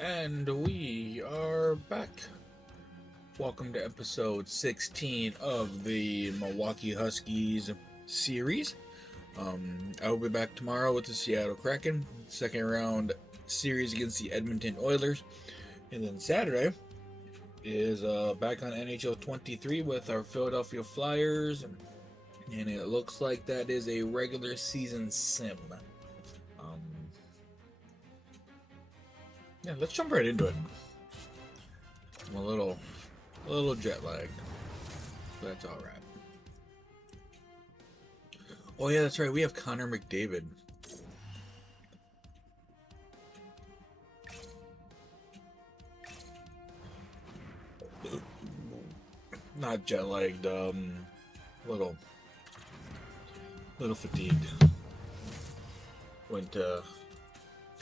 And we are back. Welcome to episode 16 of the Milwaukee Huskies series. I will be back tomorrow with the Seattle Kraken, second round series against the Edmonton Oilers. And then Saturday is back on NHL 23 with our Philadelphia Flyers. And it looks like that is a regular season sim. Yeah, let's jump right into it. I'm a little jet lagged. That's all right. Oh yeah, that's right. We have Connor McDavid. Not jet lagged. Little fatigued. Went to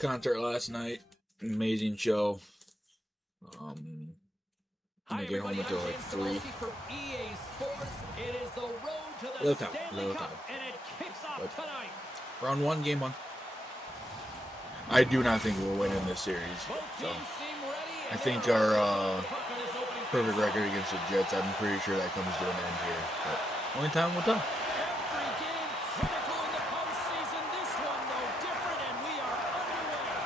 concert last night. Amazing show. Hi, get home until like 3. It is the road to the Stanley Cup, and it kicks off tonight. Round 1, game 1. I do not think we'll win in this series. So I think our perfect record against the Jets, I'm pretty sure that comes to an end here. But only time will tell. Every game critical in the postseason. This one, though, different, and we are underway.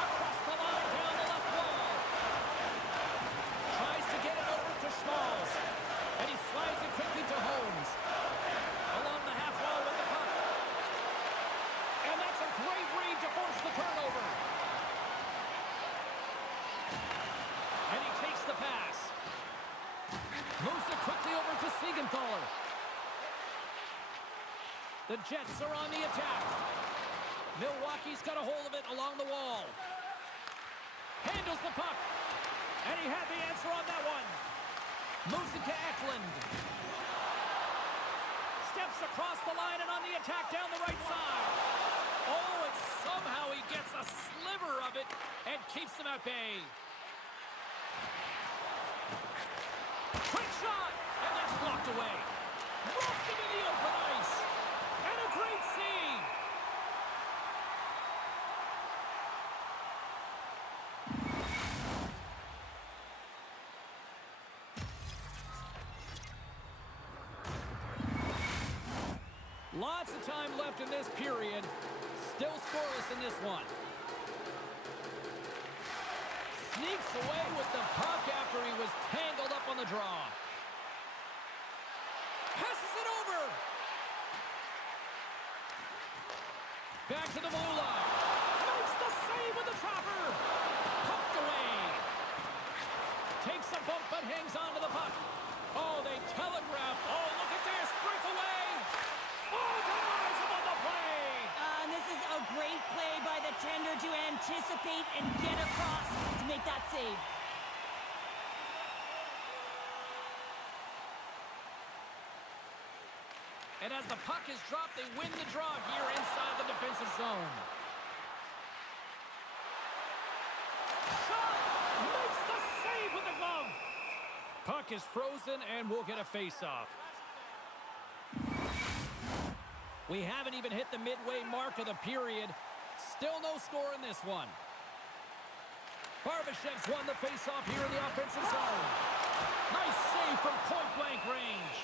Across the line, down the left wall. Tries to get it over to Schmalz. And he slides it quickly to Holmes. Along the half wall with the puck. And that's a great read to force the turnover. And he takes the pass. Moves it quickly over to Siegenthaler. The Jets are on the attack. Milwaukee's got a hold of it along the wall. Handles the puck. And he had the answer on that one. Moves it to Eklund. Steps across the line and on the attack down the right side. Oh, and somehow he gets a sliver of it and keeps them at bay. Quick shot, and that's blocked away. Rocked him in the open ice. And a great save. Lots of time left in this period. Still scoreless in this one. Sneaks away with the puck after he was tangled up on the draw. Passes it over. Back to the blue line. Makes the save with the dropper. Pucked away. Takes a bump but hangs on to the puck. Oh, they telegraph. Oh, look at this. Breakaway. Oh, denies him on the play. And this is a great play by the tender to anticipate and get across to make that save. And as the puck is dropped, they win the draw here inside the defensive zone. Shot! Makes the save with the glove. Puck is frozen, and we'll get a face-off. We haven't even hit the midway mark of the period. Still no score in this one. Barbashev's won the face-off here in the offensive zone. Nice save from point-blank range.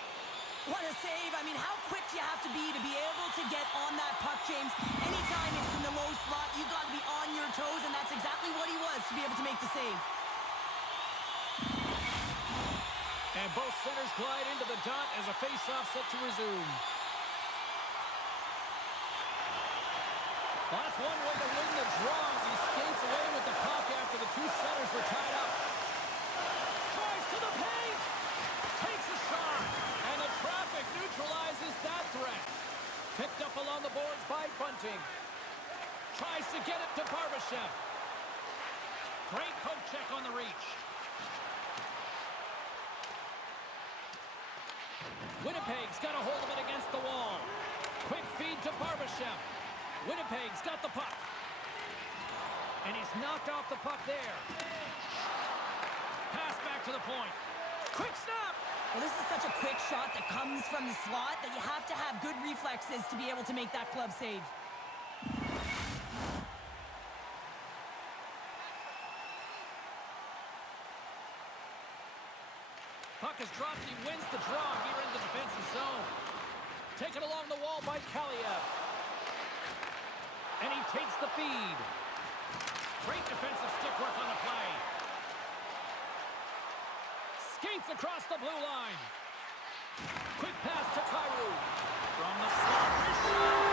What a save. I mean, how quick do you have to be able to get on that puck, James? Anytime it's in the low slot, you've got to be on your toes, and that's exactly what he was to be able to make the save. And both centers glide into the dot as a face-off set to resume. Well, that's one way to win the draw as he skates away with the puck after the two centers were tied up. Tries to the paint. Takes a shot. And the traffic neutralizes that threat. Picked up along the boards by Bunting. Tries to get it to Barbashev. Great poke check on the reach. Winnipeg's got a hold of it against the wall. Quick feed to Barbashev. Winnipeg's got the puck. And he's knocked off the puck there. Pass back to the point. Quick snap. Well, this is such a quick shot that comes from the slot that you have to have good reflexes to be able to make that glove save. Puck is dropped. He wins the draw here in the defensive zone. Taken along the wall by Kaliev. And he takes the feed. Great defensive stick work on the play. Skates across the blue line. Quick pass to Kyrou. From the slot, his shot.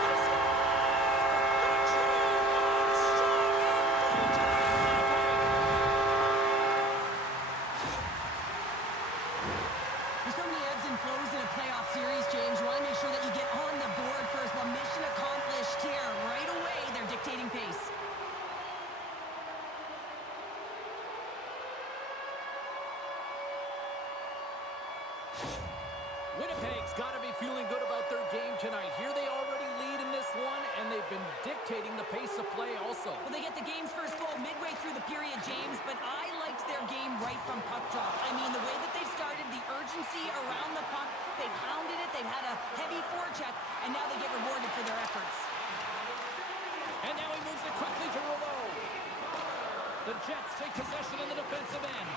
There's so many ebbs and flows in a playoff series, James. You want to make sure that you get on the board first. Well, mission accomplished here. Right away, they're dictating pace. Winnipeg's got to be feeling good about their game tonight. Here they already lead in this one, and they've been dictating the pace of play also. Well, they get the game's first goal midway through the period, James, but I liked their game right from puck drop. I mean, the way that they started, the urgency around the puck, they pounded it, they've had a heavy forecheck, and now they get rewarded for their efforts. And now he moves it quickly to Rouleau. The Jets take possession in the defensive end.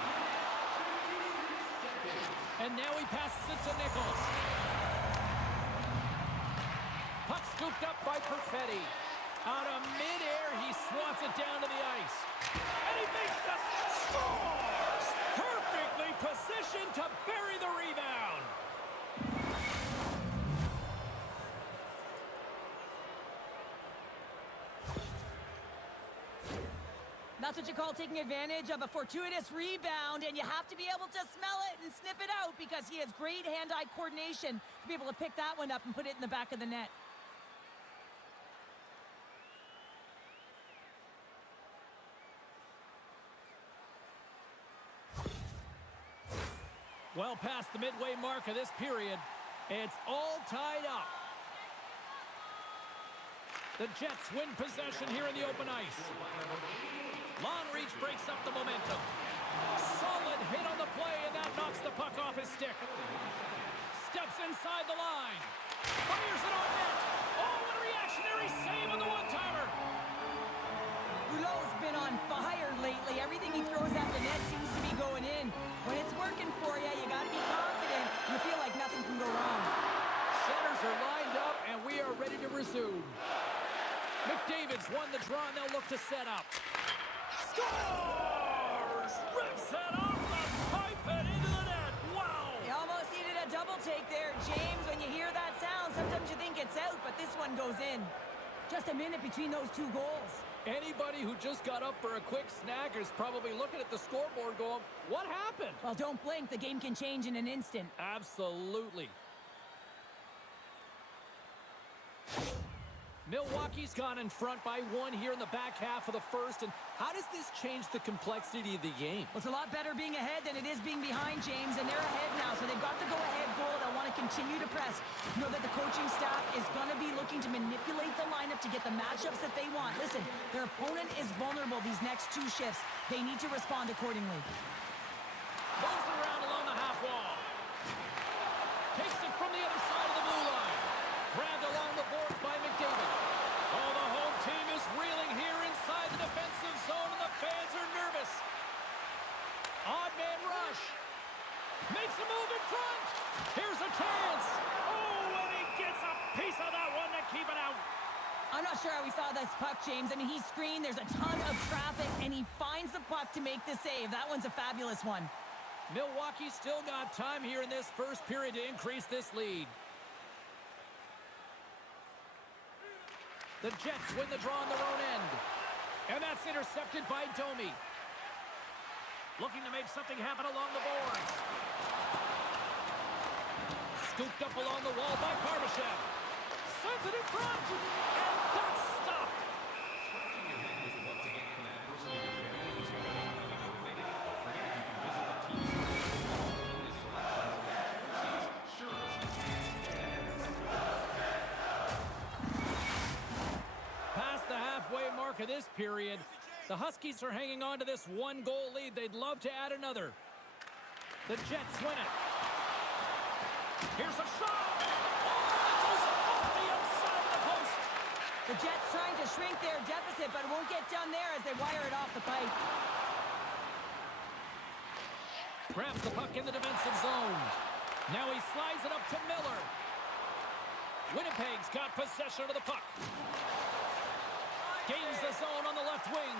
And now he passes it to Nichols. Puck scooped up by Perfetti. Out of midair, he swats it down to the ice. And he makes the scores! Perfectly positioned to bury the rebound. That's what you call taking advantage of a fortuitous rebound, and you have to be able to smell it and sniff it out because he has great hand-eye coordination to be able to pick that one up and put it in the back of the net. Well past the midway mark of this period, it's all tied up. The Jets win possession here in the open ice. Long reach breaks up the momentum. Solid hit on the play, and that knocks the puck off his stick. Steps inside the line. Fires it on net. Oh, what a reactionary save on the one-timer. Rouleau's been on fire lately. Everything he throws at the net seems to be going in. When it's working for you, you got to be confident. You feel like nothing can go wrong. Centers are lined up, and we are ready to resume. McDavid's won the draw, and they'll look to set up. Scores! Rips it off the pipe and into the net. Wow! You almost needed a double take there, James. When you hear that sound, sometimes you think it's out, but this one goes in. Just a minute between those two goals. Anybody who just got up for a quick snack is probably looking at the scoreboard going, what happened? Well, don't blink. The game can change in an instant. Absolutely. Milwaukee's gone in front by one here in the back half of the first. And how does this change the complexity of the game? Well, it's a lot better being ahead than it is being behind, James. And they're ahead now, so they've got the go-ahead goal. They'll want to continue to press. Know that the coaching staff is going to be looking to manipulate the lineup to get the matchups that they want. Listen, their opponent is vulnerable these next two shifts. They need to respond accordingly. Moves it around along the half wall. Takes it from the other side of the blue line. Grabbed along the boards by McDavid. Oh, the home team is reeling here inside the defensive zone, and the fans are nervous. Odd man rush. Makes a move in front. Here's a chance. Oh, and he gets a piece of that one to keep it out. I'm not sure how we saw this puck, James. I mean, he screened. There's a ton of traffic, and he finds the puck to make the save. That one's a fabulous one. Milwaukee still got time here in this first period to increase this lead. The Jets win the draw on their own end. And that's intercepted by Domi. Looking to make something happen along the boards. Scooped up along the wall by Barbashev. Sends it in front. And that's stopped. Past the halfway mark of this period, the Huskies are hanging on to this one-goal lead. They'd love to add another. The Jets win it. Here's a shot. Oh, it goes off the outside of the post. The Jets trying to shrink their deficit, but it won't get done there as they wire it off the pipe. Grabs the puck in the defensive zone. Now he slides it up to Miller. Winnipeg's got possession of the puck. Gains the zone on the left wing.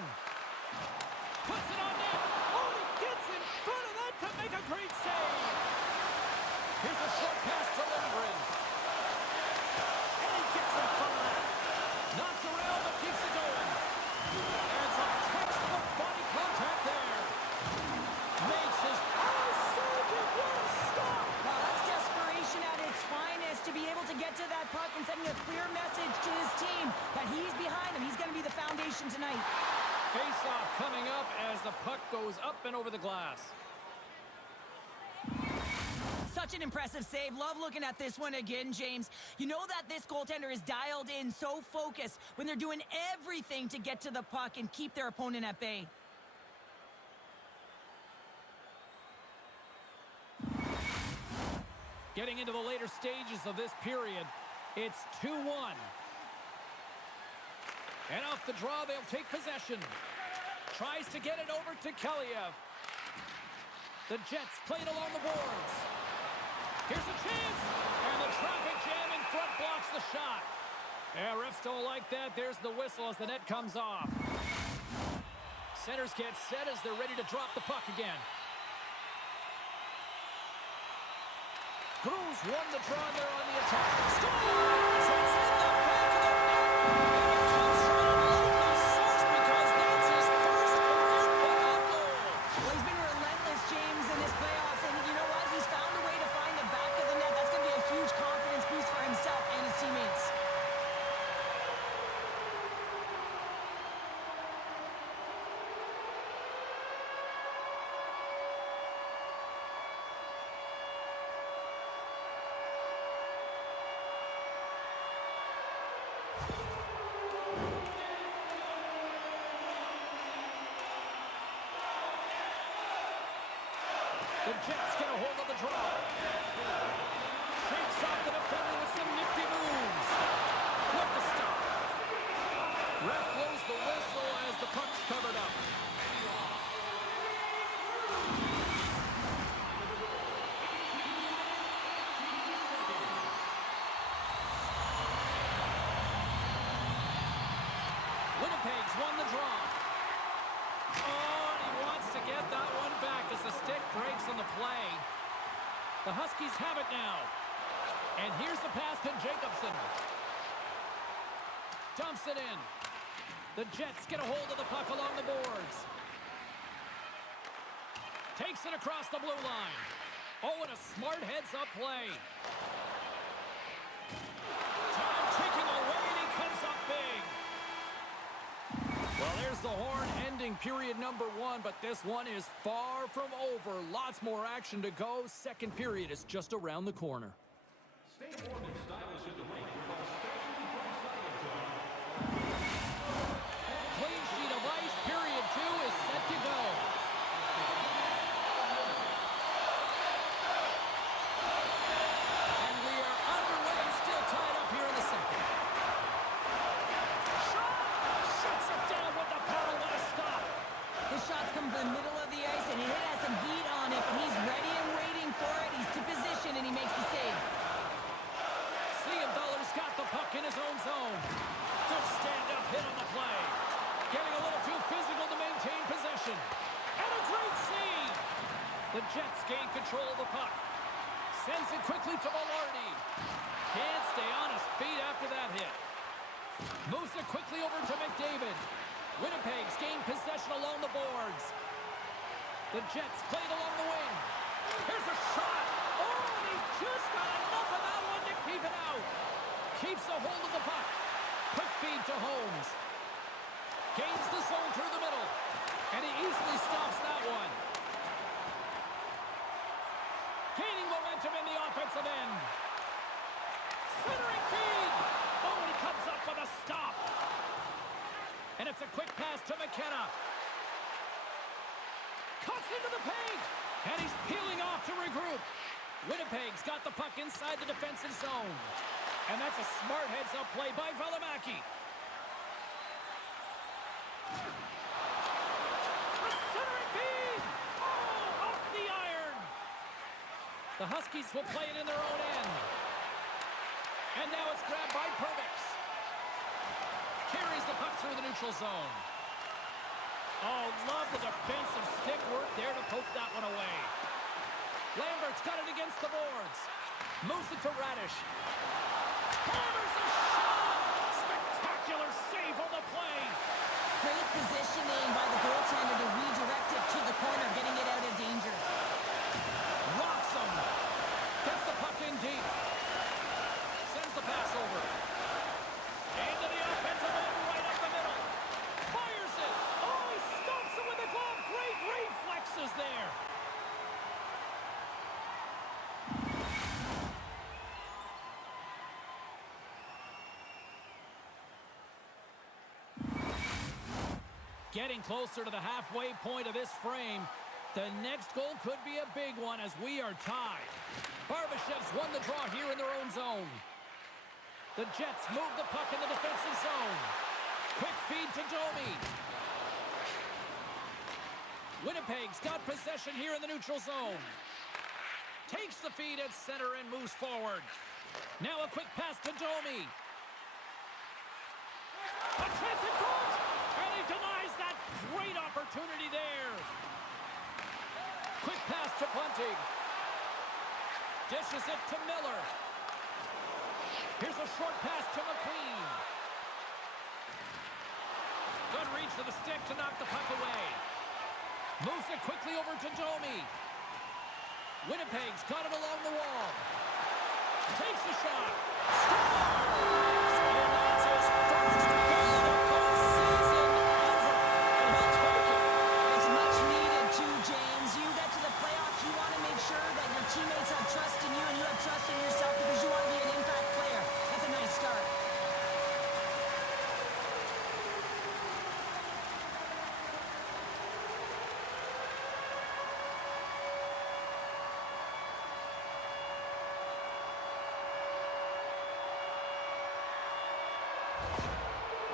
Puts it on net. Oh, he gets in front of that to make a great save. Here's a short pass to Lindgren. And he gets in front of that. Knocked around, but keeps it going. And some textbook body contact there. Makes his save it. What a stop. Well, that's desperation at its finest to be able to get to that puck and sending a clear message to his team that he's behind him. He's going to be the foundation tonight. Face-off coming up as the puck goes up and over the glass. Such an impressive save. Love looking at this one again, James. You know that this goaltender is dialed in, so focused when they're doing everything to get to the puck and keep their opponent at bay. Getting into the later stages of this period, it's 2-1. And off the draw, they'll take possession. Tries to get it over to Kaliev. The Jets play it along the boards. Here's a chance, and the traffic jam in front blocks the shot. Yeah, refs don't like that. There's the whistle as the net comes off. Centers get set as they're ready to drop the puck again. Cruz won the draw there on the attack. Scores! It's in the back of the net. And it comes from a lovely source because that's his first career playoff goal. Well, he's been relentless, James, in this playoffs. And you know what? He's found a way to find the back of the net. That's going to be a huge confidence boost for himself and his teammates. The Jets get a hold of the draw. Shakes off the defender with some nifty moves. What the stop. Ref blows the whistle as the puck's covered up. Winnipeg's won the draw. Oh, and he wants to get that one back as the stick breaks on the play. The Huskies have it now. And here's the pass to Jacobson. Dumps it in. The Jets get a hold of the puck along the boards. Takes it across the blue line. Oh, and a smart heads-up play. Time ticking away, and he comes up big. Well, there's the horn ending period number 1, but this one is far from over. Lots more action to go. Second period is just around the corner. Stay warm and stylish in the rink with our specially priced items available. Clean sheet of ice, period 2 is set to go. And we are underway, still tied up here in the second. Shuts it down with the power. What a stop. His shots come from the middle of the ice, and it has some heat on it, but he's ready and waiting for it. He's to position, and he makes the save. Siegenthaler's got the puck in his own zone. Good stand-up hit on the play. Getting a little too physical to maintain possession. And a great save. The Jets gain control of the puck. Sends it quickly to Velarde. Can't stay on his feet after that hit. Moves it quickly over to McDavid. Winnipeg's gained possession along the boards. The Jets played along the wing. Here's a shot. Oh, he just got enough of that one to keep it out. Keeps a hold of the puck. Quick feed to Holmes. Gains the zone through the middle. And he easily stops that one. Gaining momentum in the offensive end. Centering feed. Oh, and he comes up with a stop. And it's a quick pass to McKenna. Cuts into the paint. And he's peeling off to regroup. Winnipeg's got the puck inside the defensive zone. And that's a smart heads-up play by Valimaki. A centering feed. Oh, off the iron. The Huskies will play it in their own end. And now it's grabbed by Perbix. Carries the puck through the neutral zone. Oh, love the defensive stick work there to poke that one away. Lambert's got it against the boards. Moves it to Radish. Hammers a shot! Spectacular save on the play. Great positioning by the goaltender to redirect it to the corner, getting it out of danger. Rocks him. Gets the puck in deep. Sends the pass over. Into the offensive end, right up the middle. Fires it. Oh, he stops it with the glove. Great reflexes there. Getting closer to the halfway point of this frame. The next goal could be a big one as we are tied. Barbashev's won the draw here in their own zone. The Jets move the puck in the defensive zone. Quick feed to Domi. Winnipeg's got possession here in the neutral zone. Takes the feed at center and moves forward. Now a quick pass to Domi. A chance in front! And he denies that great opportunity there. Quick pass to Bunting. Dishes it to Miller. Here's a short pass to McQueen. Good reach to the stick to knock the puck away. Moves it quickly over to Domi. Winnipeg's got it along the wall. Takes a shot. Scores! And that's his first goal of the postseason ever. And he'll take it. It's much needed too, James. You get to the playoffs, you want to make sure that your teammates have trust in you and you have trust in yourself because you want to be an impact player. That's a nice start.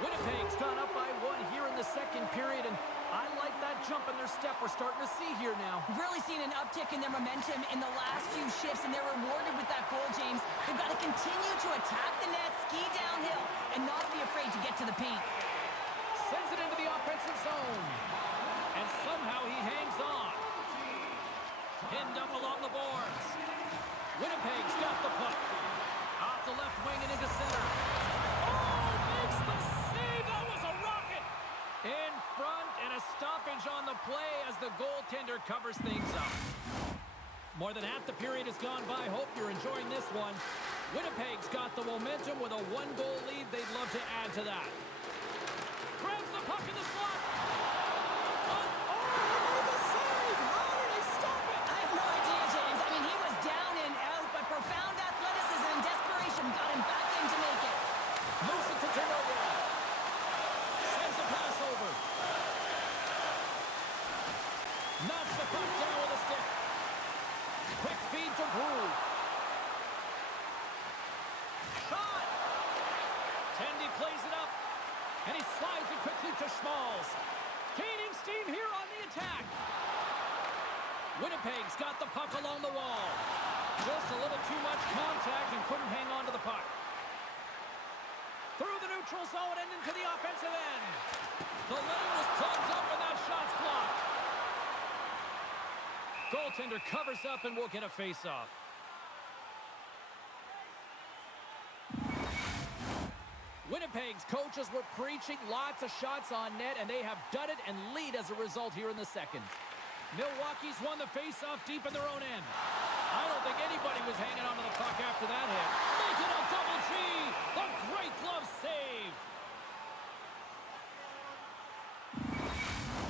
Winnipeg's gone up by one here in the second period, and I like that jump in their step we're starting to see here now. We've really seen an uptick in their momentum in the last few shifts, and they're rewarded with that goal, James. They've got to continue to attack the net, ski downhill, and not be afraid to get to the paint. Sends it into the offensive zone. And somehow he hangs on. Pinned up along the boards. Winnipeg's got the puck. Off the left wing and into center. Oh, makes the save. That was a rocket. In front and a stoppage on the play as the goaltender covers things up. More than half the period has gone by. Hope you're enjoying this one. Winnipeg's got the momentum with a one-goal lead. They'd love to add to that. Grabs the puck in the slot. Oh, he made the save. How did he stop it? I have no idea, James. I mean, he was down and out, but profound athleticism and desperation got him back in to make it. Moves it to Turnover. Sends a pass over. Knocks the puck down with a stick. Quick feed to Brew. Shot! Tendy plays it up. And he slides it quickly to Schmalz. Gaining steam here on the attack. Winnipeg's got the puck along the wall. Just a little too much contact and couldn't hang on to the puck. Through the neutral zone and into the offensive end. The lane was plugged up and that shot's blocked. Goaltender covers up and will get a face-off. Winnipeg's coaches were preaching lots of shots on net, and they have done it and lead as a result here in the second. Milwaukee's won the face-off deep in their own end. I don't think anybody was hanging onto the puck after that hit. Making a double G! The great glove save!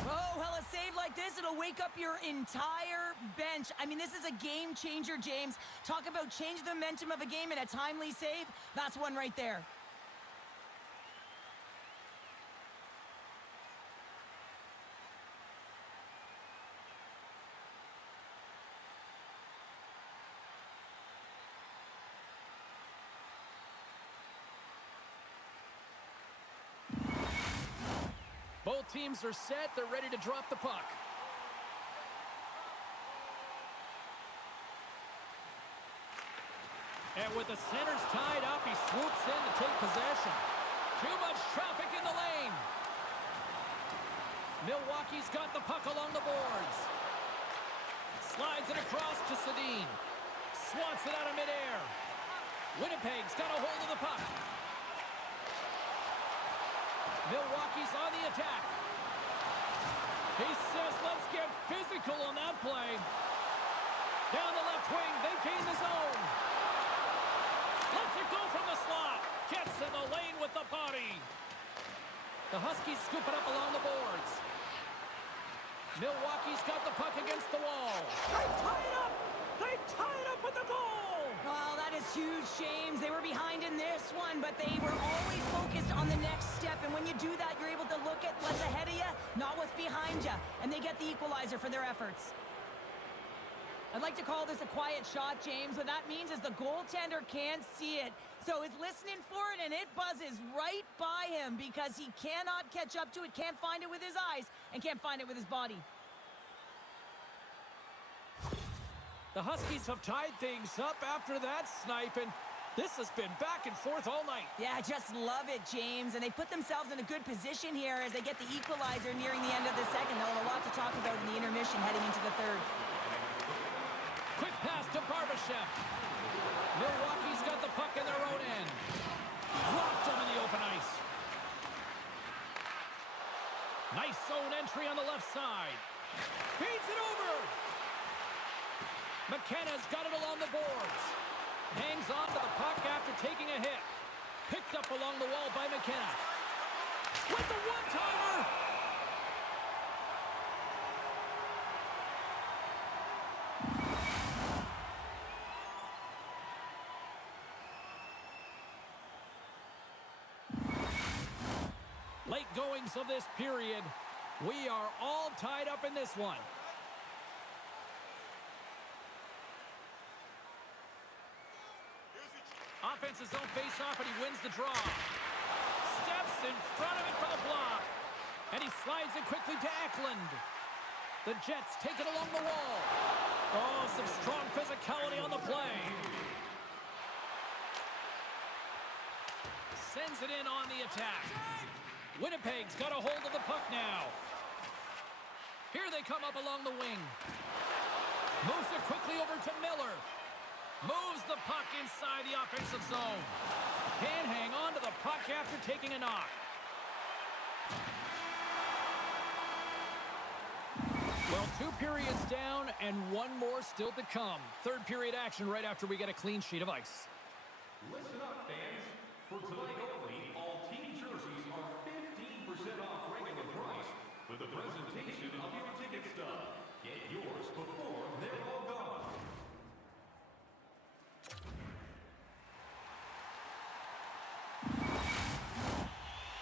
Oh, well, a save like this, it'll wake up your entire bench. I mean, this is a game changer, James. Talk about change the momentum of a game in a timely save. That's one right there. Both teams are set. They're ready to drop the puck. And with the centers tied up, he swoops in to take possession. Too much traffic in the lane. Milwaukee's got the puck along the boards. Slides it across to Sedin. Swats it out of midair. Winnipeg's got a hold of the puck. Milwaukee's on the attack. He says, let's get physical on that play. Down the left wing, they gain the zone. Lets it go from the slot. Gets in the lane with the body. The Huskies scoop it up along the boards. Milwaukee's got the puck against the wall. They tie it up! They tie it up with the goal! Oh, that is huge, James. They were behind in this one, but they were always focused on the next step. And when you do that, you're able to look at what's ahead of you, not what's behind you. And they get the equalizer for their efforts. I'd like to call this a quiet shot, James. What that means is the goaltender can't see it. So he's listening for it, and it buzzes right by him because he cannot catch up to it, can't find it with his eyes, and can't find it with his body. The Huskies have tied things up after that snipe, and this has been back and forth all night. Yeah, I just love it, James. And they put themselves in a good position here as they get the equalizer nearing the end of the second. They'll have a lot to talk about in the intermission heading into the third. Quick pass to Barbashev. Milwaukee's got the puck in their own end. Blocked him in the open ice. Nice zone entry on the left side. Feeds it over. McKenna's got it along the boards. Hangs on to the puck after taking a hit. Picked up along the wall by McKenna. With the one-timer. Late goings of this period. We are all tied up in this one. Offense's own face-off, and he wins the draw. Steps in front of it for the block. And he slides it quickly to Eklund. The Jets take it along the wall. Oh, some strong physicality on the play. Sends it in on the attack. Winnipeg's got a hold of the puck now. Here they come up along the wing. Moves it quickly over to Miller. Moves the puck inside the offensive zone. Can't hang on to the puck after taking a knock. Well, 2 periods down and 1 more still to come. Third period action right after we get a clean sheet of ice. Listen up, fans. For tonight only, all team jerseys are 15% off regular price with the presentation of your ticket stub. Get yours before they're all gone.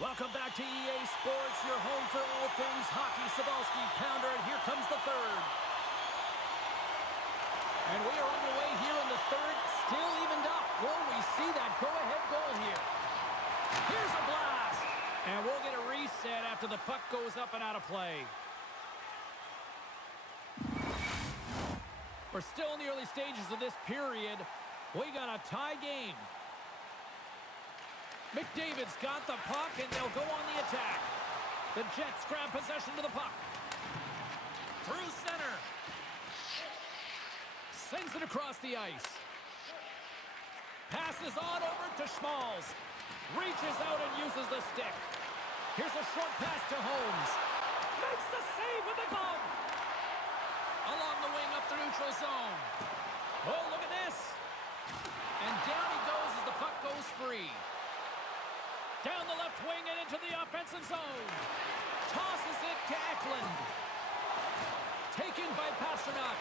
Welcome back to EA Sports, your home for all things hockey. Cybulski, Pounder, and here comes the third. And we are underway here in the third, still evened up. Will we see that go-ahead goal here? Here's a blast! And we'll get a reset after the puck goes up and out of play. We're still in the early stages of this period. We got a tie game. McDavid's got the puck, and they'll go on the attack. The Jets grab possession to the puck. Through center. Sends it across the ice. Passes on over to Schmalz. Reaches out and uses the stick. Here's a short pass to Holmes. Makes the save with the glove. Along the wing up the neutral zone. Oh, look at this. And down he goes as the puck goes free. Down the left wing and into the offensive zone. Tosses it to Eklund. Taken by Pasternak.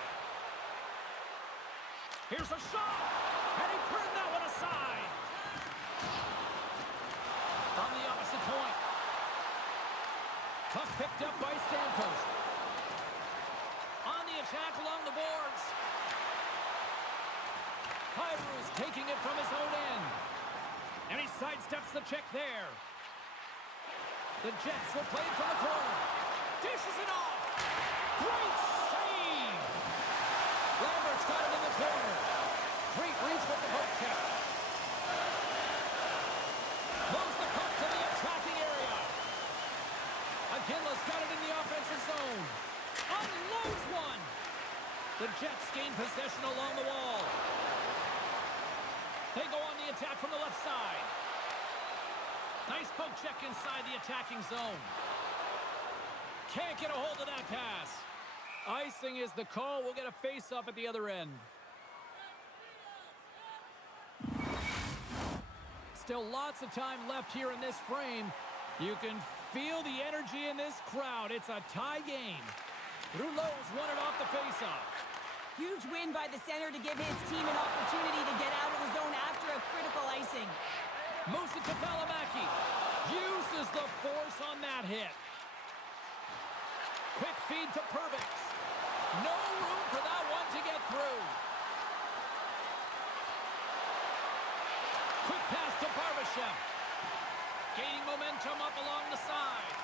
Here's a shot. And he turned that one aside. From the opposite point. Puck picked up by Stamkos. On the attack along the boards. Kyrou's taking it from his own end. And he sidesteps the check there. The Jets will play it from the corner. Dishes it off. Great save. Lambert's got it in the corner. Great reach with the poke check. Moves the puck to the attacking area. Aguilar's got it in the offensive zone. Unloads one. The Jets gain possession along the wall. They go on the attack from the left side. Nice poke check inside the attacking zone. Can't get a hold of that pass. Icing is the call. We'll get a face-off at the other end. Still lots of time left here in this frame. You can feel the energy in this crowd. It's a tie game. Rouleau's won it off the face-off. Huge win by the center to give his team an opportunity to get out of the zone after a critical icing. Moves it to Valimaki. Uses the force on that hit. Quick feed to Perbix. No room for that one to get through. Quick pass to Barbashev. Gaining momentum up along the side.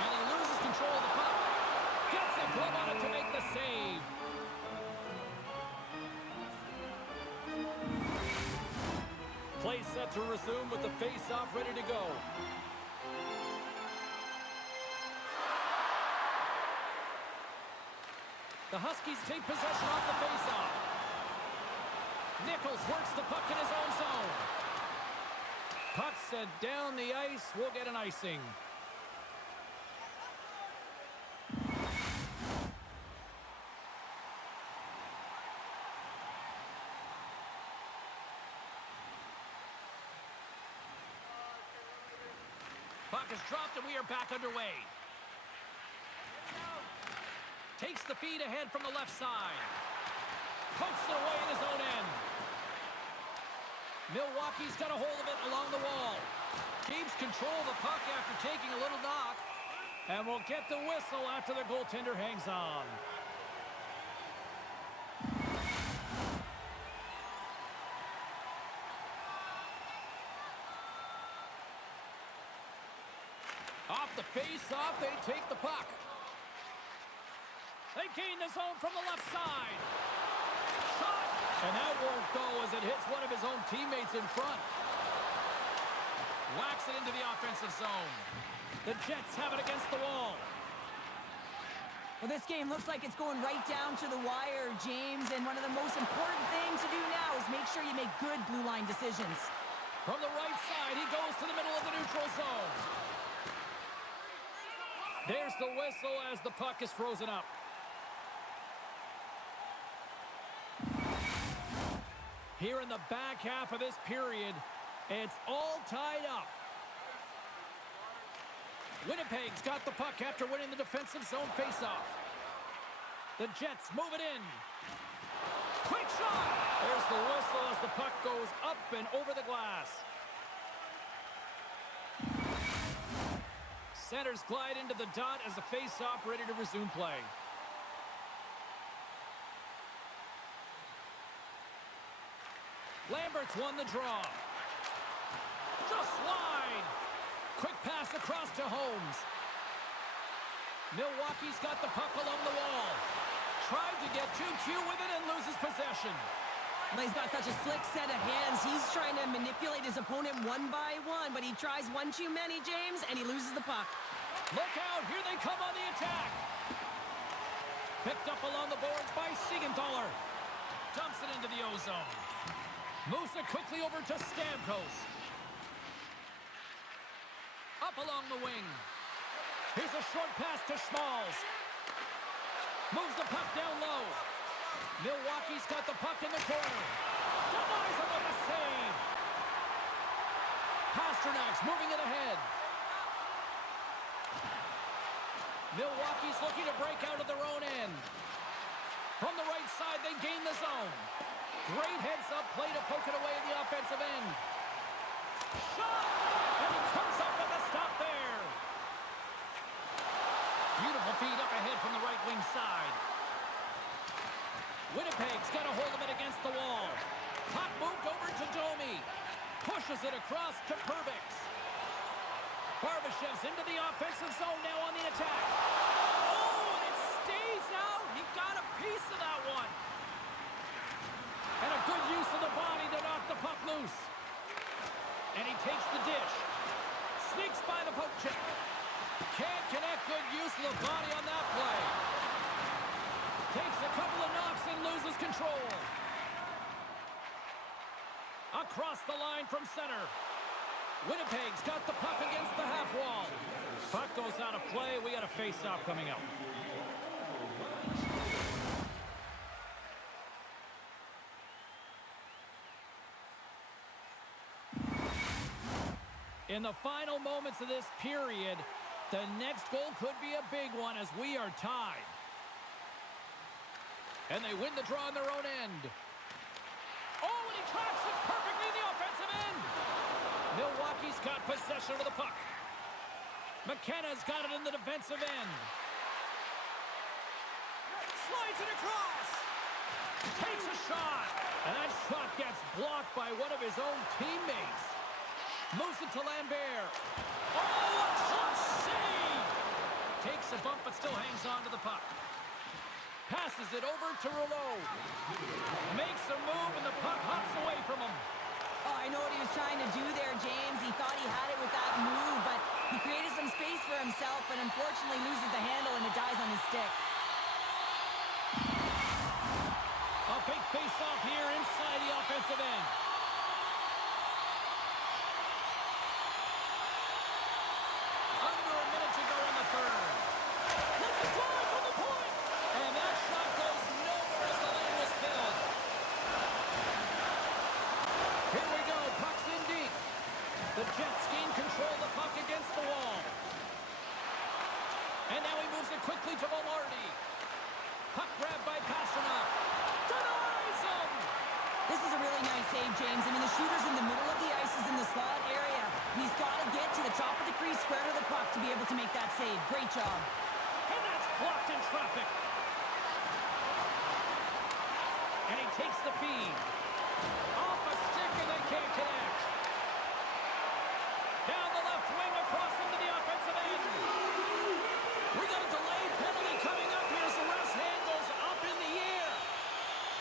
And he loses control of the puck. Gets a glove on it to make the save. Play set to resume with the face-off ready to go. The Huskies take possession off the face-off. Nichols works the puck in his own zone. Puck sent down the ice. We'll get an icing. Puck is dropped and we are back underway. Takes the feed ahead from the left side. Pokes it away in his own end. Milwaukee's got a hold of it along the wall. Keeps control of the puck after taking a little knock. And will get the whistle after the goaltender hangs on. Off the face-off, they take the puck. They gain the zone from the left side. Shot! And that won't go as it hits one of his own teammates in front. Whacks it into the offensive zone. The Jets have it against the wall. Well, this game looks like it's going right down to the wire, James. And one of the most important things to do now is make sure you make good blue line decisions. From the right side, he goes to the middle of the neutral zone. There's the whistle as the puck is frozen up. Here in the back half of this period, it's all tied up. Winnipeg's got the puck after winning the defensive zone faceoff. The Jets move it in. Quick shot! There's the whistle as the puck goes up and over the glass. Centers glide into the dot as the faceoff ready to resume play. Lambert's won the draw. Just wide. Quick pass across to Holmes. Milwaukee's got the puck along the wall. Tried to get too cute with it and loses possession. Well, he's got such a slick set of hands. He's trying to manipulate his opponent one by one, but he tries one too many, James, and he loses the puck. Look out, here they come on the attack. Picked up along the boards by Siegenthaler. Dumps it into the O-zone. Moves it quickly over to Stamkos. Up along the wing. Here's a short pass to Schmalz. Moves the puck down low. Milwaukee's got the puck in the corner. Denies him with a save. Pasternak's moving it ahead. Milwaukee's looking to break out of their own end. From the right side, they gain the zone. Great heads-up play to poke it away at the offensive end. Shot! And he comes up with a stop there. Beautiful feed up ahead from the right wing side. Winnipeg's got a hold of it against the wall. Puck moved over to Domi. Pushes it across to Perbix. Barbashev's into the offensive zone now on the attack. Oh, and it stays out. He got a piece of that one. Missile of body on that play. Takes a couple of knocks and loses control. Across the line from center. Winnipeg's got the puck against the half wall. Puck goes out of play. We got a face-off coming up. In the final moments of this period, the next goal could be a big one as we are tied. And they win the draw on their own end. Oh, and he tracks it perfectly in the offensive end. Milwaukee's got possession of the puck. McKenna's got it in the defensive end. Slides it across. Takes a shot. And that shot gets blocked by one of his own teammates. Moves it to Lambert. Oh, a clutch save! Takes a bump but still hangs on to the puck. Passes it over to Rouleau. Makes a move and the puck hops away from him. Oh, I know what he was trying to do there, James. He thought he had it with that move, but he created some space for himself, but unfortunately loses the handle and it dies on his stick. A big face-off here inside the offensive end. Under a minute to go in the third. Let's drive from the point! And that shot goes nowhere as the lane was filled. Here we go, puck's in deep. The Jets gain control of the puck against the wall. And now he moves it quickly to Velarde. Puck grabbed by Pastrnak. Denies him! This is a really nice save, James. I mean, the shooter's in the middle of the ice, is in the slot area. And he's got to get to the top of the crease, square to the puck to be able to make that save. Great job. And that's blocked in traffic. And he takes the feed. Off a stick and they can't connect. Down the left wing across into the offensive end. We got a delayed penalty coming up here as the ref's hand goes up in the air.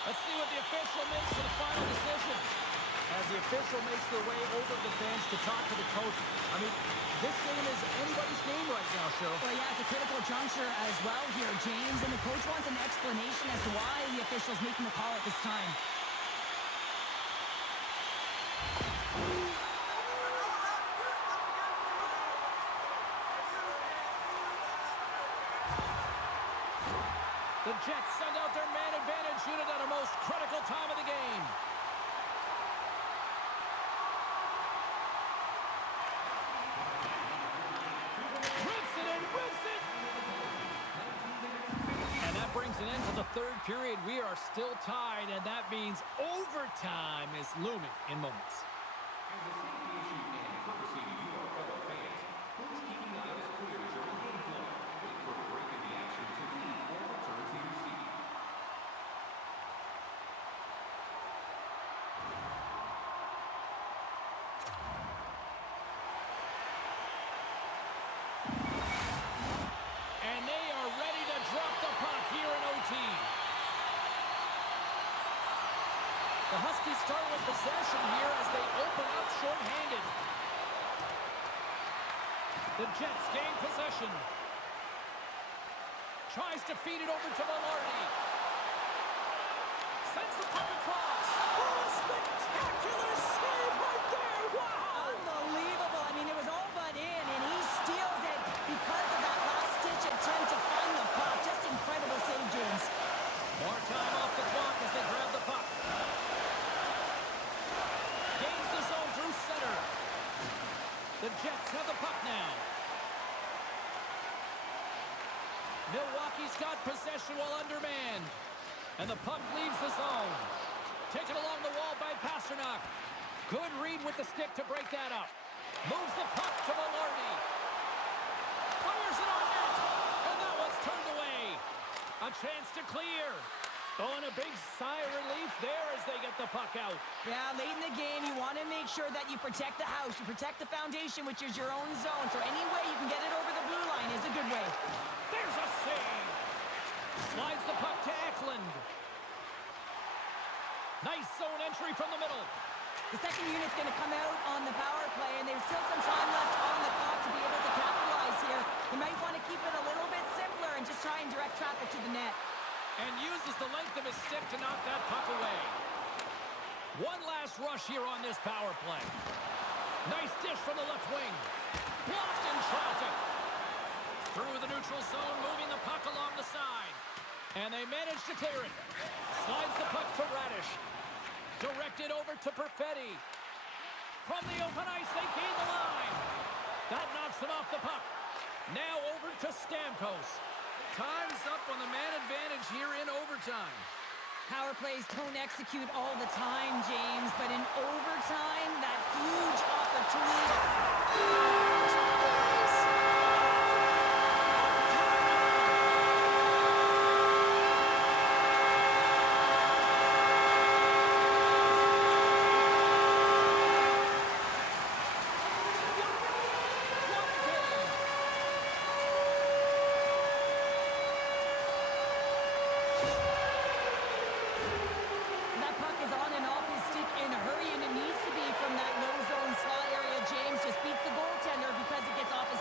Let's see what the official makes for the final decision. As the official makes their way over the bench to talk to the coach. I mean, this game is anybody's game right now, Cheryl. Well, yeah, it's a critical juncture as well here, James. And the coach wants an explanation as to why the official's making the call at this time. The Jets send out their man advantage unit at a most critical time of the game. Rips it and rips it! And that brings an end to the third period. We are still tied, and that means overtime is looming in moments. As a safety issue and courtesy to you, our fellow fans, coach keeping the ice clear during gameplay. Wait for a break in the action to leave or return to your seat. And they are ready to drop the puck here in OT. The Huskies start with possession here as they open up shorthanded. The Jets gain possession. Tries to feed it over to Velarde. Sends the puck across. Oh, spectacular save right there. Wow! Unbelievable. I mean, it was all but in, and he steals it because of that last-ditch attempt to find the puck. Just incredible save, James. More time off the clock as they grab the puck. Gains the zone through center. The Jets have the puck now. Milwaukee's got possession while undermanned. And the puck leaves the zone. Taken along the wall by Pastrnak. Good read with the stick to break that up. Moves the puck to Velarde. Fires it on net. And that one's turned away. A chance to clear. Oh, and a big sigh of relief there as they get the puck out. Yeah, late in the game, you want to make sure that you protect the house. You protect the foundation, which is your own zone. So any way you can get it over the blue line is a good way. There's a save. Slides the puck to Eklund. Nice zone entry from the middle. The second unit's going to come out on the power play, and there's still some time left on the clock to be able to capitalize here. You might want to keep it a little bit and just try and direct traffic to the net. And uses the length of his stick to knock that puck away. One last rush here on this power play. Nice dish from the left wing. Blocked in traffic. Through the neutral zone, moving the puck along the side. And they manage to clear it. Slides the puck to Radish. Directed over to Perfetti. From the open ice, they gain the line. That knocks him off the puck. Now over to Stamkos. Time's up on the man advantage here in overtime. Power plays don't execute all the time, James, but in overtime, that huge opportunity. That puck is on and off his stick in a hurry, and it needs to be from that low zone slot area. James just beats the goaltender because it gets off his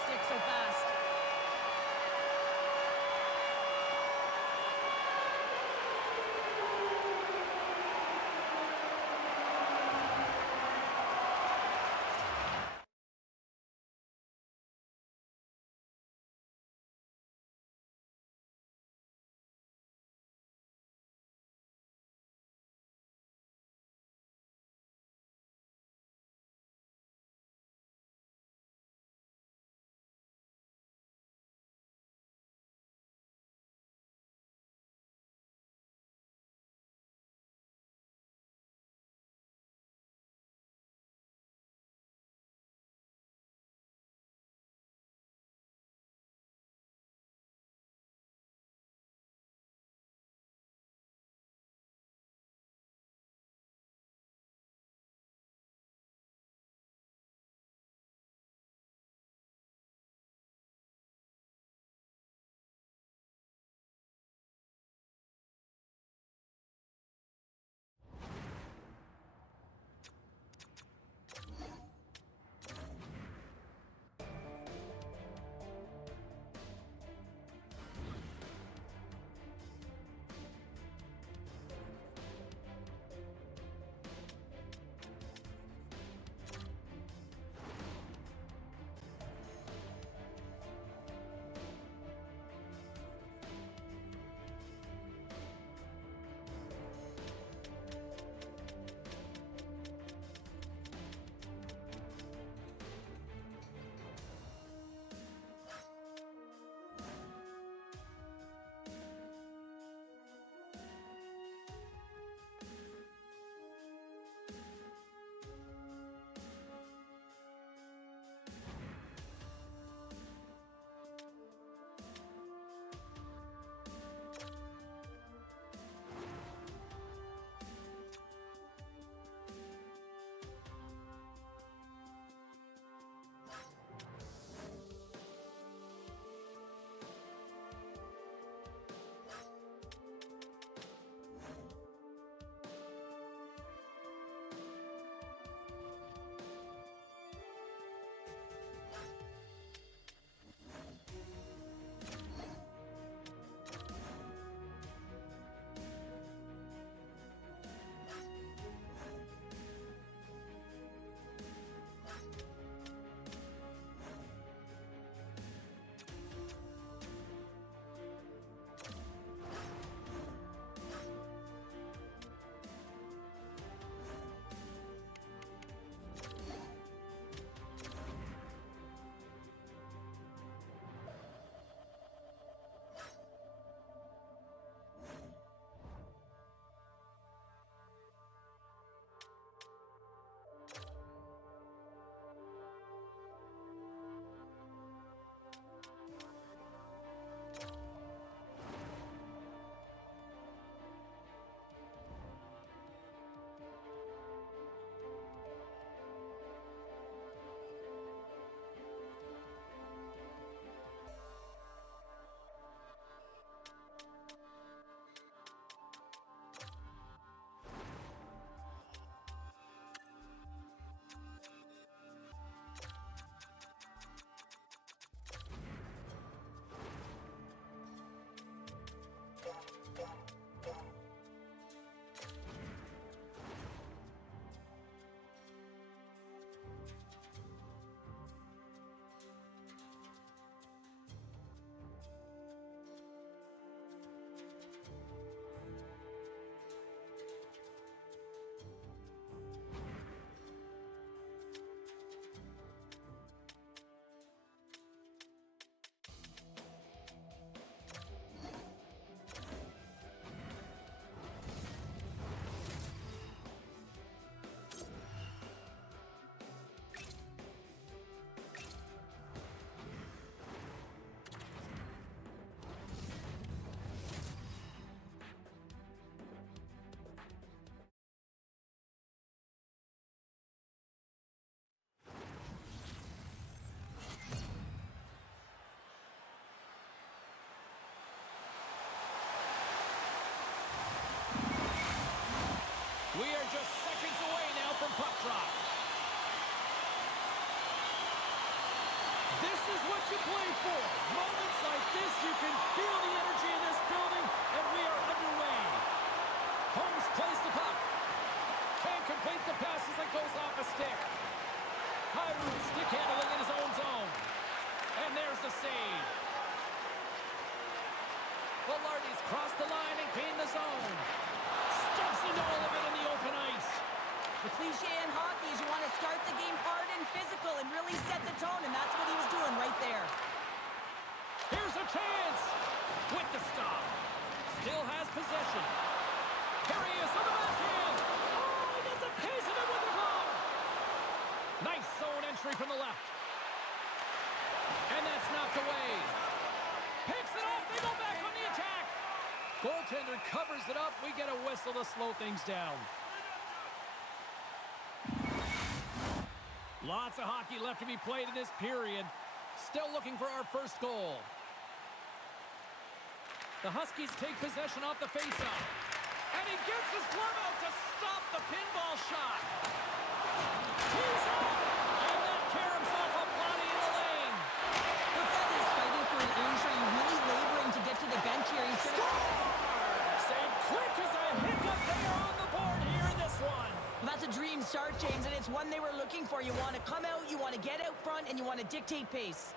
is what you play for. Moments like this, you can feel the energy in this building, and we are underway. Holmes plays the puck. Can't complete the pass as it goes off a stick. Kyrou stick handling in his own zone. And there's the save. Velarde's crossed the line and gained the zone. Steps into all of it in the open ice. The cliche in hockey is you want to start the game hard and physical and really set the tone, and that's what he was doing right there. Here's a chance. With the stop. Still has possession. Here he is on the backhand. Oh, he gets a piece of it with the glove. Nice zone entry from the left. And that's knocked away. Picks it off. They go back on the attack. Goaltender covers it up. We get a whistle to slow things down. Lots of hockey left to be played in this period. Still looking for our first goal. The Huskies take possession off the faceoff. And he gets his glove out to stop the pinball shot. He's off. And that caroms off a body in the lane. The Fed is fighting for an injury, really laboring to get to the bench here. He's gonna... Scores! And quick as a hiccup, they are on the board here in this one. Well, that's a dream start, James, and it's one they were looking for. You want to come out, you want to get out front, and you want to dictate pace.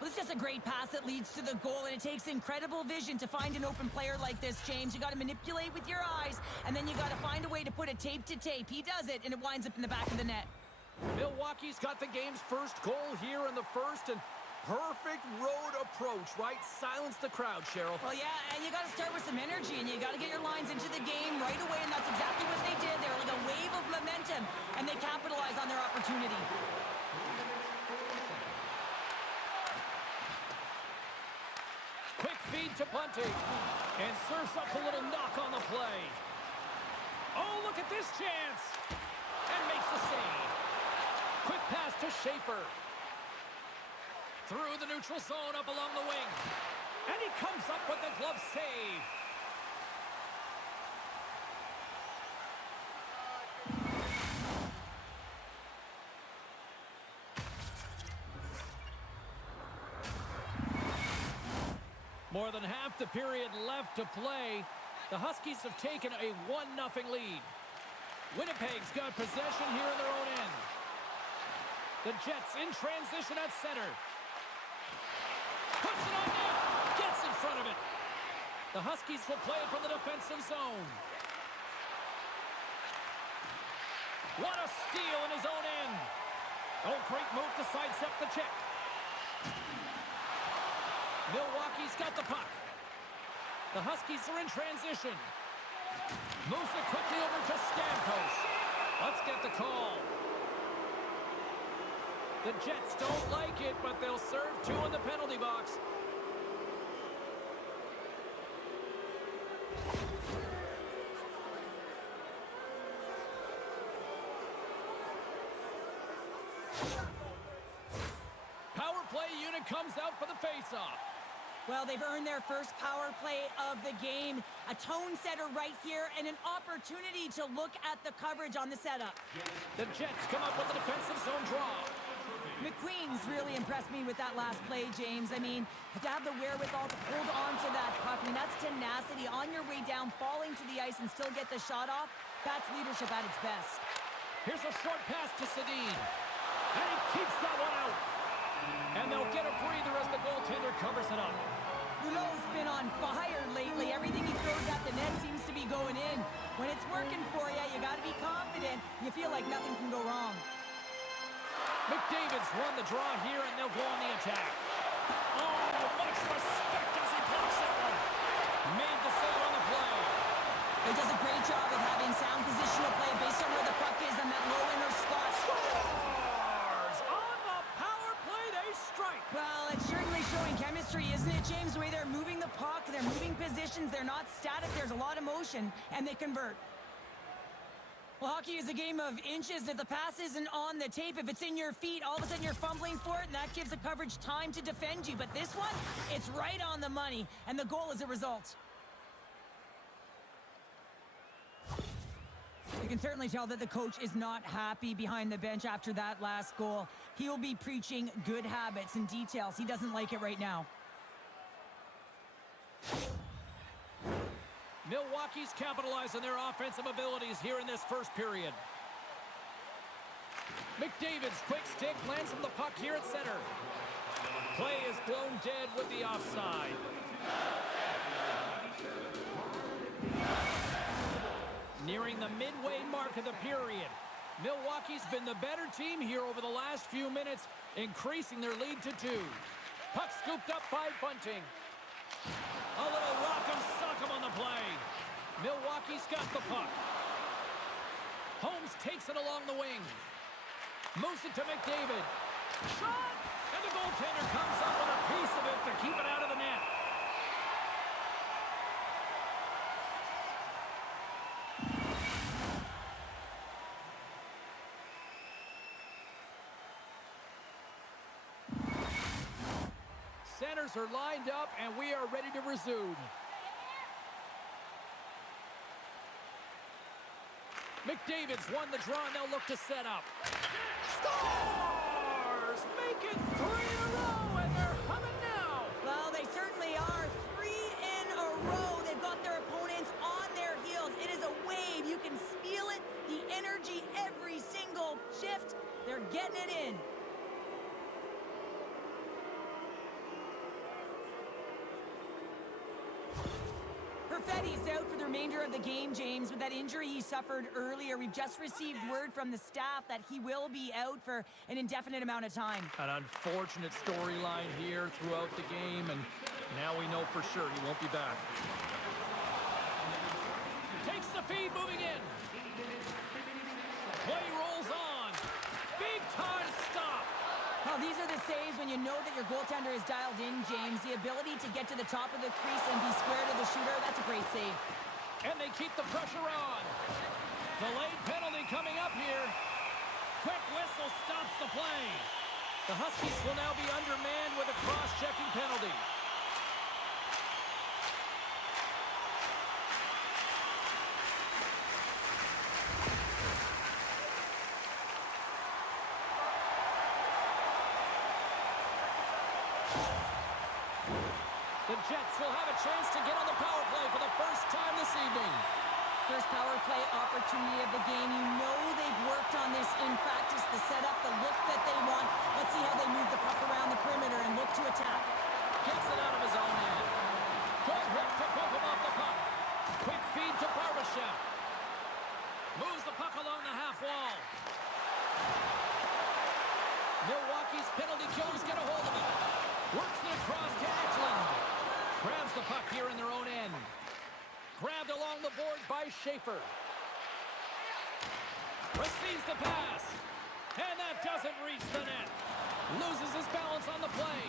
Well, it's just a great pass that leads to the goal, and it takes incredible vision to find an open player like this, James. You got to manipulate with your eyes, and then you got to find a way to put it tape to tape. He does it, and it winds up in the back of the net. Milwaukee's got the game's first goal here in the first, and perfect road approach, right? Silence the crowd, Cheryl. Well, yeah, and you got to start with some energy, and you got to get your lines into the game right away, and that's exactly what they did. They were like a wave of momentum, and they capitalized on their opportunity. Quick feed to Bunting, and serves up a little knock on the play. Oh, look at this chance, and makes the save. Quick pass to Schaefer. Through the neutral zone, up along the wing. And he comes up with the glove save. More than half the period left to play. The Huskies have taken a 1-0 lead. Winnipeg's got possession here in their own end. The Jets in transition at center. Puts it on net. Gets in front of it. The Huskies will play it from the defensive zone. What a steal in his own end. Oh, great move to sidestep the check. Milwaukee's got the puck. The Huskies are in transition. Moves it quickly over to Stamkos. Let's get the call. The Jets don't like it, but they'll serve 2 in the penalty box. Power play unit comes out for the faceoff. Well, they've earned their first power play of the game. A tone setter right here and an opportunity to look at the coverage on the setup. The Jets come up with a defensive zone draw. McQueen's really impressed me with that last play, James. I mean, to have the wherewithal to hold on to that puck, I mean, that's tenacity on your way down, falling to the ice and still get the shot off. That's leadership at its best. Here's a short pass to Sedin. And he keeps that one out. And they'll get a breather as the goaltender covers it up. Hulot's been on fire lately. Everything he throws at the net seems to be going in. When it's working for you, you got to be confident. You feel like nothing can go wrong. McDavid's won the draw here, and they'll go on the attack. Oh, much respect as he blocks that one. Made the save on the play. He does a great job of having sound positional play based on where the puck is on that low inner spot. Scores! On the power play, they strike. Well, it's certainly showing chemistry, isn't it, James? The way they're moving the puck, they're moving positions, they're not static, there's a lot of motion, and they convert. Well, hockey is a game of inches. If the pass isn't on the tape, if it's in your feet, all of a sudden you're fumbling for it, and that gives the coverage time to defend you. But this one, it's right on the money, and the goal is a result. You can certainly tell that the coach is not happy behind the bench after that last goal. He will be preaching good habits and details. He doesn't like it right now. Milwaukee's capitalized on their offensive abilities here in this first period. McDavid's quick stick lands him the puck here at center. Play is blown dead with the offside. Nearing the midway mark of the period. Milwaukee's been the better team here over the last few minutes, increasing their lead to 2. Puck scooped up by Bunting. A little rock'em sock'em on the play. Milwaukee's got the puck. Holmes takes it along the wing. Moves it to McDavid. Shot! And the goaltender comes up with a piece of it to keep it out of the net. Centers are lined up, and we are ready to resume. McDavid's won the draw, and they'll look to set up. Scores! Make it 3 in a row, and they're humming now. Well, they certainly are. 3 in a row. They've got their opponents on their heels. It is a wave. You can feel it, the energy every single shift. They're getting it in. Perfetti's out for the remainder of the game, James. With that injury he suffered earlier, we've just received word from the staff that he will be out for an indefinite amount of time. An unfortunate storyline here throughout the game, and now we know for sure he won't be back. Takes the feed, moving in. Play rolls on. Big time stop. Well, these are the saves when you know that your goaltender is dialed in, James. The ability to get to the top of the crease and be square to the shooter, that's a great save. And they keep the pressure on. Delayed penalty coming up here. Quick whistle stops the play. The Huskies will now be undermanned with a cross-checking penalty. The Jets will have a chance to get on the power play for the first time this evening. First power play opportunity of the game. You know they've worked on this in practice, the setup, the look that they want. Let's see how they move the puck around the perimeter and look to attack. Gets it out of his own end. Good hit to poke him off the puck. Quick feed to Barbashev. Moves the puck along the half wall. Milwaukee's penalty killers get a hold of it. Works it across to Eklund. Grabs the puck here in their own end. Grabbed along the boards by Schaefer. Receives the pass. And that doesn't reach the net. Loses his balance on the play.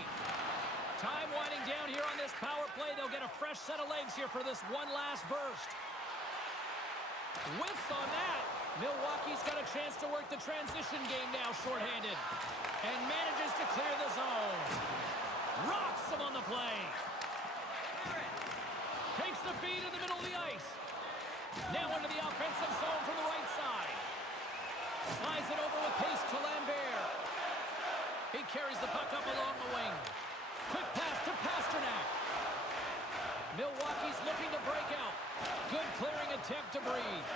Time winding down here on this power play. They'll get a fresh set of legs here for this one last burst. Whiffs on that. Milwaukee's got a chance to work the transition game now shorthanded. And manages to clear the zone. Rocks him on the play. Takes the feed in the middle of the ice. Now into the offensive zone from the right side. Slides it over with pace to Lambert. He carries the puck up along the wing. Quick pass to Pasternak. Milwaukee's looking to break out. Good clearing attempt to breathe.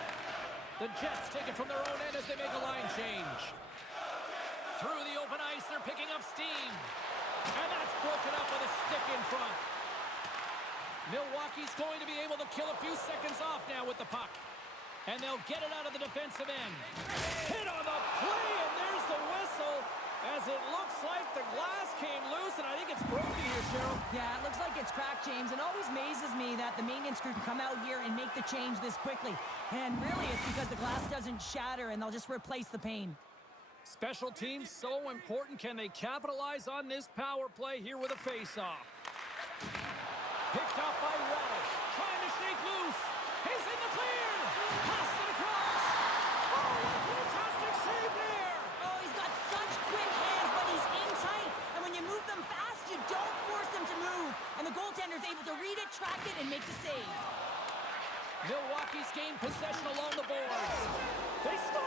The Jets take it from their own end as they make a line change. Through the open ice, they're picking up steam. And that's broken up with a stick in front. Milwaukee's going to be able to kill a few seconds off now with the puck. And they'll get it out of the defensive end. Hit on the play, and there's the whistle. As it looks like the glass came loose, and I think it's broken here, Cheryl. Yeah, it looks like it's cracked, James. It always amazes me that the maintenance crew can come out here and make the change this quickly. And really, it's because the glass doesn't shatter, and they'll just replace the pane. Special teams so important. Can they capitalize on this power play here with a face-off? Picked off by Relish. Trying to shake loose. He's in the clear. Pass it across. Oh, what a fantastic save there. Oh, he's got such quick hands, but he's in tight. And when you move them fast, you don't force them to move. And the goaltender's able to read it, track it, and make the save. Milwaukee's gained possession along the boards. They score!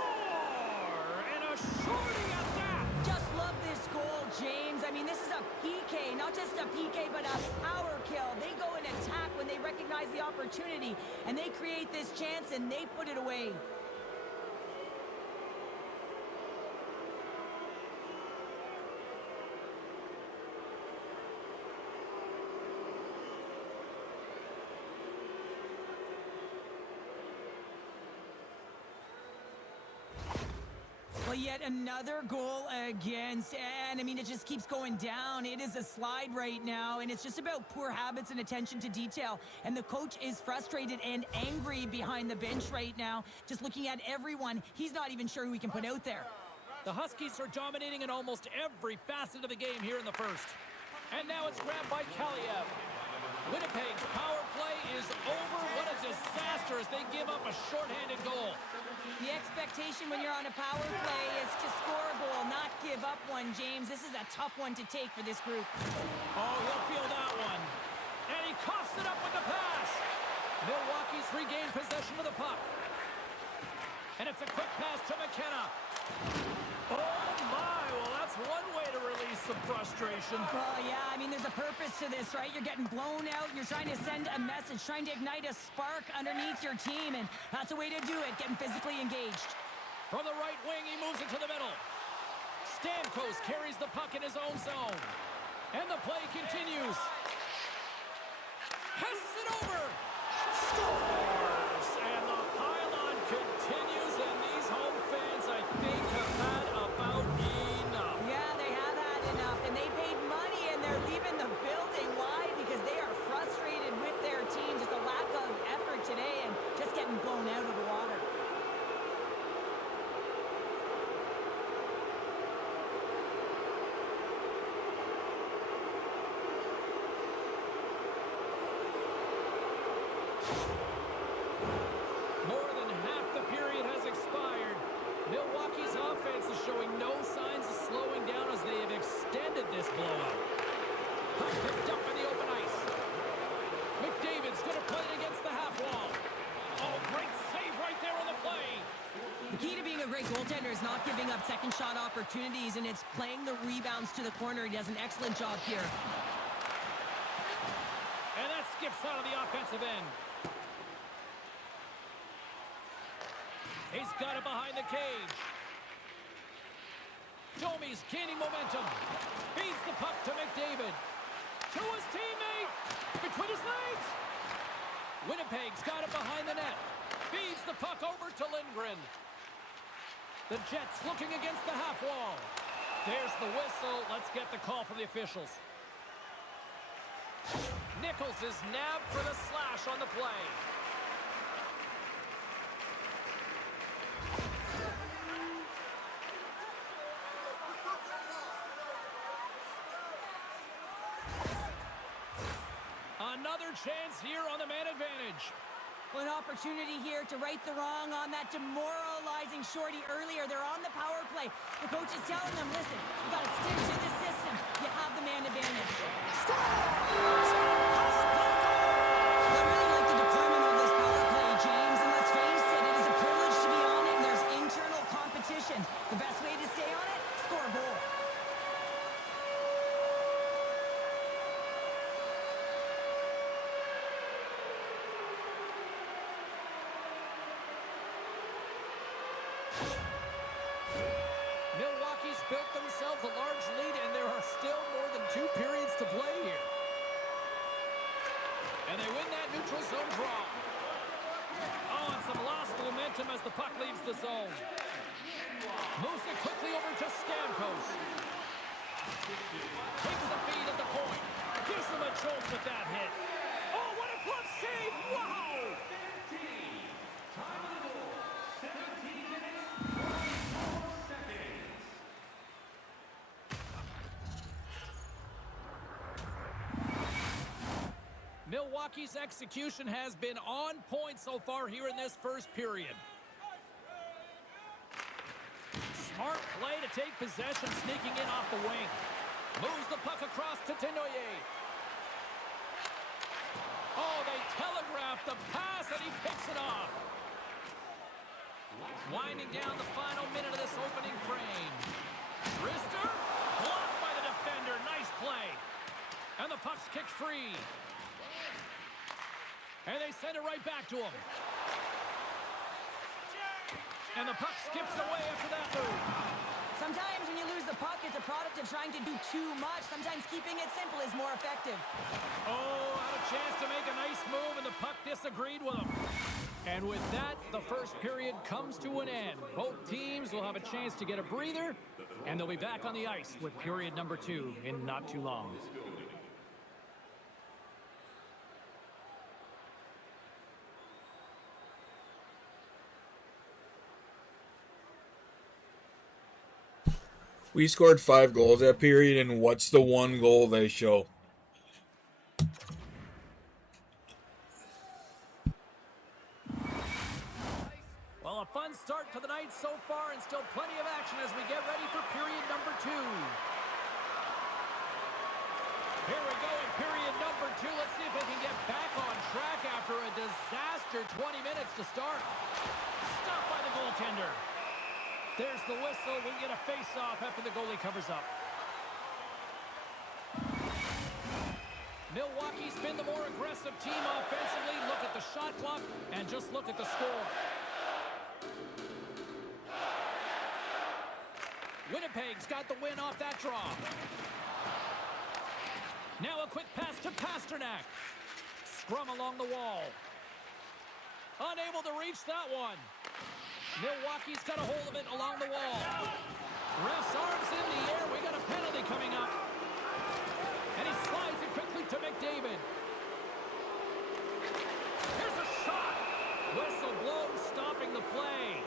And a shorty at that! Just love this goal, James. I mean, this is a PK, not just a PK, but a power kill. They go and attack when they recognize the opportunity, and they create this chance, and they put it away. Well, yet another goal against, and I mean, it just keeps going down. It is a slide right now, and it's just about poor habits and attention to detail. And the coach is frustrated and angry behind the bench right now, just looking at everyone. He's not even sure who he can put out there. The Huskies are dominating in almost every facet of the game here in the first. And now it's grabbed by Kaliev. Winnipeg's power play is over. What a disaster as they give up a shorthanded goal. The expectation when you're on a power play is to score a goal, not give up one, James. This is a tough one to take for this group. Oh, he'll feel that one. And he coughs it up with the pass. Milwaukee's regained possession of the puck. And it's a quick pass to McKenna. Oh, my. Well, that's one way to release some frustration. Well, yeah, I mean, there's a purpose to this, right? You're getting blown out. You're trying to send a message, trying to ignite a spark underneath your team, and that's the way to do it, getting physically engaged. From the right wing, he moves it to the middle. Stamkos carries the puck in his own zone. And the play continues. Passes it over. Scores! And the pylon continues, and these home fans, I think, have had about enough. Yeah, they have had enough, and they paid money, and they're leaving the building. Why? Because they are frustrated with their team. Just a lack of effort today and just getting blown out of the water. More than half the period has expired. Milwaukee's offense is showing no signs of slowing down as they have extended this blowout. Puck picked up in the open ice. McDavid's going to play it against the half wall. Oh, great save right there on the play. The key to being a great goaltender is not giving up second shot opportunities, and it's playing the rebounds to the corner. He does an excellent job here. And that skips out of the offensive end. He's got it behind the cage. Domi's gaining momentum. Feeds the puck to McDavid. To his teammate. Between his legs. Winnipeg's got it behind the net. Feeds the puck over to Lindgren. The Jets looking against the half wall. There's the whistle. Let's get the call from the officials. Nichols is nabbed for the slash on the play. Another chance here on the man advantage. Well, an opportunity here to right the wrong on that demoralizing shorty earlier. They're on the power play. The coach is telling them, listen, you got to stick to the system. You have the man advantage. I really like the deployment of this power play, James. And let's face it, it is a privilege to be on it, and there's internal competition. The best way to stay on it, score a goal. Milwaukee's built themselves a large lead, and there are still more than 2 periods to play here. And they win that neutral zone draw. Oh, and some lost momentum as the puck leaves the zone. Moves it quickly over to Stamkos. Takes the feed at the point. Gives him a jolt with that hit. Oh, what a glove save! Wow! Time of the goal, 17 minutes, 44 seconds. Milwaukee's execution has been on point so far here in this first period. Smart play to take possession, sneaking in off the wing. Moves the puck across to Tenoyer. Oh, they telegraphed the pass, and he picks it off. Winding down the final minute of this opening frame. Wrister, blocked by the defender. Nice play. And the puck's kicked free. And they send it right back to him. And the puck skips away after that move. Sometimes when you lose the puck, it's a product of trying to do too much. Sometimes keeping it simple is more effective. Oh, had a chance to make a nice move, and the puck disagreed with him. And with that, the first period comes to an end. Both teams will have a chance to get a breather, and they'll be back on the ice with period number 2 in not too long. We scored 5 goals that period, and what's the one goal they show? Well, a fun start to the night so far, and still plenty of action as we get ready for period number 2. Here we go in period number 2. Let's see if they can get back on track after a disaster 20 minutes to start. Stopped by the goaltender. There's the whistle. We'll get a face-off after the goalie covers up. Milwaukee's been the more aggressive team offensively. Look at the shot clock and just look at the score. Winnipeg's got the win off that draw. Now a quick pass to Pasternak. Scrum along the wall. Unable to reach that one. Milwaukee's got a hold of it along the wall. Ref's arms in the air. We got a penalty coming up. And he slides it quickly to McDavid. Here's a shot. Whistle blown, stopping the play.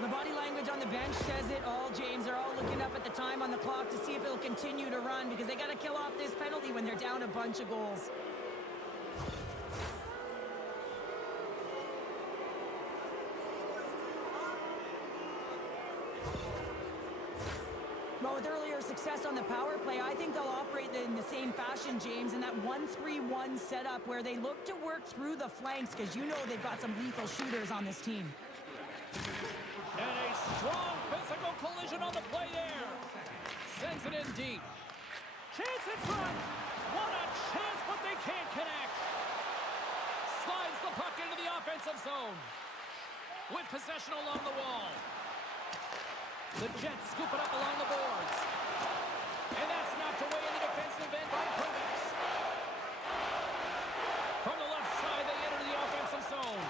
The body language on the bench says it all, James. They're all looking up at the time on the clock to see if it'll continue to run because they got to kill off this penalty when they're down a bunch of goals. Well, with earlier success on the power play, I think they'll operate in the same fashion, James, in that 1-3-1 setup where they look to work through the flanks because you know they've got some lethal shooters on this team. And a strong physical collision on the play there. Sends it in deep. Chance in front. What a chance, but they can't connect. Slides the puck into the offensive zone. With possession along the wall. The Jets scoop it up along the boards. And that's knocked away in the defensive end by Provex. From the left side, they enter the offensive zone.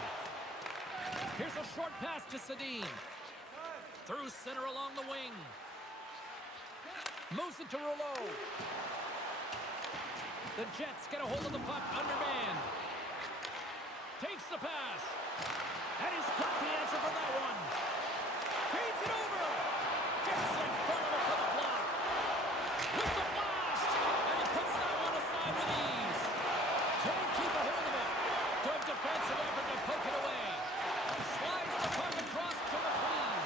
Here's a short pass to Sedin. Through center along the wing. Moves it to Rouleau. The Jets get a hold of the puck undermanned. Takes the pass. And he's got the answer for that one. Feeds it over. Gets in front of it for the block. With the blast. And he puts that one aside with ease. Can't keep a hold of it. Good defensive effort to poke it away. Slides the puck across to McLean.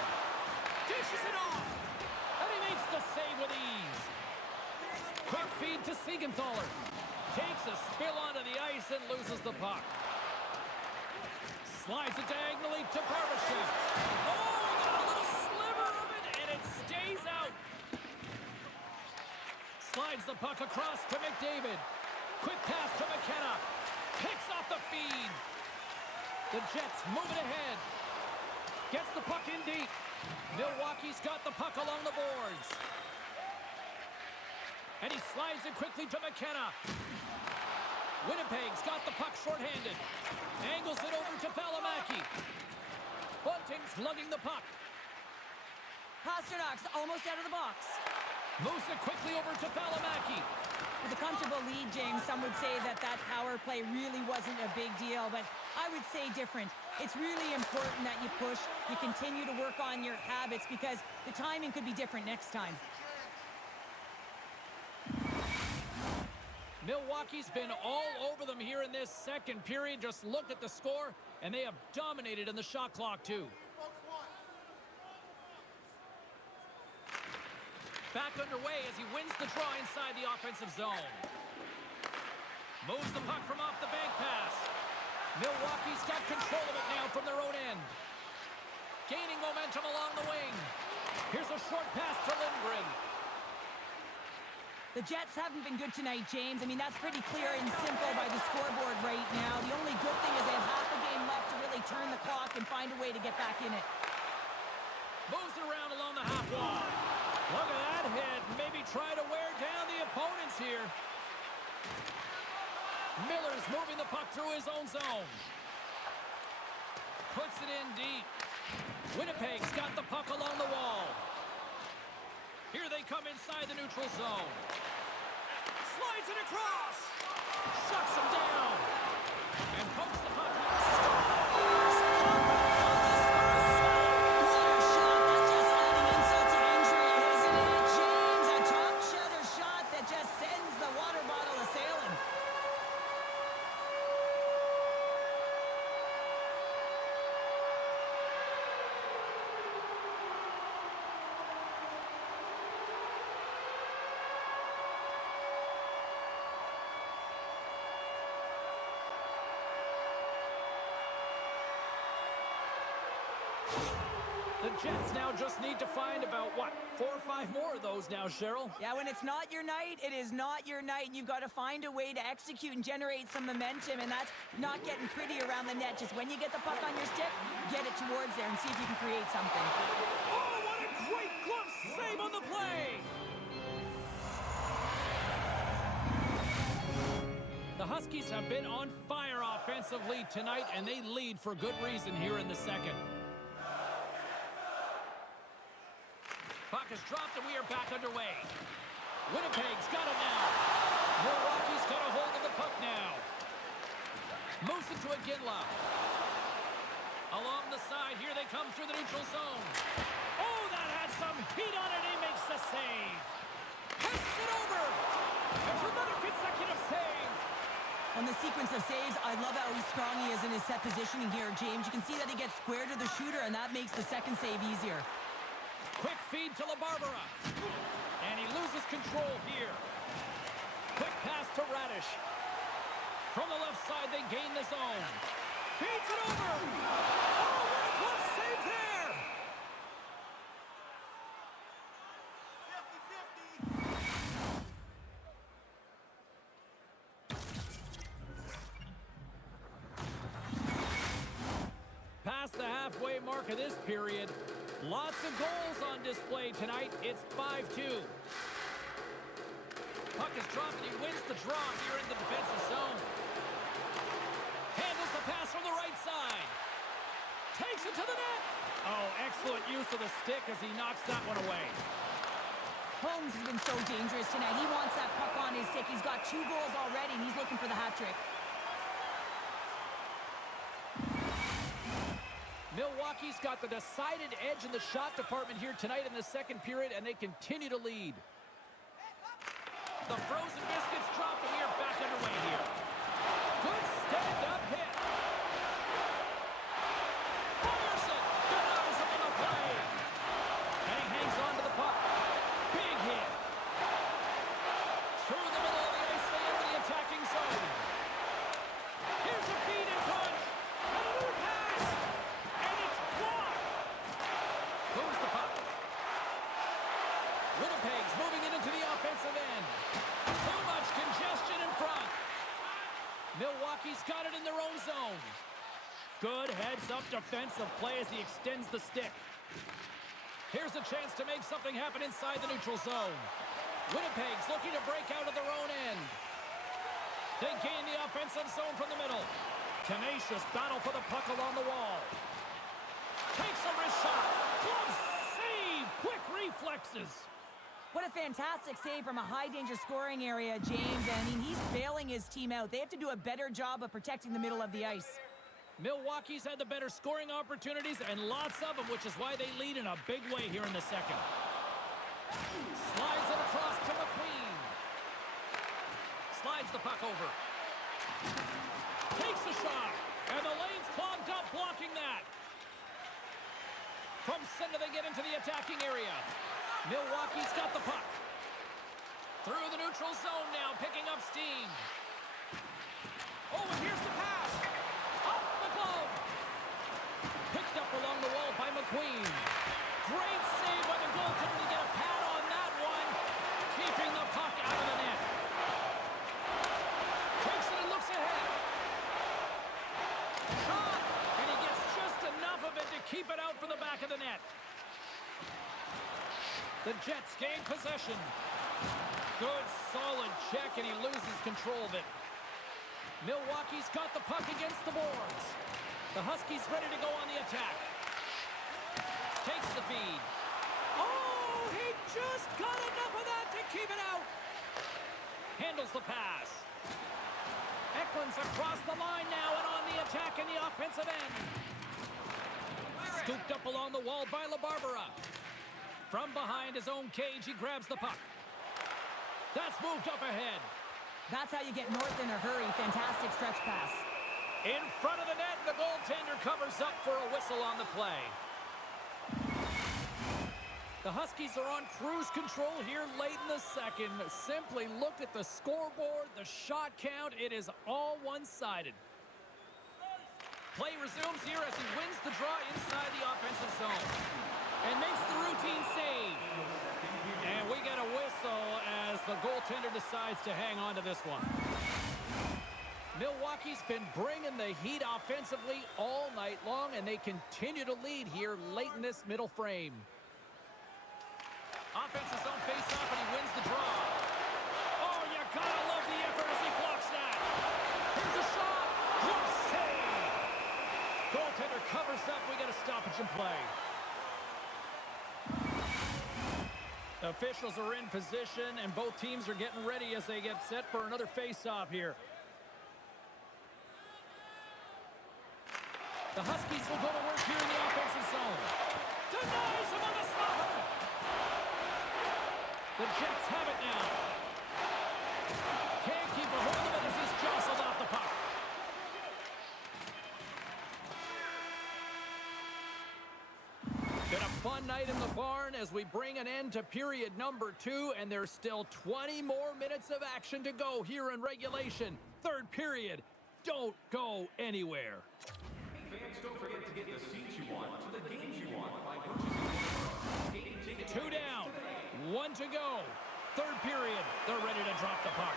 Dishes it off. And he makes the save with ease. Quick feed to Siegenthaler. Takes a spill onto the ice and loses the puck. Slides it diagonally to Barbashev. Oh, he got a little sliver of it, and it stays out. Slides the puck across to McDavid. Quick pass to McKenna. Picks off the feed. The Jets move it ahead. Gets the puck in deep. Milwaukee's got the puck along the boards. And he slides it quickly to McKenna. Winnipeg's got the puck shorthanded. Angles it over to Valimaki. Bunting's lugging the puck. Pasternak's almost out of the box. Moves it quickly over to Valimaki. With a comfortable lead, James, some would say that power play really wasn't a big deal, but I would say different. It's really important that you push, you continue to work on your habits because the timing could be different next time. Milwaukee's been all over them here in this second period. Just look at the score, and they have dominated in the shot clock, too. Back underway as he wins the draw inside the offensive zone. Moves the puck from off the bank pass. Milwaukee's got control of it now from their own end. Gaining momentum along the wing. Here's a short pass to Lindgren. The Jets haven't been good tonight, James. I mean, that's pretty clear and simple by the scoreboard right now. The only good thing is they have half a game left to really turn the clock and find a way to get back in it. Moves it around along the half wall. Look at that hit. Maybe try to wear down the opponents here. Miller's moving the puck through his own zone. Puts it in deep. Winnipeg's got the puck along the wall. Here they come inside the neutral zone. Slides it across. Shuts him down. And pokes the puck. Scores! What a shot. That's just adding insult to injury, isn't it, James? A top shutter shot that just sends the water bottle a-sailing. The Jets now just need to find about, 4 or 5 more of those now, Cheryl? Yeah, when it's not your night, it is not your night. You've got to find a way to execute and generate some momentum, and that's not getting pretty around the net. Just when you get the puck on your stick, get it towards there and see if you can create something. Oh, what a great glove save on the play! The Huskies have been on fire offensively tonight, and they lead for good reason here in the second. Puck is dropped, and we are back underway. Winnipeg's got it now. Milwaukee's got a hold of the puck now. Moves it to Iginla. Along the side, here they come through the neutral zone. Oh, that had some heat on it. He makes the save. Passes it over. There's another consecutive save. On the sequence of saves, I love how strong he is in his set positioning here, James. You can see that he gets square to the shooter, and that makes the second save easier. Quick feed to LaBarbera. And he loses control here. Quick pass to Radish. From the left side, they gain the zone. Feeds it over. Oh, what a close save there. Past the halfway mark of this period. Lots of goals on display tonight. It's 5-2. Puck is dropped and he wins the draw here in the defensive zone. Handles the pass from the right side. Takes it to the net. Oh, excellent use of the stick as he knocks that one away. Holmes has been so dangerous tonight. He wants that puck on his stick. He's got 2 goals already, and he's looking for the hat trick. Milwaukee's got the decided edge in the shot department here tonight in the second period, and they continue to lead. The frozen biscuits dropped, and we are back underway here. Good stand-up hit. Ryerson denies him on the play. And he hangs on to the puck. Big hit. Through the middle of the ice, they enter the attacking zone. Here's a feed in front. And a new pass. And it's blocked. Moves the puck. Winnipeg's moving it into the offensive end. Too much congestion in front. Milwaukee's got it in their own zone. Good heads-up defensive play as he extends the stick. Here's a chance to make something happen inside the neutral zone. Winnipeg's looking to break out of their own end. They gain the offensive zone from the middle. Tenacious battle for the puck along the wall. Takes a wrist shot. Glove save. Quick reflexes. What a fantastic save from a high-danger scoring area, James. I mean, he's bailing his team out. They have to do a better job of protecting the middle of the ice. Milwaukee's had the better scoring opportunities and lots of them, which is why they lead in a big way here in the second. Slides it across to McQueen. Slides the puck over. Takes a shot. And the lane's clogged up, blocking that. From center, they get into the attacking area. Milwaukee's got the puck. Through the neutral zone now, picking up steam. Oh, and here's the pass. A keep it out for the back of the net. The Jets gain possession. Good, solid check, and he loses control of it. Milwaukee's got the puck against the boards. The Huskies ready to go on the attack. Takes the feed. Oh, he just got enough of that to keep it out. Handles the pass. Eklund's across the line now and on the attack in the offensive end. Scooped up along the wall by LaBarbera. From behind his own cage, he grabs the puck. That's moved up ahead. That's how you get north in a hurry. Fantastic stretch pass. In front of the net, the goaltender covers up for a whistle on the play. The Huskies are on cruise control here late in the second. Simply look at the scoreboard, the shot count. It is all one-sided. Play resumes here as he wins the draw inside the offensive zone and makes the routine save. And we get a whistle as the goaltender decides to hang on to this one. Milwaukee's been bringing the heat offensively all night long, and they continue to lead here late in this middle frame. Offensive zone face-off, and he wins the draw. Oh, you gotta love the effort as he blocks that. Here's a shot. Good save. Goaltender covers up. We got a stoppage in play. The officials are in position, and both teams are getting ready as they get set for another face-off here. The Huskies will go to work here in the offensive zone. Denies him on the slapper. The Jets have it now. Can't keep a hold of it as he's jostled off the puck. Been a fun night in the barn as we bring an end to period number 2, and there's still 20 more minutes of action to go here in regulation. Third period. Don't go anywhere. Fans, don't forget to get the seats you want to the games you want by purchasing tickets. 2 down, 1 to go. Third period, they're ready to drop the puck.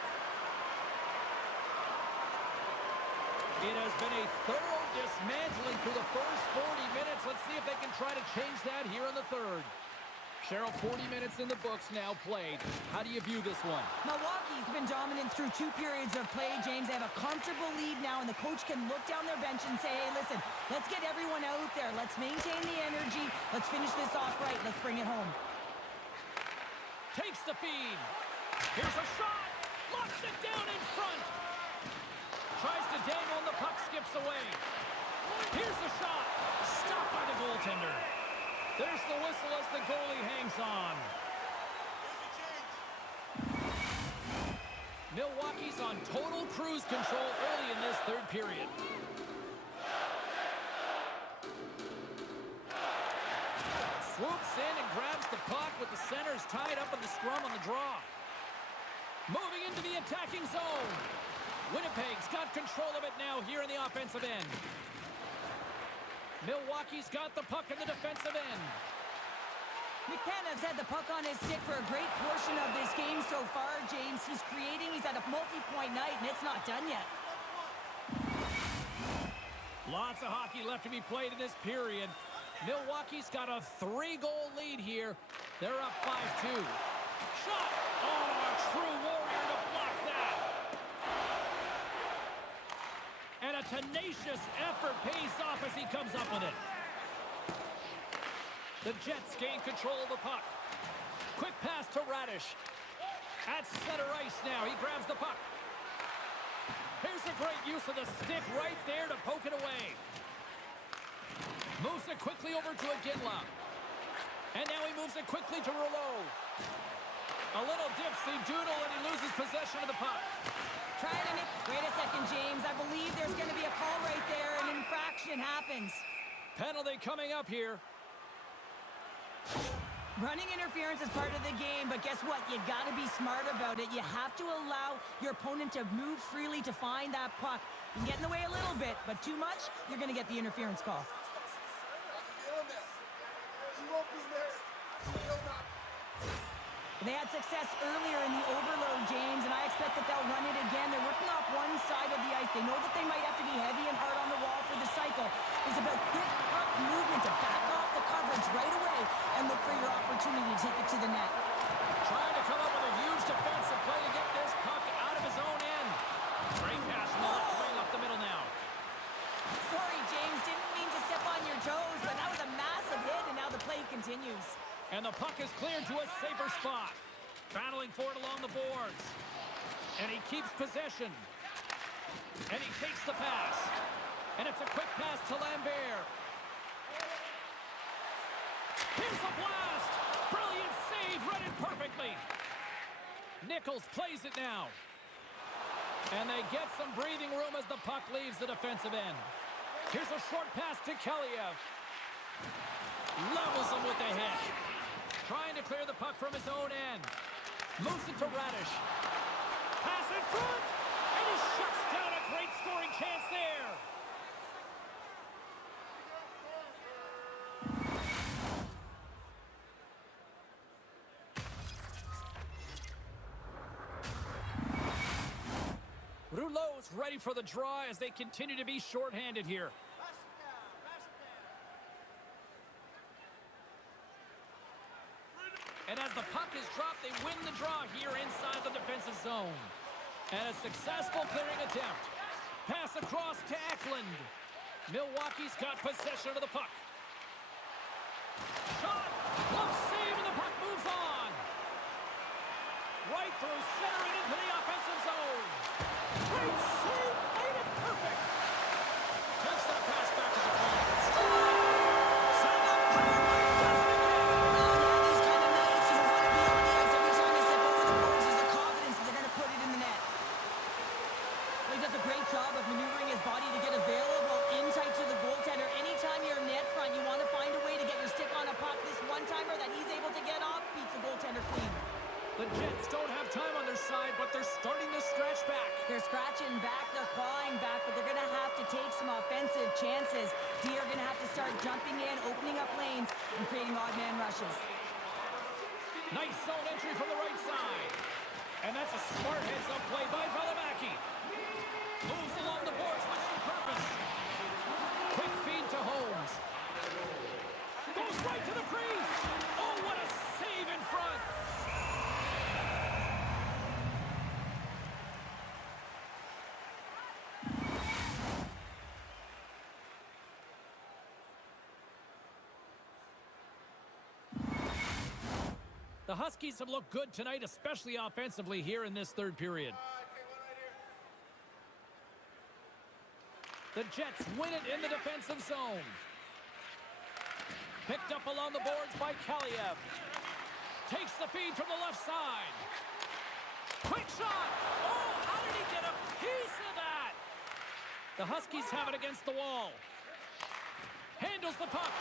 It has been a thorough dismantling through the first 40 minutes. Let's see if they can try to change that here in the third. Cheryl, 40 minutes in the books now played. How do you view this one? Milwaukee's been dominant through 2 periods of play, James. They have a comfortable lead now, and the coach can look down their bench and say, hey, listen, let's get everyone out there. Let's maintain the energy. Let's finish this off right. Let's bring it home. Takes the feed. Here's a shot. Locks it down in front. Tries to dangle, and the puck skips away. Here's the shot. Stopped by the goaltender. There's the whistle as the goalie hangs on. Milwaukee's on total cruise control early in this third period. Swoops in and grabs the puck with the centers tied up in the scrum on the draw. Moving into the attacking zone. Winnipeg's got control of it now here in the offensive end. Milwaukee's got the puck in the defensive end. McKennan's had the puck on his stick for a great portion of this game so far, James. He's creating. He's had a multi-point night, and it's not done yet. Lots of hockey left to be played in this period. Milwaukee's got a 3-goal lead here. They're up 5-2. Shot! Oh, a true warrior to block that. And a tenacious effort pays off as he comes up with it. The Jets gain control of the puck. Quick pass to Radish. At center ice now. He grabs the puck. Here's a great use of the stick right there to poke it away. Moves it quickly over to Iginla. And now he moves it quickly to Rouleau. A little dipsy doodle and he loses possession of the puck. Try it, Nick. Wait a second, James. I believe there's going to be a call right there. An infraction happens. Penalty coming up here. Running interference is part of the game, but guess what? You got to be smart about it. You have to allow your opponent to move freely to find that puck. You can get in the way a little bit, but too much, you're going to get the interference call. They had success earlier in the overload, James, and I expect that they'll run it again. They're working off one side of the ice. They know that they might have to be heavy and hard on the wall for for the cycle is about quick up movement to back off the coverage right away and look for your opportunity to take it to the net. Trying to come up with a huge defensive play to get this puck out of his own end. Great pass from the left wing up the middle now. Sorry, James, didn't mean to step on your toes, but that was a massive hit, and now the play continues. And the puck is cleared to a safer spot. Battling for it along the boards. And he keeps possession. And he takes the pass. And it's a quick pass to Lambert. Here's a blast! Brilliant save, read it perfectly. Nichols plays it now. And they get some breathing room as the puck leaves the defensive end. Here's a short pass to Kaliev. Levels him with the hit. Trying to clear the puck from his own end. Moves it to Radish. Pass in front! And he shuts down a great scoring chance there. Rouleau's ready for the draw as they continue to be shorthanded here. And as the puck is dropped, they win the draw here inside the defensive zone. And a successful clearing attempt. Pass across to Eklund. Milwaukee's got possession of the puck. Shot! Glove save, and the puck moves on. Right through center and into the offensive zone. Great save, made it perfect. Takes that pass back to the corner. Send up power play, does it again. These kind of nights, you want to be on the ice every time they step over the boards. There's a confidence that they're going to put it in the net. He does a great job of maneuvering his body to get available in tight to the goaltender. Anytime you're net front, you want to find a way to get your stick on a puck. This one-timer that he's able to get off beats the goaltender clean. The Jets don't have time on their side, but they're starting to stretch back. They're scratching back, they're clawing back, but they're going to have to take some offensive chances. D are going to have to start jumping in, opening up lanes, and creating odd man rushes. Nice zone entry from the right side. And that's a smart heads-up play by Valimaki. Moves along the boards with some purpose. Quick feed to Holmes. Goes right to the crease. Oh, what a save in front. The Huskies have looked good tonight, especially offensively here in this third period. The Jets win it in the defensive zone. Picked up along the boards by Kaliev. Takes the feed from the left side. Quick shot! Oh, how did he get a piece of that? The Huskies have it against the wall. Handles the puck.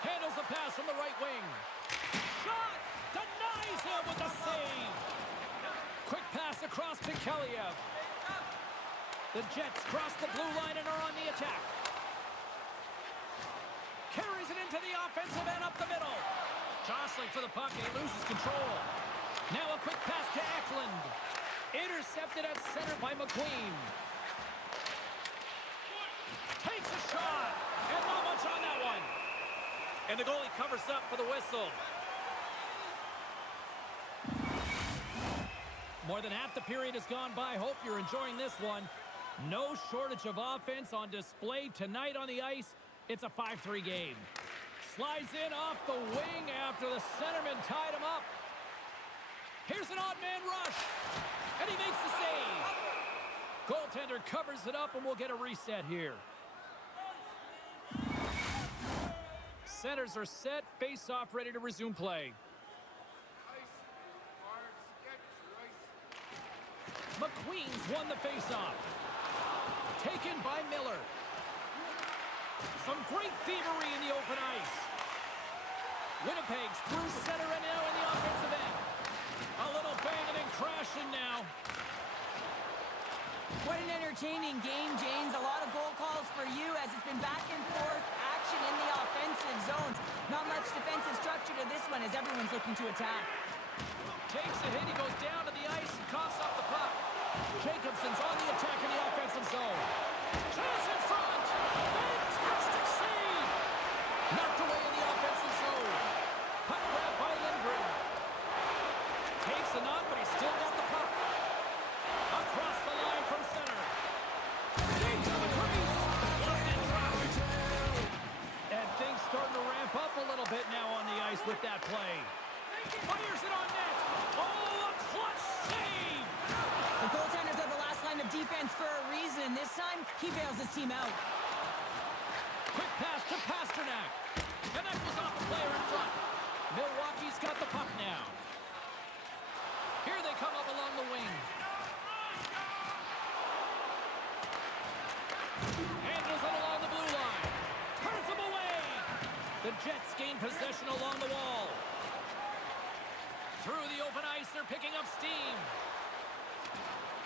Handles the pass from the right wing. Shot! Denies him with a save. Quick pass across to Kaliev. The Jets cross the blue line and are on the attack. Carries it into the offensive end up the middle. Jostling for the puck and he loses control. Now a quick pass to Eklund. Intercepted at center by McQueen. Takes a shot. And not much on that one. And the goalie covers up for the whistle. More than half the period has gone by. Hope you're enjoying this one. No shortage of offense on display tonight on the ice. It's a 5-3 game. Slides in off the wing after the centerman tied him up. Here's an odd man rush. And he makes the save. Goaltender covers it up and we'll get a reset here. Centers are set. Face-off ready to resume play. McQueen's won the face-off. Taken by Miller. Some great thievery in the open ice. Winnipeg's through center and now in the offensive end. A little banging and crashing now. What an entertaining game, James. A lot of goal calls for you as it's been back and forth action in the offensive zones. Not much defensive structure to this one as everyone's looking to attack. Takes a hit, he goes down to the ice and coughs up the puck. Jacobson's on the attack in the offensive zone. Chance in front! with that play. Fires it on net. Oh, a clutch save! The goaltenders are the last line of defense for a reason. This time, he bails his team out. Quick pass to Pasternak. And that goes off a player in front. Milwaukee's got the puck now. Here they come up along the wing. Handles it along the blue line. Turns them away. The Jets gain possession along the wall. Through the open ice, they're picking up steam.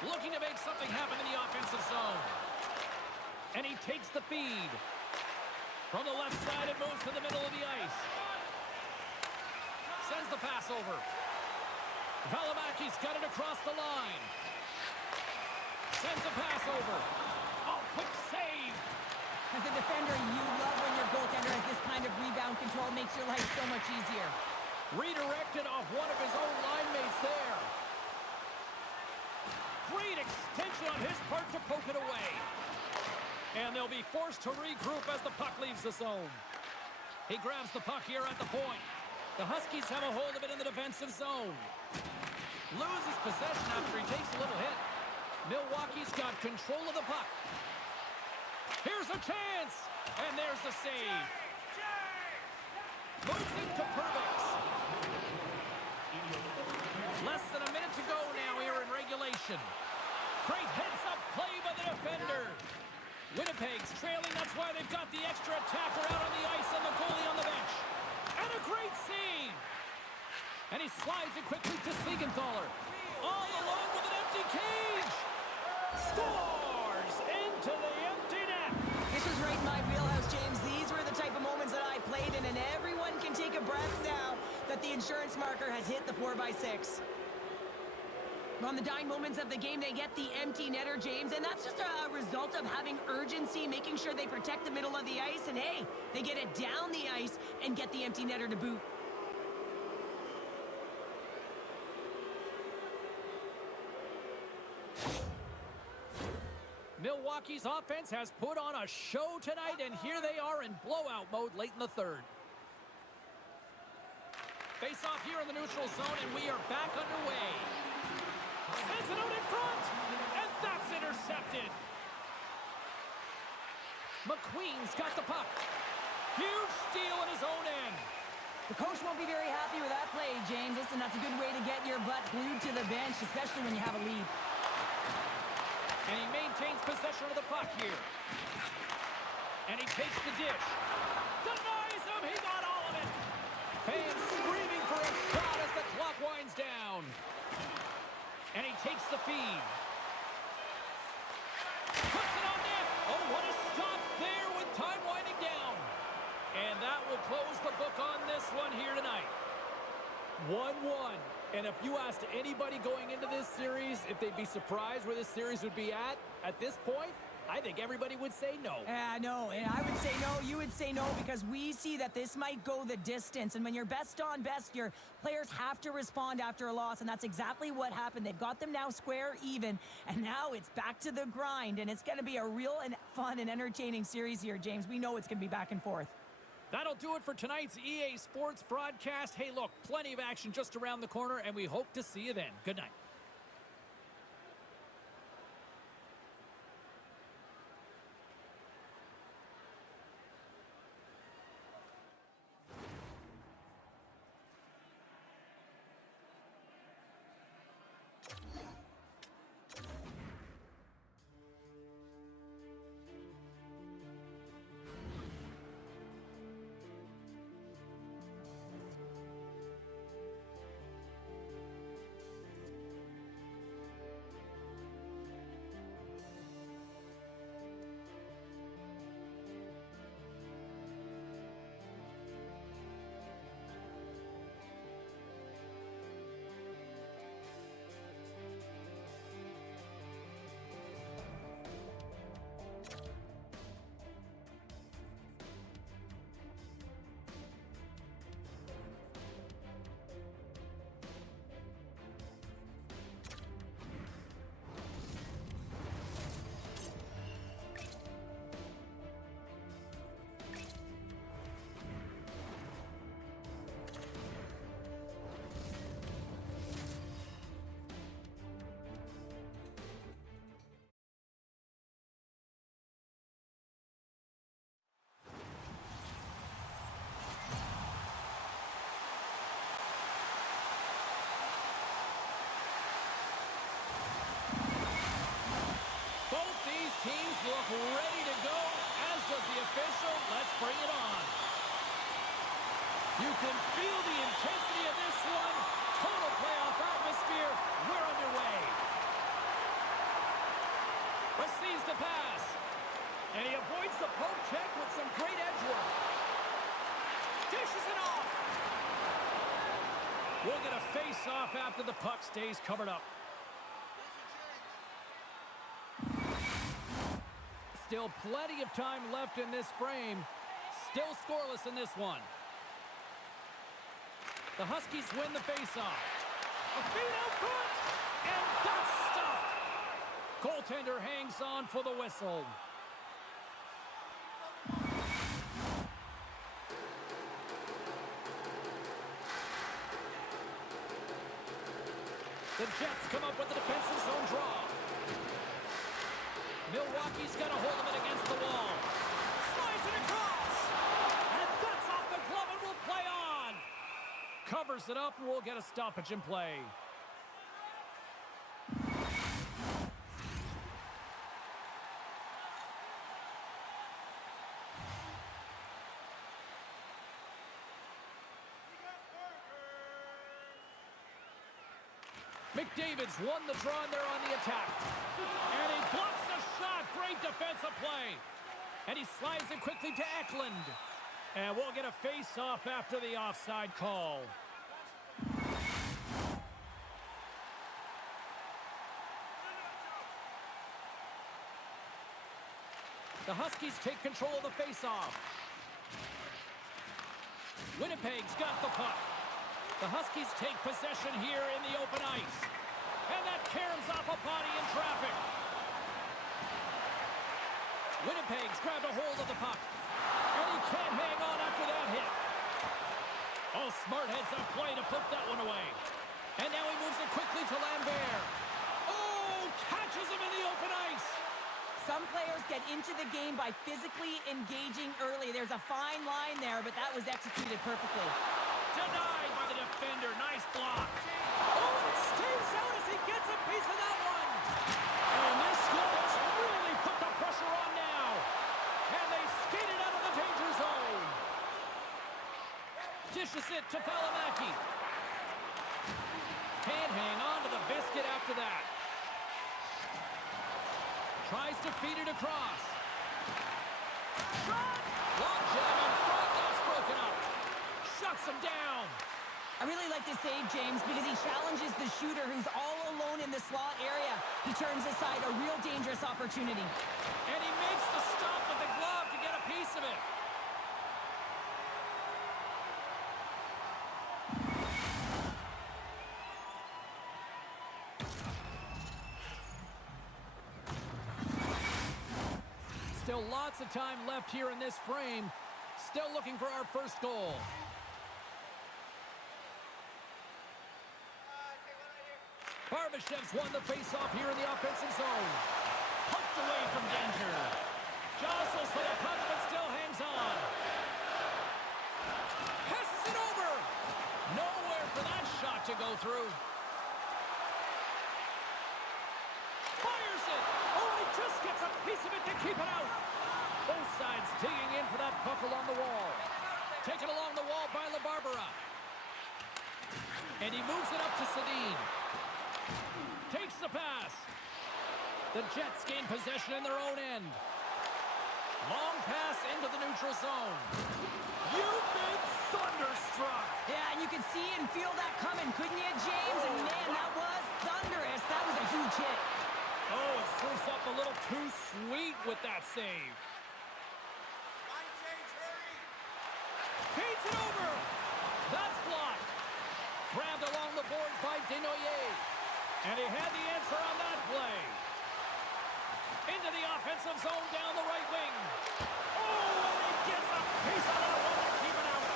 Looking to make something happen in the offensive zone. And he takes the feed. From the left side, it moves to the middle of the ice. Sends the pass over. Valimaki's got it across the line. Sends a pass over. Oh, quick save. As a defender, you love when your goaltender has this kind of rebound control. Makes your life so much easier. Redirected off one of his own line mates there. Great extension on his part to poke it away. And they'll be forced to regroup as the puck leaves the zone. He grabs the puck here at the point. The Huskies have a hold of it in the defensive zone. Loses possession after he takes a little hit. Milwaukee's got control of the puck. Here's a chance. And there's the save. Moves into Perbix. Less than a minute to go now here in regulation. Great heads-up play by the defender. Winnipeg's trailing. That's why they've got the extra attacker out on the ice and the goalie on the bench. And a great save. And he slides it quickly to Siegenthaler. All alone with an empty cage. Scores into the empty net. This was right in my wheelhouse, James. These were the type of moments that I played in, and everyone can take a breath now that the insurance marker has hit the 4x6. On the dying moments of the game, they get the empty netter, James, and that's just a result of having urgency, making sure they protect the middle of the ice, and hey, they get it down the ice and get the empty netter to boot. Milwaukee's offense has put on a show tonight, and here they are in blowout mode late in the third. Face off here in the neutral zone, and we are back underway. Sends it out in front, and that's intercepted. McQueen's got the puck. Huge steal in his own end. The coach won't be very happy with that play, James. Listen, that's a good way to get your butt glued to the bench, especially when you have a lead. And he maintains possession of the puck here. And he takes the dish. Denies him. He got all of it. Fans screaming for a shot as the clock winds down. And he takes the feed. Puts it on net. Oh, what a stop there with time winding down. And that will close the book on this one here tonight. 1-1. And if you asked anybody going into this series if they'd be surprised where this series would be at this point, I think everybody would say no. No, and I would say no, you would say no, because we see that this might go the distance. And when you're best on best, your players have to respond after a loss, and that's exactly what happened. They've got them now square even, and now it's back to the grind, and it's going to be a real and fun and entertaining series here, James. We know it's going to be back and forth. That'll do it for tonight's EA Sports broadcast. Hey, look, plenty of action just around the corner, and we hope to see you then. Good night. You can feel the intensity of this one. Total playoff atmosphere. We're underway. Receives the pass. And he avoids the poke check with some great edge work. Dishes it off. We'll get a face-off after the puck stays covered up. Still plenty of time left in this frame. Still scoreless in this one. The Huskies win the face-off. A feed out front, and that's stopped. Goaltender hangs on for the whistle. The Jets come up with the defensive zone draw. Milwaukee's got a hold of it against the wall. Slides it across. And that's off the glove and will play on. Covers it up and we'll get a stoppage in play. McDavid's won the draw and they're on the attack. And he blocks the shot. Great defensive play. And he slides it quickly to Eklund. And we'll get a face-off after the offside call. The Huskies take control of the face-off. Winnipeg's got the puck. The Huskies take possession here in the open ice. And that caroms off a body in traffic. Winnipeg's grabbed a hold of the puck. And he can't hang on after that hit. Oh, smart heads-up play to put that one away. And now he moves it quickly to Lambert. Oh, catches him in the open ice. Some players get into the game by physically engaging early. There's a fine line there, but that was executed perfectly. Denied by the defender. Nice block. Oh, it stays out as he gets a piece of that one. And this score has really put the pressure on now. And they skated out of the danger zone. Dishes it to Valimaki. Can't hang on to the biscuit after that. Tries to feed it across. Shot! Long jam in front. That's broken up. Shuts him down. I really like this save, James, because he challenges the shooter who's all alone in the slot area. He turns aside a real dangerous opportunity. And he makes the stop with the glove to get a piece of it. Still lots of time left here in this frame. Still looking for our first goal. Barbashev's won the faceoff here in the offensive zone. Poked away from danger. Jostles for the puck, but still hangs on. Passes it over. Nowhere for that shot to go through. Fires it. Oh, he just gets a piece of it to keep it out. Both sides digging in for that puck along the wall. Taken along the wall by LaBarbera. And he moves it up to Sedin. Takes the pass. The Jets gain possession in their own end. Long pass into the neutral zone. You've been thunderstruck. Yeah, and you can see and feel that coming, couldn't you, James? And man, that was thunderous. That was a huge hit. Oh, it spruce up a little too sweet with that save. Feeds it over. That's blocked. Grabbed along the boards by Desnoyers. And he had the answer on that play. Into the offensive zone down the right wing. Oh, and he gets a piece of that one to keep it out.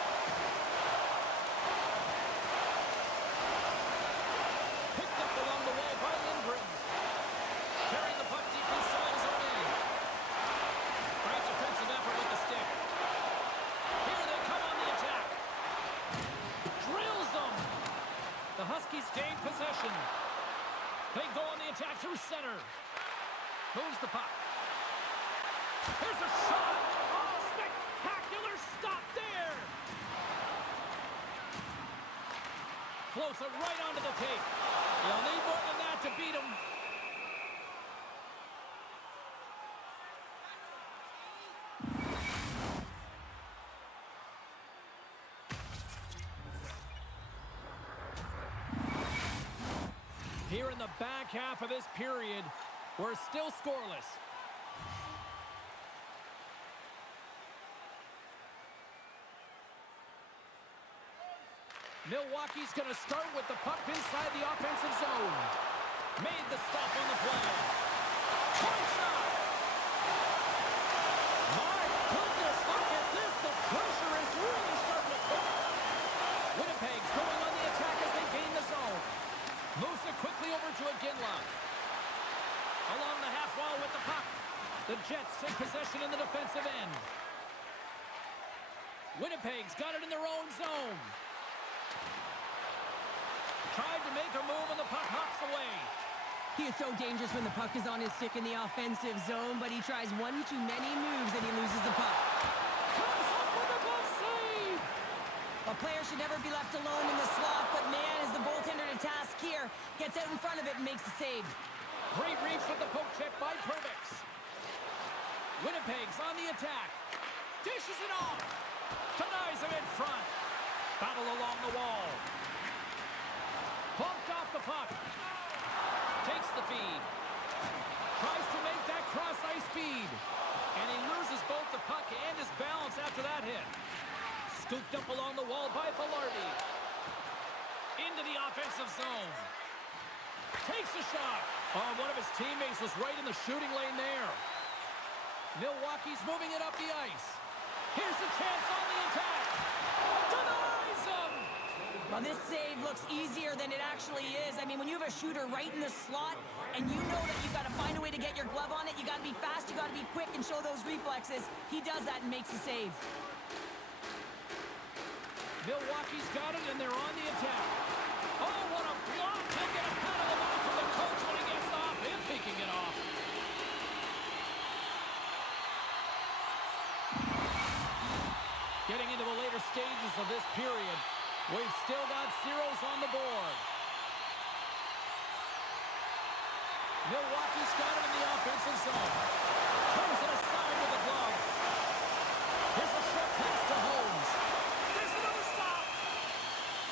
Picked up along the wall by Lindgren. Carrying the puck deep inside his own end. Great defensive effort with the stick. Here they come on the attack. Drills them. The Huskies gain possession. They go on the attack through center. Moves the puck. Here's a shot. Oh, spectacular stop there. Floats it right onto the tape. You'll need more than that to beat him. Here in the back half of this period, we're still scoreless. Milwaukee's going to start with the puck inside the offensive zone. Made the stop on the play. Point shot! My goodness, look at this. The pressure is really starting to cook. Winnipeg's going on the attack as they gain the zone. Moves it quickly over to Iginla. Along the half wall with the puck. The Jets take possession in the defensive end. Winnipeg's got it in their own zone. Tried to make a move and the puck hops away. He is so dangerous when the puck is on his stick in the offensive zone, but he tries one too many moves and he loses the puck. Comes up with a glove save. A player should never be left alone in the slot, but man, is the goaltender to task here. Gets out in front of it and makes the save. Great reach with the poke check by Perbix. Winnipeg's on the attack. Dishes it off. Denies him in front. Battle along the wall. Bumped off the puck. Takes the feed. Tries to make that cross-ice feed. And he loses both the puck and his balance after that hit. Scooped up along the wall by Velarde. Into the offensive zone. Takes a shot. Oh, one of his teammates was right in the shooting lane there. Milwaukee's moving it up the ice. Here's a chance on the attack. Denies him. Well, this save looks easier than it actually is. I mean, when you have a shooter right in the slot and you know that you've got to find a way to get your glove on it, you got to be fast, you got to be quick and show those reflexes. He does that and makes the save. Milwaukee's got it and they're on the attack. Oh, what a block. He'll get a pat on the back from the coach when he gets off, if he can get off. Getting into the later stages of this period, we've still got zeros on the board. Milwaukee's got it in the offensive zone. Turns it aside with a glove. Here's a short pass to Holmes. There's another stop.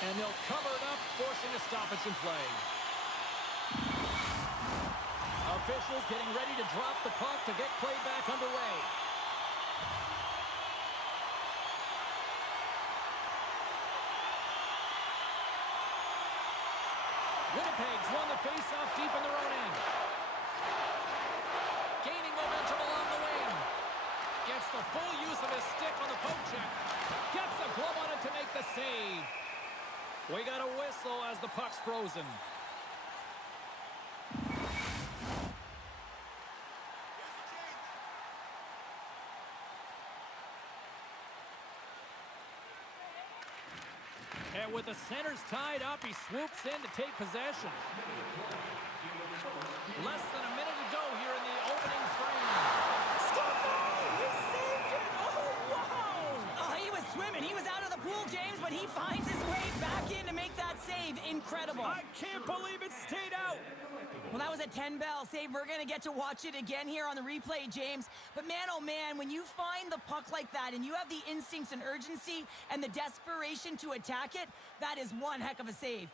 And they'll cover it up, forcing a stoppage in play. Officials getting ready to drop the puck to get play back underway. Winnipeg's won the face-off deep in their own end. Gaining momentum along the wing. Gets the full use of his stick on the poke check. Gets a glove on it to make the save. We got a whistle as the puck's frozen. And with the centers tied up, he swoops in to take possession. Less than a minute to go here in the opening frame. He saved it! Oh, wow! Oh, he was swimming. He was out of the pool, James, but he finds his way back in to make that save. Incredible. I can't believe it stayed out. Well, that was a 10-bell save. We're going to get to watch it again here on the replay, James. But man, oh man, when you find the puck like that and you have the instincts and urgency and the desperation to attack it, that is one heck of a save.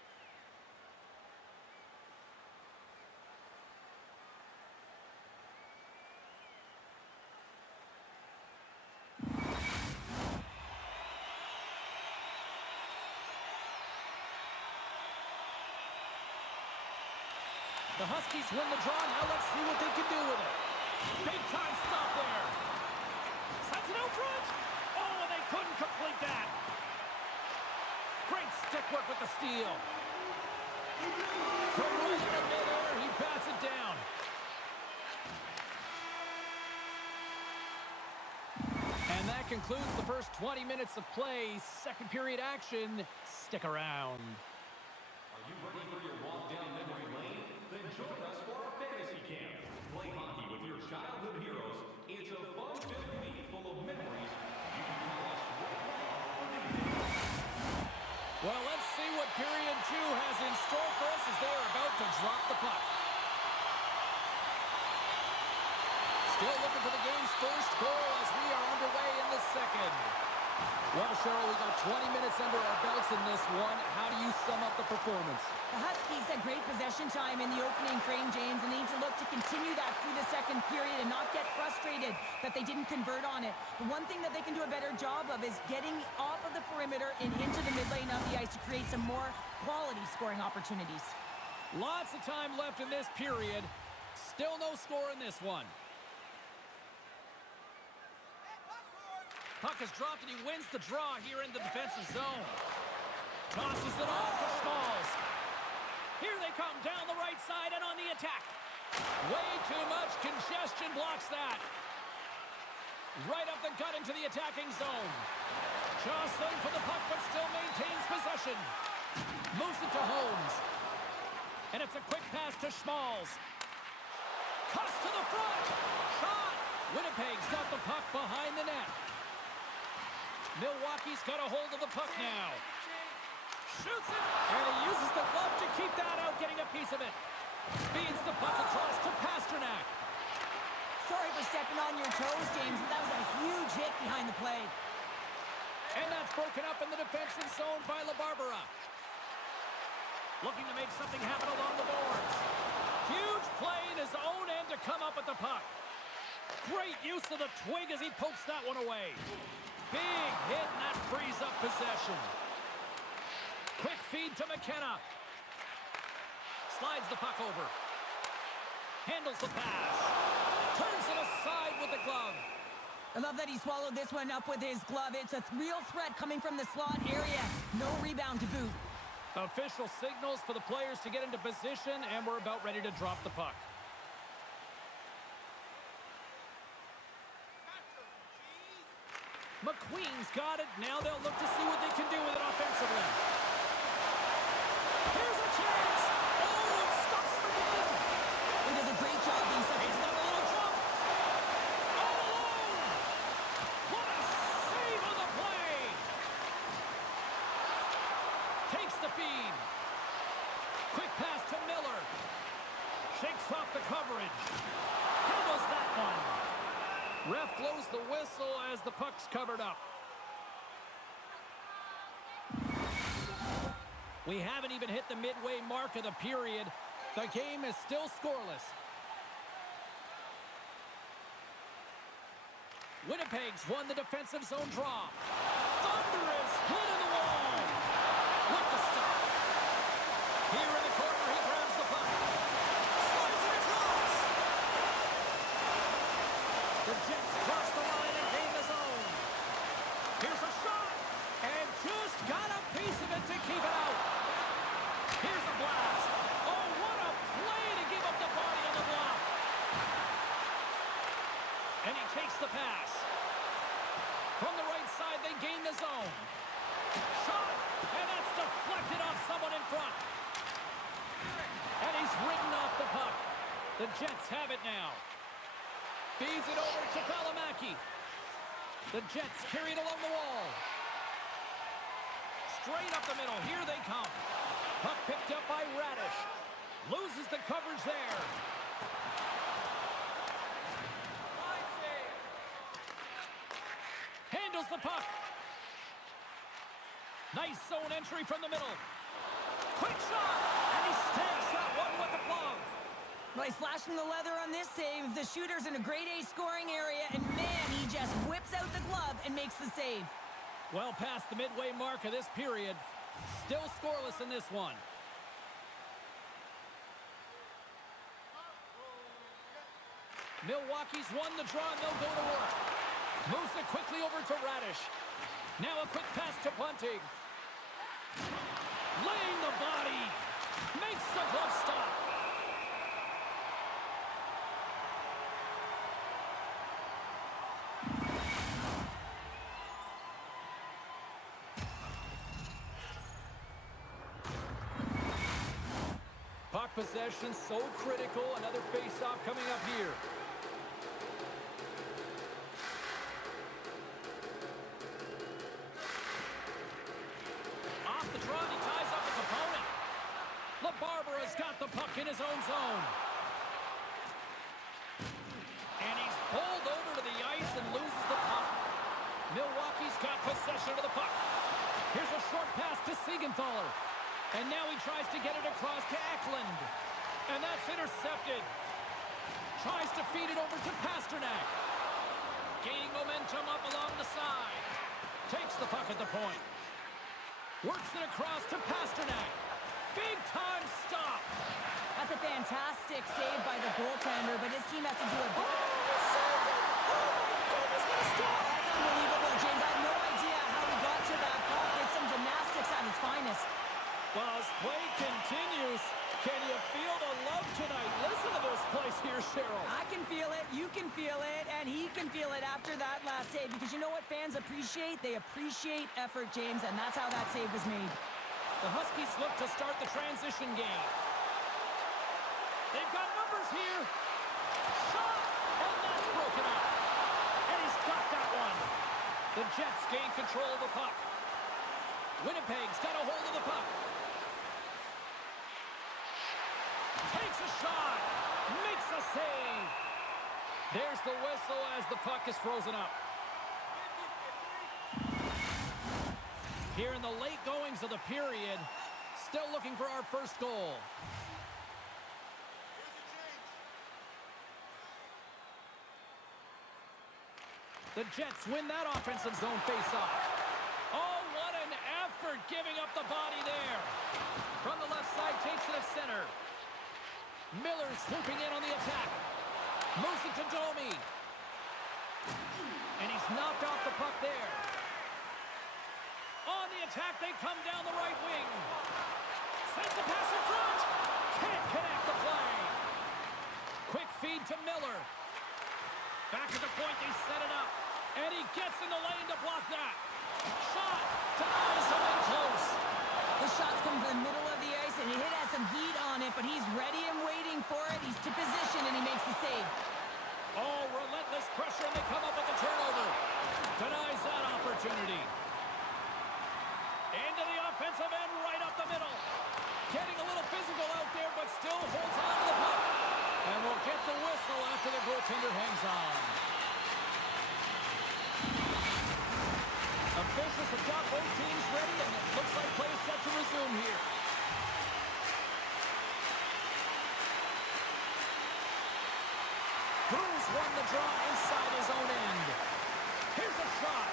The Huskies win the draw. Now let's see what they can do with it. Big time stop there. Sends it out front. Oh, and they couldn't complete that. Great stick work with the steal. From right in the midair, he bats it down. And that concludes the first 20 minutes of play. Second period action. Stick around. Are you ready for your walk down memory lane? Then join us for our fantasy camp. Play hockey with your childhood heroes. It's a fun-filled league full of memories. You can call us right now. Well, let's see what period 2 the puck. Still looking for the game's first goal as we are underway in the second. Well, Cheryl, we got 20 minutes under our belts in this one. How do you sum up the performance? The Huskies had great possession time in the opening frame, James, and they need to look to continue that through the second period and not get frustrated that they didn't convert on it. The one thing that they can do a better job of is getting off of the perimeter and into the mid lane of the ice to create some more quality scoring opportunities. Lots of time left in this period. Still no score in this one. Puck is dropped and he wins the draw here in the defensive zone. Tosses it off to Smalls. Here they come down the right side and on the attack. Way too much congestion blocks that. Right up the gut into the attacking zone. Jostling for the puck but still maintains possession. Moves it to Holmes. And it's a quick pass to Smalls. Cuts to the front. Shot. Winnipeg's got the puck behind the net. Milwaukee's got a hold of the puck now. Shoots it, and he uses the glove to keep that out, getting a piece of it. Feeds the puck across to Pasternak. Sorry for stepping on your toes, James, but that was a huge hit behind the play. And that's broken up in the defensive zone by LaBarbera. Looking to make something happen along the boards. Huge play in his own end to come up with the puck. Great use of the twig as he pokes that one away. Big hit, and that frees up possession. Quick feed to McKenna. Slides the puck over. Handles the pass. Turns it aside with the glove. I love that he swallowed this one up with his glove. It's a real threat coming from the slot area. No rebound to boot. Official signals for the players to get into position, and we're about ready to drop the puck. McQueen's got it. Now they'll look to see what they can do with it offensively. Here's a chance. Oh, it stops the game. He does a great job being such He's got a little jump. All alone. What a save on the play. Takes the feed. Quick pass to Miller. Shakes off the coverage. Handles that one. Ref blows the whistle as the puck's covered up. We haven't even hit the midway mark of the period. The game is still scoreless. Winnipeg's won the defensive zone draw. Thunderous hit in the wall. With the stop. Here in the corner, he grabs the puck. Slides it across. The Jets cross the line and gain the zone. Here's a shot. And just got a piece of it to keep it out. Here's a blast. Oh, what a play to give up the body on the block. And he takes the pass. From the right side, they gain the zone. Shot. And that's deflected off someone in front. And he's ridden off the puck. The Jets have it now. Feeds it over to Valimaki. The Jets carry it along the wall. Straight up the middle. Here they come. Puck picked up by Radish. Loses the coverage there. Handles the puck. Nice zone entry from the middle. Quick shot. And he stamps that one with the glove. Well, he's flashing the leather on this save. The shooter's in a grade A scoring area, and man, he just whips out the glove and makes the save. Well past the midway mark of this period. Still scoreless in this one. Milwaukee's won the draw and they'll go to work. Moves it quickly over to Radish. Now a quick pass to Bunting. Laying the body. Makes the glove stop. Puck possession so critical. Another face-off coming up here. Off the draw, he ties up his opponent. LaBarbera's got the puck in his own zone. And he's pulled over to the ice and loses the puck. Milwaukee's got possession of the puck. Here's a short pass to Siegenthaler. And now he tries to get it across to Eklund. And that's intercepted. Tries to feed it over to Pasternak. Gaining momentum up along the side. Takes the puck at the point. Works it across to Pasternak. Big time stop. That's a fantastic save by the goaltender, but his team has to do a better. That's unbelievable, James. I have no idea how he got to that puck. It's some gymnastics at its finest. Well, as play continues, can you feel the love tonight? Listen to this place here, Cheryl. I can feel it, you can feel it, and he can feel it after that last save. Because you know what fans appreciate? They appreciate effort, James, and that's how that save was made. The Huskies look to start the transition game. They've got numbers here. Shot! And that's broken up. And he's got that one. The Jets gain control of the puck. Winnipeg's got a hold of the puck. Takes a shot. Makes a save. There's the whistle as the puck is frozen up. Here in the late goings of the period, still looking for our first goal. The Jets win that offensive zone faceoff. Oh, what an effort giving up the body there. From the left side, takes it at center. Miller swooping in on the attack. Moves it to Domi. And he's knocked off the puck there. On the attack, they come down the right wing. Sends the pass in front. Can't connect the play. Quick feed to Miller. Back at the point, they set it up. And he gets in the lane to block that. Shot. Denies him in close. The shots come from the middle of the ice, and it has some heat on it, but he's ready and waiting for it. He's to position, and he makes the save. Oh, relentless pressure, and they come up with the turnover. Denies that opportunity. Into the offensive end, right up the middle. Getting a little physical out there, but still holds on to the puck. And we'll get the whistle after the goaltender hangs on. Officials have got both teams ready, and it looks like play is set to resume here. Cruz won the draw inside his own end. Here's a shot.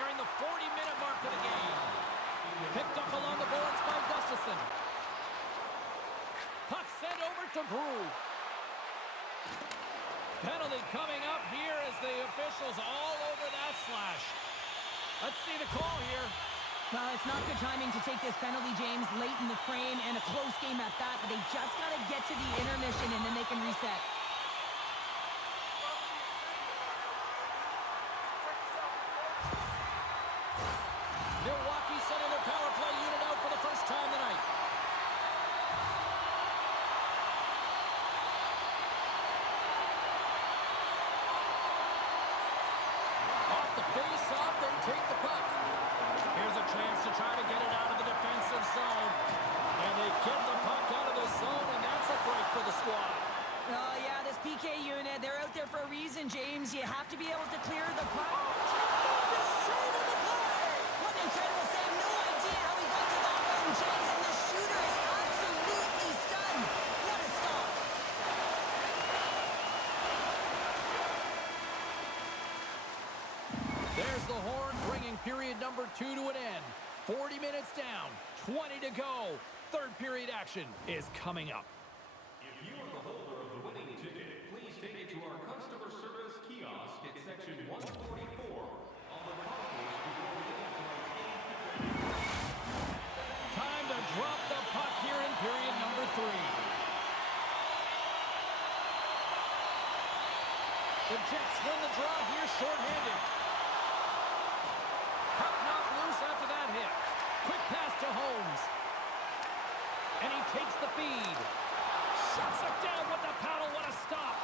Nearing the 40-minute mark of the game. Picked up along the boards by Gustafsson. Puck sent over to Brew. Penalty coming up here as the officials all over that slash. Let's see the call here. Well, it's not good timing to take this penalty, James, late in the frame and a close game at that, but they just got to get to the intermission and then they can reset. Milwaukee sending their power play unit out for the first time tonight. Off the face-off, they take the puck. Here's a chance to try to get it out of the defensive zone. And they get the puck out of the zone, and that's a break for the squad. Oh, yeah, this PK unit, they're out there for a reason, James. You have to be able to clear the puck. Tremendous save of the play! What an incredible save. No idea how he got to that one, James, and the shooter is absolutely stunned. What a stop. There's the horn, bringing period number 2 to an end. 40 minutes down, 20 to go. Third period action is coming up. If you are the holder of the winning ticket, please take it to our customer service kiosk at section 144 on the concourse before we get to our game ticket. Time to drop the puck here in period number 3. The Jets win the draw here shorthanded. Puck knocked loose after that hit. Quick pass to Holmes. And he takes the feed. Shuts it down with the paddle. What a stop.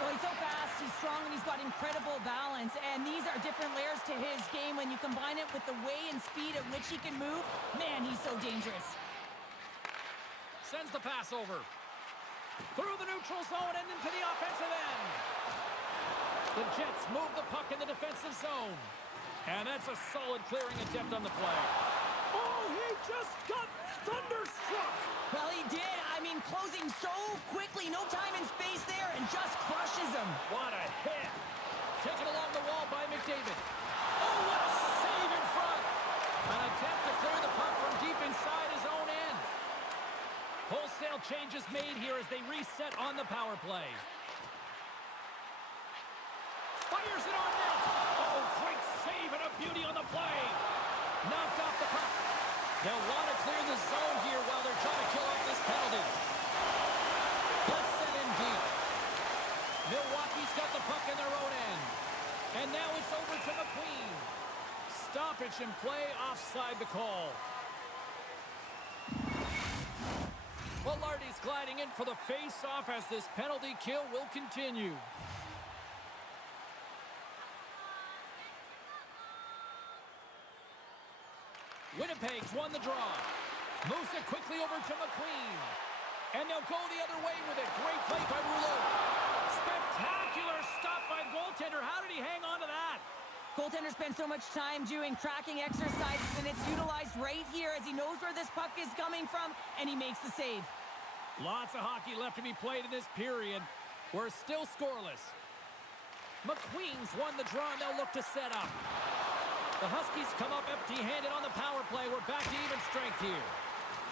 Well, he's so fast, he's strong, and he's got incredible balance. And these are different layers to his game. When you combine it with the way and speed at which he can move, man, he's so dangerous. sends the pass over. Through the neutral zone and into the offensive end. The Jets move the puck in the defensive zone. And that's a solid clearing attempt on the play. Oh, he just got thunderstruck. Well, he did. I mean, closing so quickly. No time and space there, and just crushes him. What a hit. Taken along the wall by McDavid. Oh, what a save in front. An attempt to clear the puck from deep inside his own end. Wholesale changes made here as they reset on the power play. Fires it on net. Oh, great save and a beauty on the play. Knocked off the puck. They'll want to clear the zone here while they're trying to kill off this penalty. Let's set in deep. Milwaukee's got the puck in their own end. And now it's over to McQueen. Stoppage in play, offside the call. Velarde's gliding in for the face-off as this penalty kill will continue. Winnipeg's won the draw. Moves it quickly over to McQueen. And they'll go the other way with it. Great play by Rouleau. Spectacular stop by the goaltender. How did he hang on to that? Goaltender spends so much time doing tracking exercises, and it's utilized right here as he knows where this puck is coming from, and he makes the save. Lots of hockey left to be played in this period. We're still scoreless. McQueen's won the draw, and they'll look to set up. The Huskies come up empty-handed on the power play. We're back to even strength here.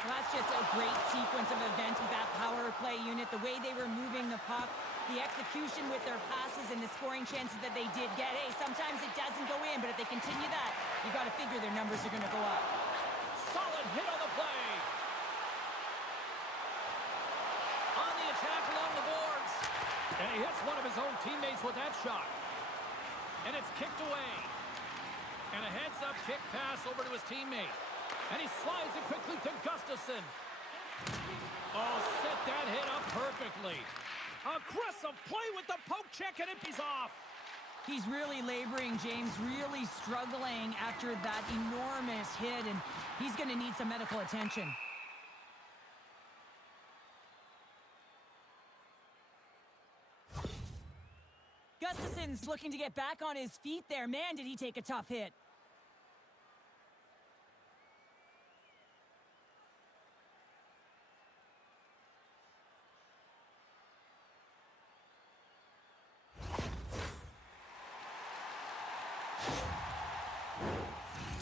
Well, that's just a great sequence of events with that power play unit, the way they were moving the puck, the execution with their passes, and the scoring chances that they did get. Hey, sometimes it doesn't go in, but if they continue that, you got to figure their numbers are going to go up. Solid hit on the play. On the attack along the boards. And he hits one of his own teammates with that shot. And it's kicked away. And a heads-up kick pass over to his teammate. And he slides it quickly to Gustafsson. Oh, set that hit up perfectly. Aggressive play with the poke check, and it is off. He's really laboring, James, really struggling after that enormous hit, and he's going to need some medical attention. Gustafsson's looking to get back on his feet there. Man, did he take a tough hit.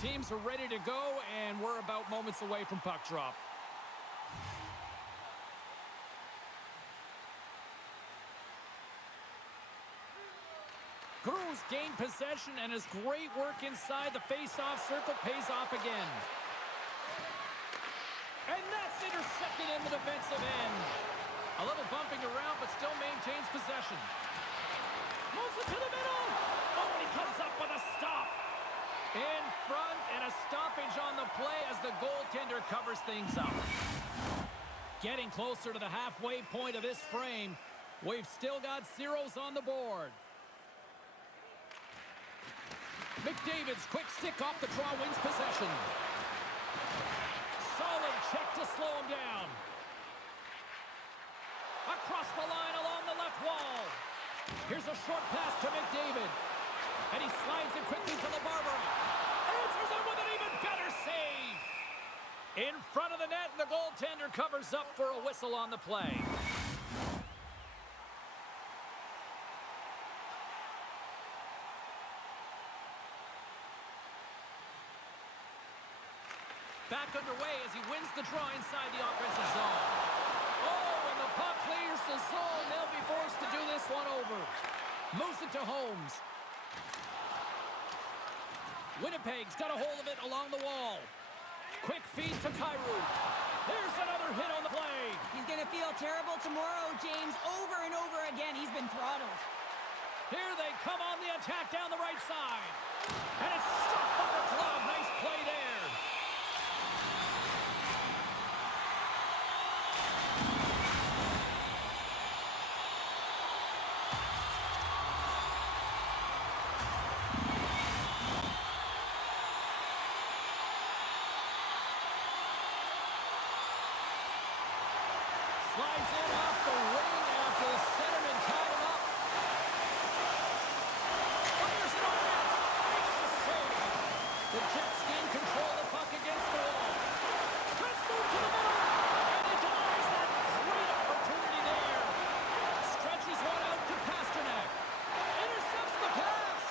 Teams are ready to go, and we're about moments away from puck drop. Cruz gained possession, and his great work inside the face-off circle pays off again. And that's intercepted in the defensive end. A little bumping around, but still maintains possession. Moves it to the middle. Oh, and he comes up with a stop. In front, and a stoppage on the play as the goaltender covers things up. Getting closer to the halfway point of this frame. We've still got zeros on the board. McDavid's quick stick off the draw wins possession. Solid check to slow him down. Across the line along the left wall. Here's a short pass to McDavid. And he slides it quickly to LaBarbera. Answers it with an even better save. In front of the net, and the goaltender covers up for a whistle on the play. Back underway as he wins the draw inside the offensive zone. Oh, and the puck clears the zone. They'll be forced to do this one over. Moves it to Holmes. Winnipeg's got a hold of it along the wall. Quick feed to Kyrou. There's another hit on the play. He's going to feel terrible tomorrow, James. Over and over again, he's been throttled. Here they come on the attack down the right side. And it's stopped by the glove. Nice play there. Jets gain control of the puck against the wall. Let's move to the middle. And he denies that great opportunity there. Stretches one out to Pasternak. Intercepts the pass.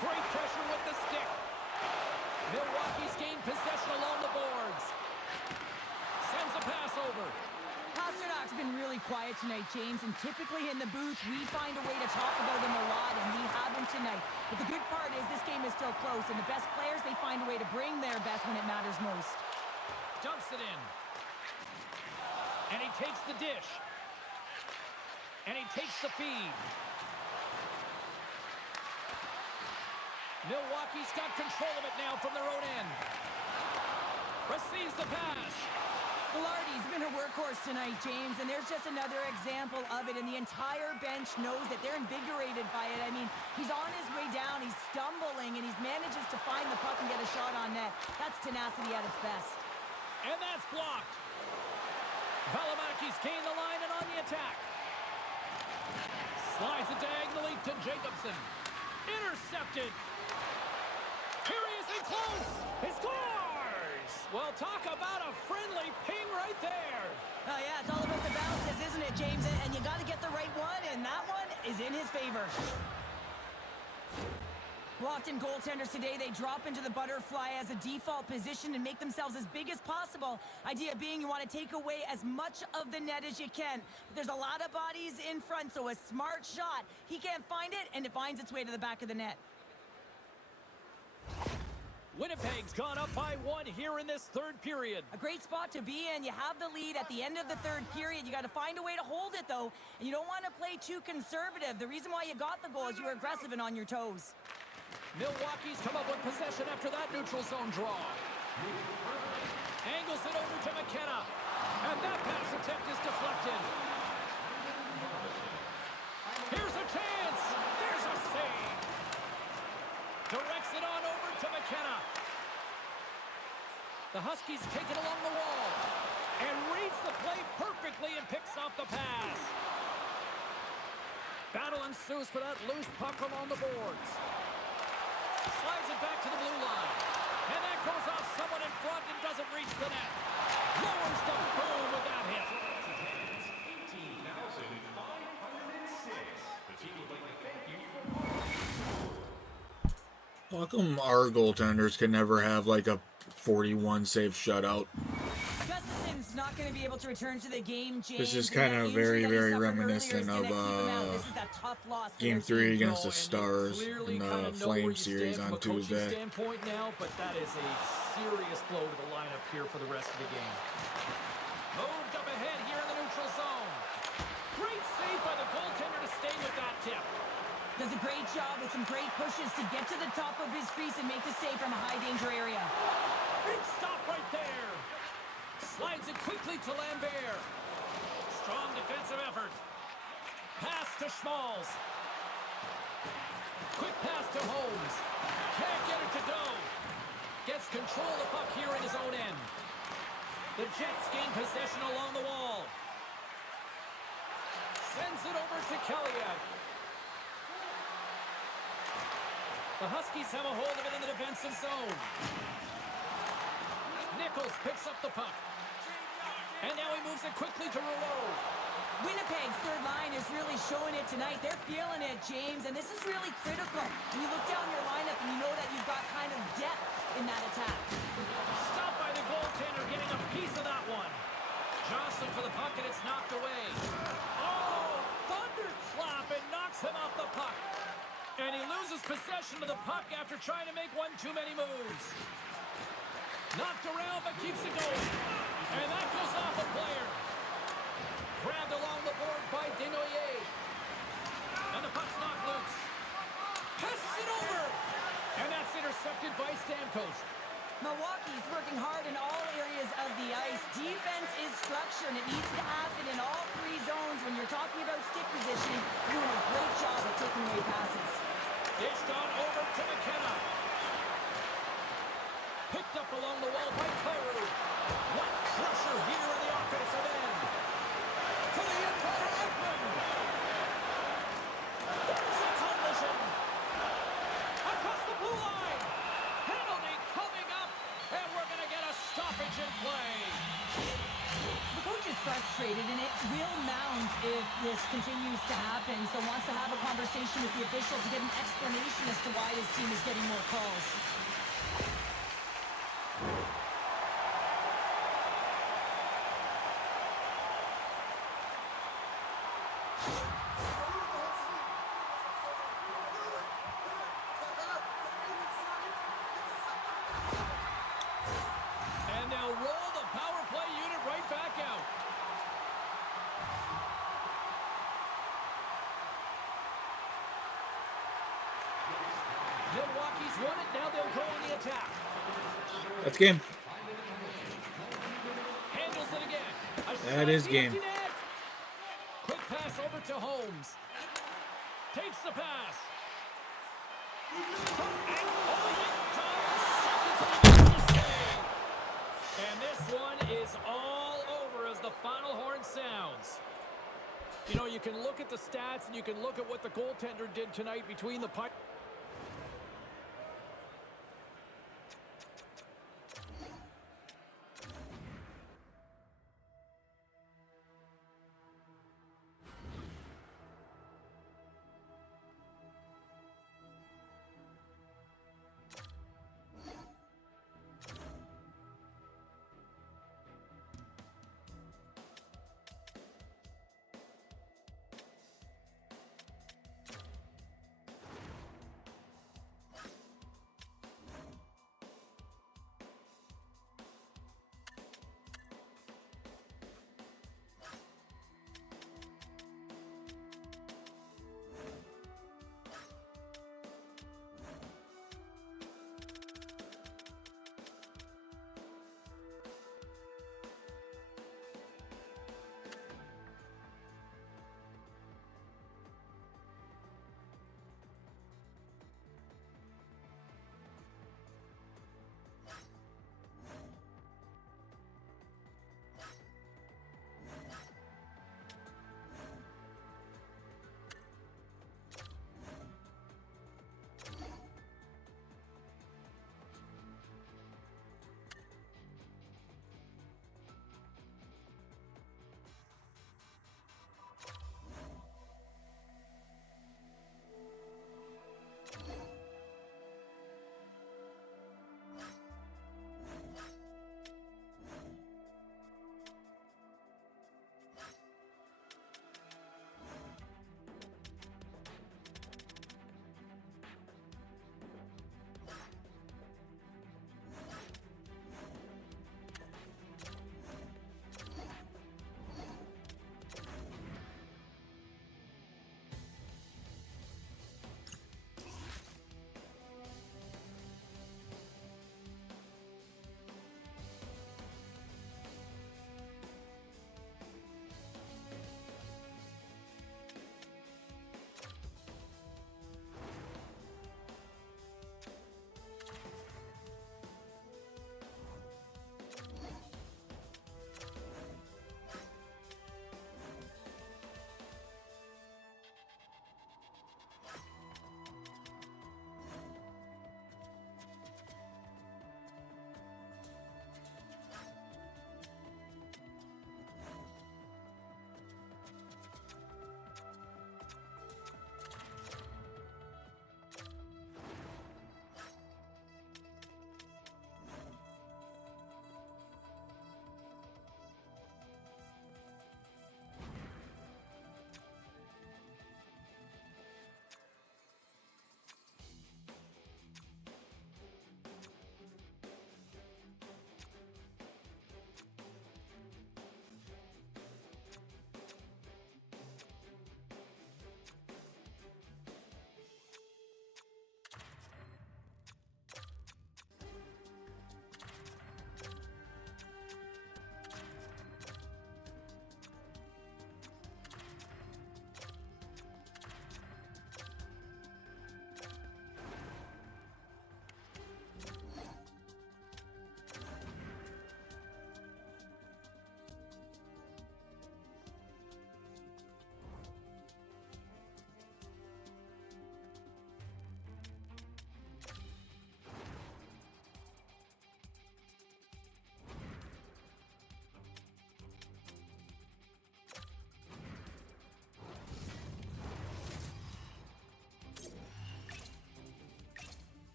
Great pressure with the stick. Milwaukee's gained possession along the boards. Sends a pass over. Pasternak's been really quiet tonight, James, and typically in the booth, we find a way to talk about him a lot, and we have him tonight. But the good part is this game is still close, and the best players, they find a way to bring their best when it matters most. Dumps it in. And he takes the dish. And he takes the feed. Milwaukee's got control of it now from their own end. Receives the pass. Velarde's been a workhorse tonight, James, and there's just another example of it, and the entire bench knows that they're invigorated by it. I mean, he's on his way down, he's stumbling, and he manages to find the puck and get a shot on net. That's tenacity at its best. And that's blocked. Valimaki's gained the line and on the attack. Slides it diagonally to Jacobson. Intercepted. Here he is in close. He scores! Well, talk about a friendly ping right there. Oh, yeah, it's all about the bounces, isn't it, James? And you got to get the right one, and that one is in his favor. Often goaltenders today, they drop into the butterfly as a default position and make themselves as big as possible. Idea being you want to take away as much of the net as you can. But there's a lot of bodies in front, so a smart shot. He can't find it, and it finds its way to the back of the net. Winnipeg's gone up by 1 here in this third period. A great spot to be in. You have the lead at the end of the third period. You got to find a way to hold it, though. And you don't want to play too conservative. The reason why you got the goal is you were aggressive and on your toes. Milwaukee's come up with possession after that neutral zone draw. Angles it over to McKenna. And that pass attempt is deflected. Here's a chance. There's a save. Directs it on over to McKenna. The Huskies take it along the wall. And reads the play perfectly and picks off the pass. Battle ensues for that loose puck along the boards. Slides it back to the blue line. And that goes off someone in front and doesn't reach the net. Lowers the boom with that hit. 18,506. The team would like to thank you for... How come our goaltenders can never have like a 41 save shutout? Gustafson's not going to be able to return to the game, James. This is kind of very, very reminiscent of Game 3 against the Stars in the Flame series on Tuesday. Standpoint now, but that is a serious blow to the lineup here for the rest of the game. Moved up ahead here in the neutral zone. Great save by the goaltender to stay with that tip. Does a great job with some great pushes to get to the top of his crease and make the save from a high-danger area. Big stop right there. Slides it quickly to Lambert. Strong defensive effort. Pass to Schmalz. Quick pass to Holmes. Can't get it to go. Gets control of the puck here in his own end. The Jets gain possession along the wall. Sends it over to Kellyat. The Huskies have a hold of it in the defensive zone. Nichols picks up the puck. And now he moves it quickly to Rouleau. Winnipeg's third line is really showing it tonight. They're feeling it, James, and this is really critical. When you look down your lineup and you know that you've got kind of depth in that attack. Stopped by the goaltender, getting a piece of that one. Johnson for the puck, and it's knocked away. Oh, thunderclap, and knocks him off the puck. And he loses possession of the puck after trying to make one too many moves. Knocked around, but keeps it going. And that goes off a player. Grabbed along the board by Desnoyers. And the puck's knocked loose. Passes it over. And that's intercepted by Stamkos. Milwaukee's working hard in all areas of the ice. Defense is structure, and it needs to happen in all three zones. When you're talking about stick positioning, you're doing a great job of taking away passes. Dished on over to McKenna. Picked up along the wall by Kyrou. What pressure here in the offensive end. To the end by Ekman. There's a collision. Across the blue line. continues to happen, so wants to have a conversation with the official to get an explanation as to why his team is getting more calls. And they'll roll the power play unit right back out. Milwaukee's won it. Now they'll go on the attack. That's game. Handles it again. That is game. Quick pass over to Holmes. Takes the pass. And this one is all over as the final horn sounds. You know, you can look at the stats and you can look at what the goaltender did tonight between the pipe.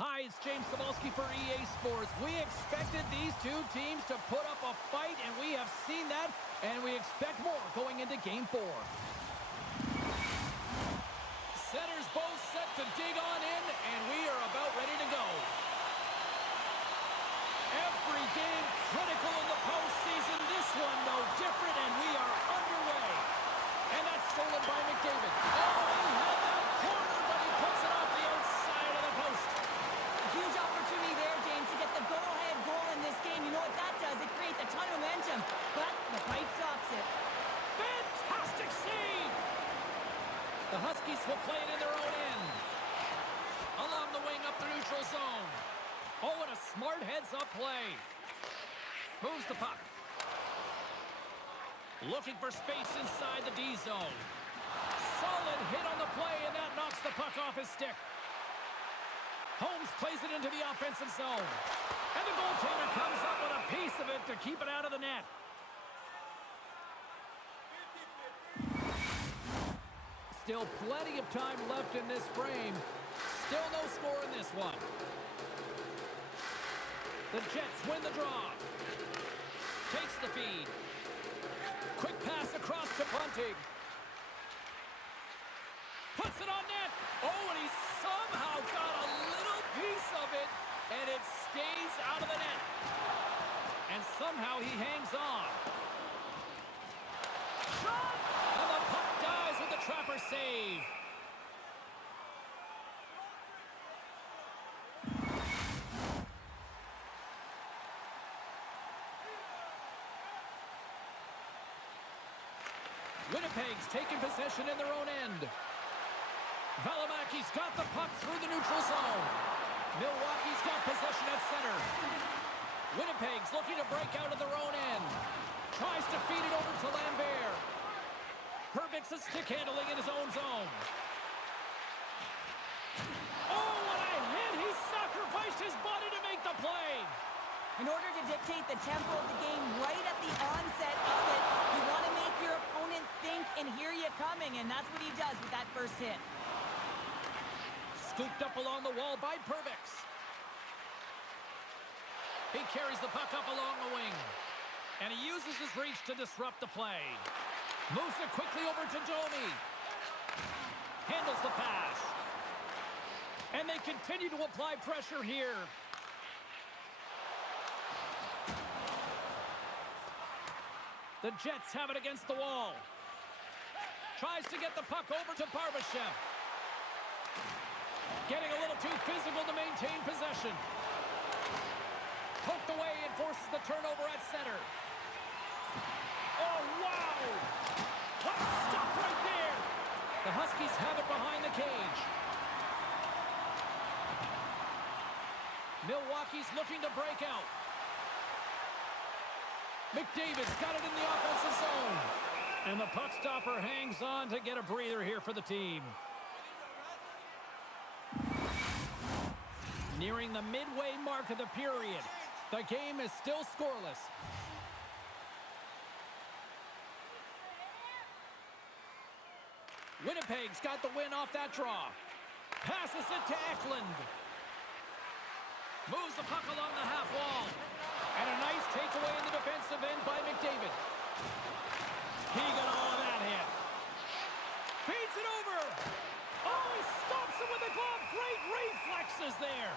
Hi, it's James Cebulski for EA Sports. We expected these two teams to put up a fight, and we have seen that, and we expect more going into Game 4. Centers both set to dig on in, and we are about ready to go. Every game critical in the postseason. This one no different, and we are underway. And that's stolen by McDavid. Oh, he had that corner, but he puts it off the outside of the post. Huge opportunity there, James, to get the go-ahead goal in this game. You know what that does? It creates a ton of momentum, but the pipe stops it. Fantastic save! The Huskies will play it in their own end. Along the wing up the neutral zone. Oh, and a smart heads-up play. Moves the puck. Looking for space inside the D zone. Solid hit on the play, and that knocks the puck off his stick. Holmes plays it into the offensive zone. And the goaltender comes up with a piece of it to keep it out of the net. Still plenty of time left in this frame. Still no score in this one. The Jets win the draw. Takes the feed. Quick pass across to Bunting. Puts it on net. Oh, and he somehow got a little piece of it, and it stays out of the net. And somehow he hangs on. Shot! And the puck dies with the trapper save. Winnipeg's taking possession in their own end. Valimaki's got the puck through the neutral zone. Milwaukee's got possession at center. Winnipeg's looking to break out of their own end. Tries to feed it over to Lambert. Herbeck's a stick handling in his own zone. Oh, what a hit! He sacrificed his body to make the play. In order to dictate the tempo of the game right at the onset of it, you want to make your opponent think and hear you coming, and that's what he does with that first hit. Scooped up along the wall by Perbix. He carries the puck up along the wing. And he uses his reach to disrupt the play. Moves it quickly over to Domi. Handles the pass. And they continue to apply pressure here. The Jets have it against the wall. Tries to get the puck over to Barbashev. Getting a little too physical to maintain possession. Poked away and forces the turnover at center. Oh, wow! What stuff right there! The Huskies have it behind the cage. Milwaukee's looking to break out. McDavid's got it in the offensive zone. And the puck stopper hangs on to get a breather here for the team. Nearing the midway mark of the period. The game is still scoreless. Winnipeg's got the win off that draw. Passes it to Eklund. Moves the puck along the half wall. And a nice takeaway in the defensive end by McDavid. He got all of that hit. Feeds it over. Oh, he stops it with a glove. Great reflexes there.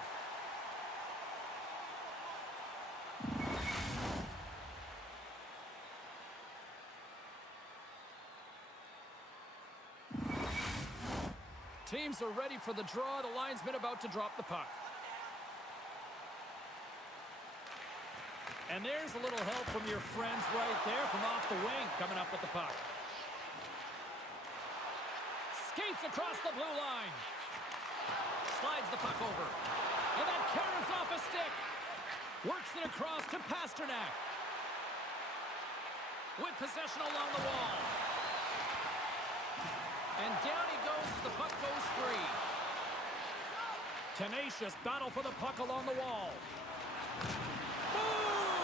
Teams are ready for the draw. The linesman about to drop the puck. And there's a little help from your friends right there from off the wing, coming up with the puck. Skates across the blue line. Slides the puck over. And that carries off a stick. Works it across to Pasternak. With possession along the wall. And down he goes as the puck goes free. Tenacious battle for the puck along the wall. Boom!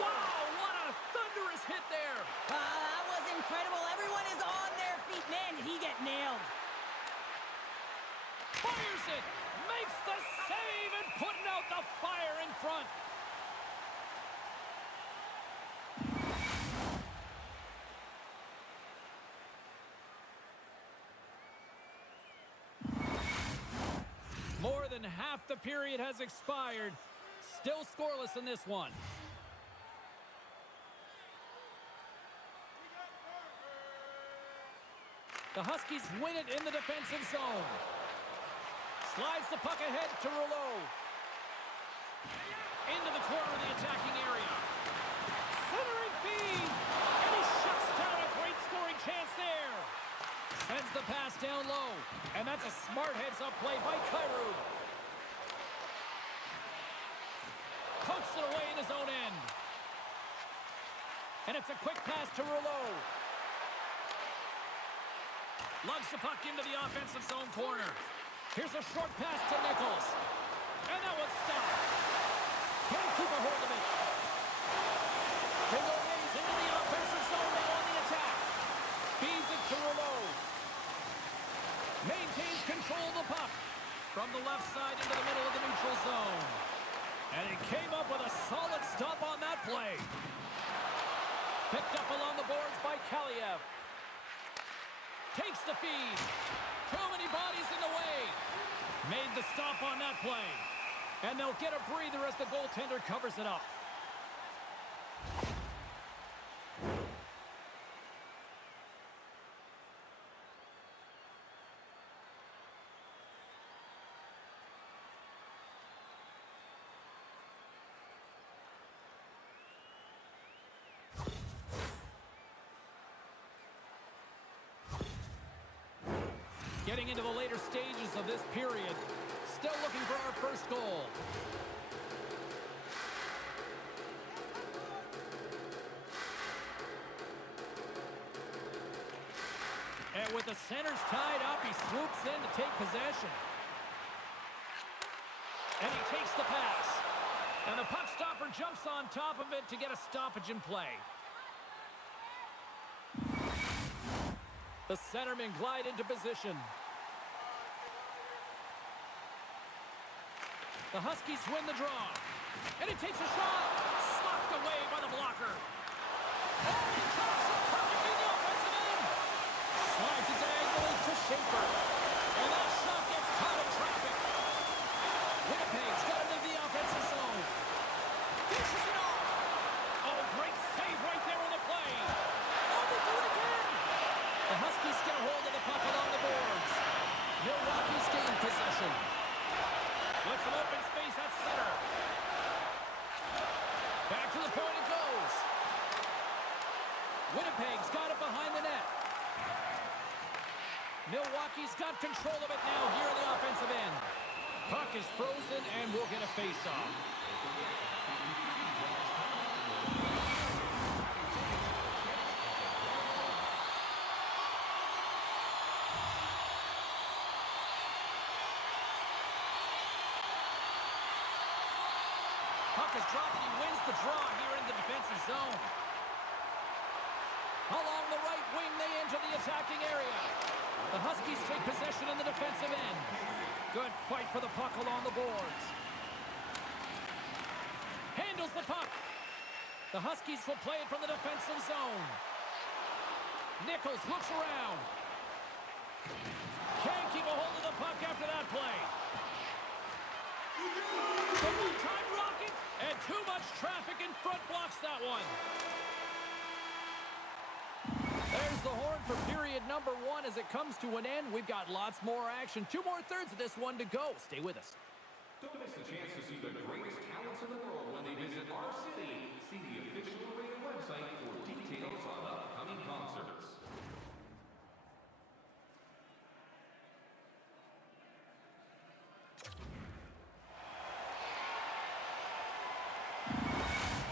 Wow, what a thunderous hit there. That was incredible. Everyone is on their feet. Man, did he get nailed. Fires it. Makes the got the fire in front. More than half the period has expired. Still scoreless in this one. The Huskies win it in the defensive zone. Slides the puck ahead to Rouleau. Into the corner of the attacking area. Centering feed. And he shuts down a great scoring chance there. Sends the pass down low. And that's a smart heads-up play by Kyrou. Pokes it away in his own end. And it's a quick pass to Rouleau. Lugs the puck into the offensive zone corner. Here's a short pass to Nichols. And that one's stopped. Can't keep a hold of it. Kingo's into the offensive zone now on the attack. Feeds it to Rouleau. Maintains control of the puck. From the left side into the middle of the neutral zone. And he came up with a solid stop on that play. Picked up along the boards by Kaliev. Takes the feed. Too many bodies in the way. Made the stop on that play. And they'll get a breather as the goaltender covers it up. Getting into the later stages of this period. Still looking for our first goal. And with the centers tied up, he swoops in to take possession. And he takes the pass. And the puck stopper jumps on top of it to get a stoppage in play. The centermen glide into position. The Huskies win the draw. And he takes a shot. Slapped away by the blocker. Oh, he drops it perfectly in the offensive end. Slides it diagonally to Schaefer. And that shot gets caught in traffic. Winnipeg's got into the offensive zone. Dishes it off. Oh, great save right there on the play. Oh, they do it again. The Huskies get a hold of the puck along the boards. Milwaukee's gained possession. With some open space at center. Back to the point it goes. Winnipeg's got it behind the net. Milwaukee's got control of it now here in the offensive end. Puck is frozen and we'll get a face-off. Puck is dropped and he wins the draw here in the defensive zone. Along the right wing, they enter the attacking area. The Huskies take possession in the defensive end. Good fight for the puck along the boards. Handles the puck. The Huskies will play it from the defensive zone. Nichols looks around. Can't keep a hold of the puck after that play. The one-time rocket, and too much traffic in front blocks that one. There's the horn for period number 1 as it comes to an end. We've got lots more action. 2 more thirds of this one to go. Stay with us. Don't miss the chance to see the greatest talents in the world when they visit our city. See the official arena website for details on upcoming concerts.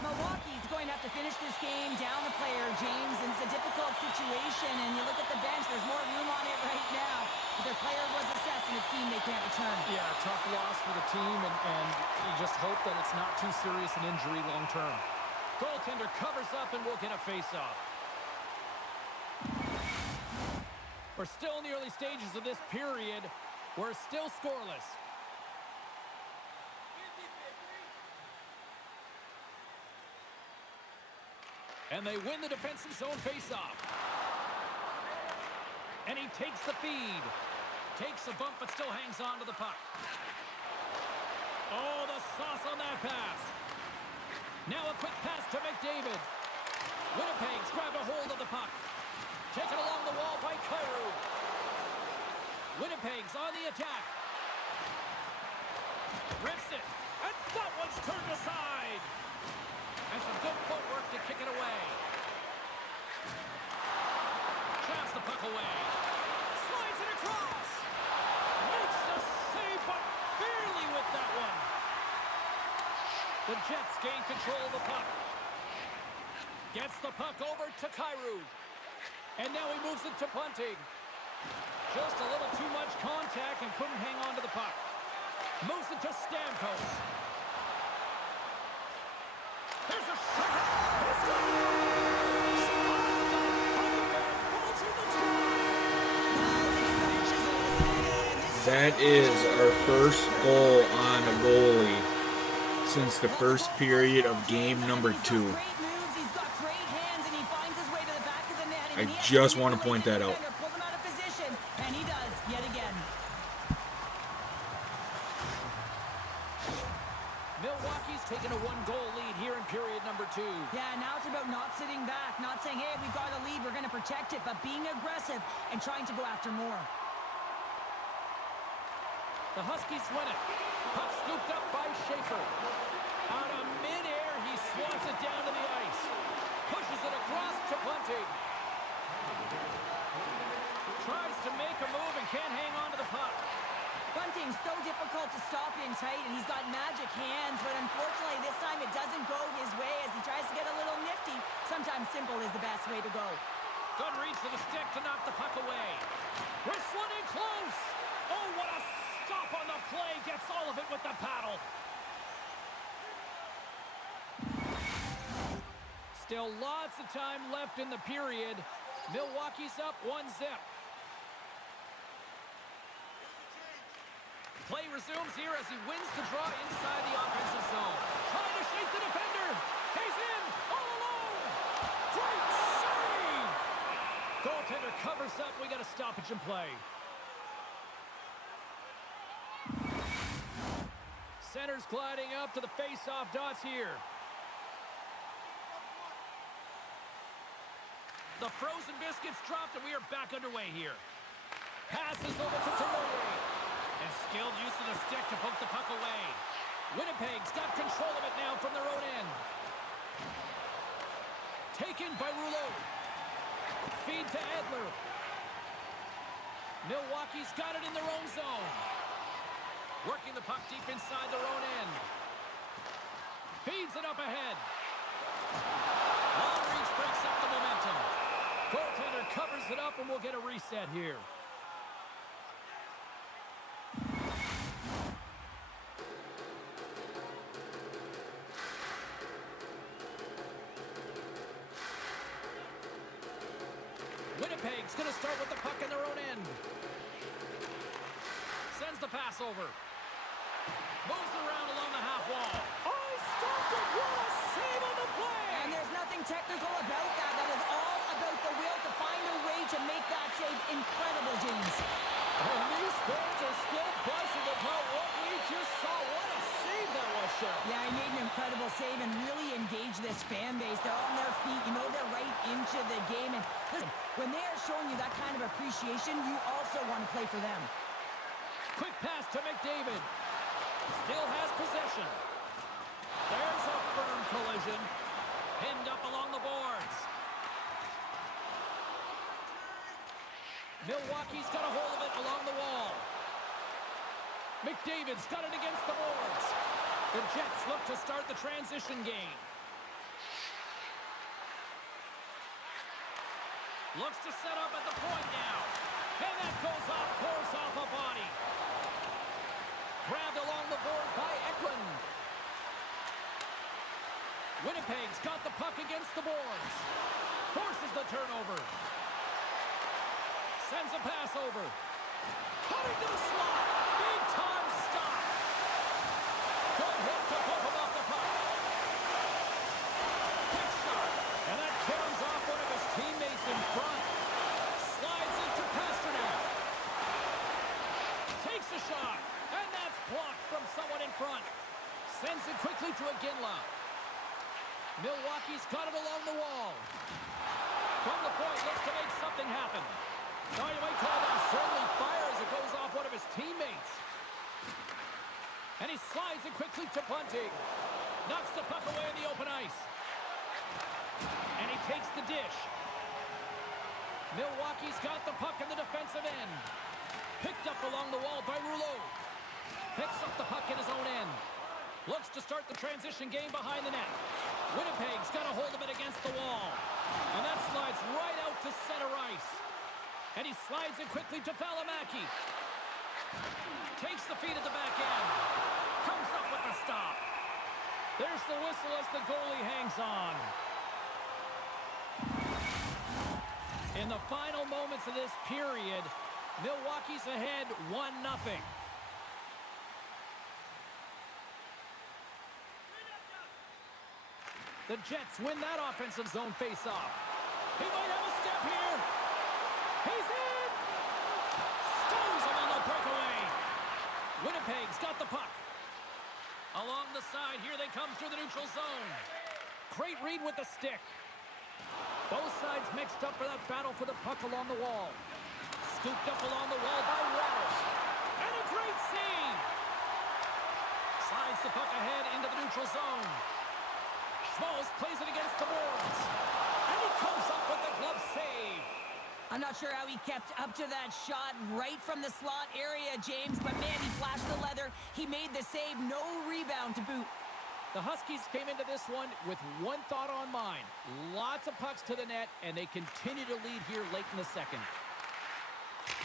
Milwaukee's going to have to finish this game down the player, James, and it's a difficult situation, and you look at the bench, there's more room on it right now. But their player was assessed, and it's team they can't return. Yeah, tough loss for the team, and you just hope that it's not too serious an injury long term. Goaltender covers up, and we'll get a face-off. We're still in the early stages of this period. We're still scoreless. And they win the defensive zone faceoff. And he takes the feed. Takes a bump, but still hangs on to the puck. Oh, the sauce on that pass. Now a quick pass to McDavid. Winnipeg's grabbed a hold of the puck. Taken along the wall by Kyrou. Winnipeg's on the attack. Rips it. And that one's turned aside. And some good footwork to kick it away. Traps the puck away. Slides it across. Makes a save, but barely with that one. The Jets gain control of the puck. Gets the puck over to Kyrou. And now he moves it to Bunting. Just a little too much contact and couldn't hang on to the puck. Moves it to Stamkos. There's a shot. That is our first goal on a goalie since the first period of game number 2. I just want to point that out. And he does yet again. Milwaukee's taken a 1-goal lead here in period number 2. Yeah, now it's about not sitting back, not saying, hey, we've got a lead, we're going to protect it, but being aggressive and trying to go after more. The Huskies win it. Puck scooped up by Schaefer. Out of midair, he swats it down to the ice. Pushes it across to Bunting. Tries to make a move and can't hang on to the puck. Bunting's so difficult to stop in tight, and he's got magic hands, but unfortunately this time it doesn't go his way as he tries to get a little nifty. Sometimes simple is the best way to go. Good reach for the stick to knock the puck away. Wrestling in close. Oh, what a stop on the play. Gets all of it with the paddle. Still lots of time left in the period. Milwaukee's up 1-0. Play resumes here as he wins the draw inside the offensive zone. Trying to shake the defender. He's in all alone. Great save. Goaltender covers up. We got a stoppage in play. Center's gliding up to the face-off dots here. The frozen biscuits dropped, and we are back underway here. Passes over to Stanley. And skilled use of the stick to poke the puck away. Winnipeg's got control of it now from their own end. Taken by Rouleau. Feed to Edler. Milwaukee's got it in their own zone. Working the puck deep inside their own end. Feeds it up ahead. Long reach breaks up the momentum. Goaltender covers it up, and we'll get a reset here. Winnipeg's going to start with the puck in their own end. Sends the pass over. Moves around along the half wall. Oh, he stopped it. What a save on the play. And there's nothing technical about that. That is all about the will to find a way to make that save incredible, James. And these fans are still buzzing about what we just saw. What a save that was, Shep. Yeah, he made an incredible save and really engaged this fan base. They're on their feet. You know they're right into the game. And listen, when they are showing you that kind of appreciation, you also want to play for them. Quick pass to McDavid. Still has possession. There's a firm collision. Pinned up along the boards. Milwaukee's got a hold of it along the wall. McDavid's got it against the boards. The Jets look to start the transition game. Looks to set up at the point now. And that goes off course off a body. Grabbed along the board by Eklund. Winnipeg's got the puck against the boards. Forces the turnover. Sends a pass over. Cutting to the slot. Big time stop. Good hit to poke him off the puck. Quick shot. And that a shot. And that's blocked from someone in front. Sends it quickly to Iginla. Milwaukee's got it along the wall. From the point, looks to make something happen. Now you might call that friendly fire as it goes off one of his teammates. And he slides it quickly to Bunting. Knocks the puck away in the open ice. And he takes the dish. Milwaukee's got the puck in the defensive end. Picked up along the wall by Rouleau. Picks up the puck in his own end. Looks to start the transition game behind the net. Winnipeg's got a hold of it against the wall. And that slides right out to center ice. And he slides it quickly to Valimaki. Takes the feed at the back end. Comes up with the stop. There's the whistle as the goalie hangs on. In the final moments of this period, Milwaukee's ahead 1-0. The Jets win that offensive zone face-off. He might have a step here. He's in! Stones him on the breakaway. Winnipeg's got the puck. Along the side, here they come through the neutral zone. Great read with the stick. Both sides mixed up for that battle for the puck along the wall. Scooped up along the wall by Radish. And a great save! Slides the puck ahead into the neutral zone. Schmaltz plays it against the boards. And he comes up with the glove save. I'm not sure how he kept up to that shot right from the slot area, James, but man, he flashed the leather. He made the save, no rebound to boot. The Huskies came into this one with one thought on mind. Lots of pucks to the net, and they continue to lead here late in the second.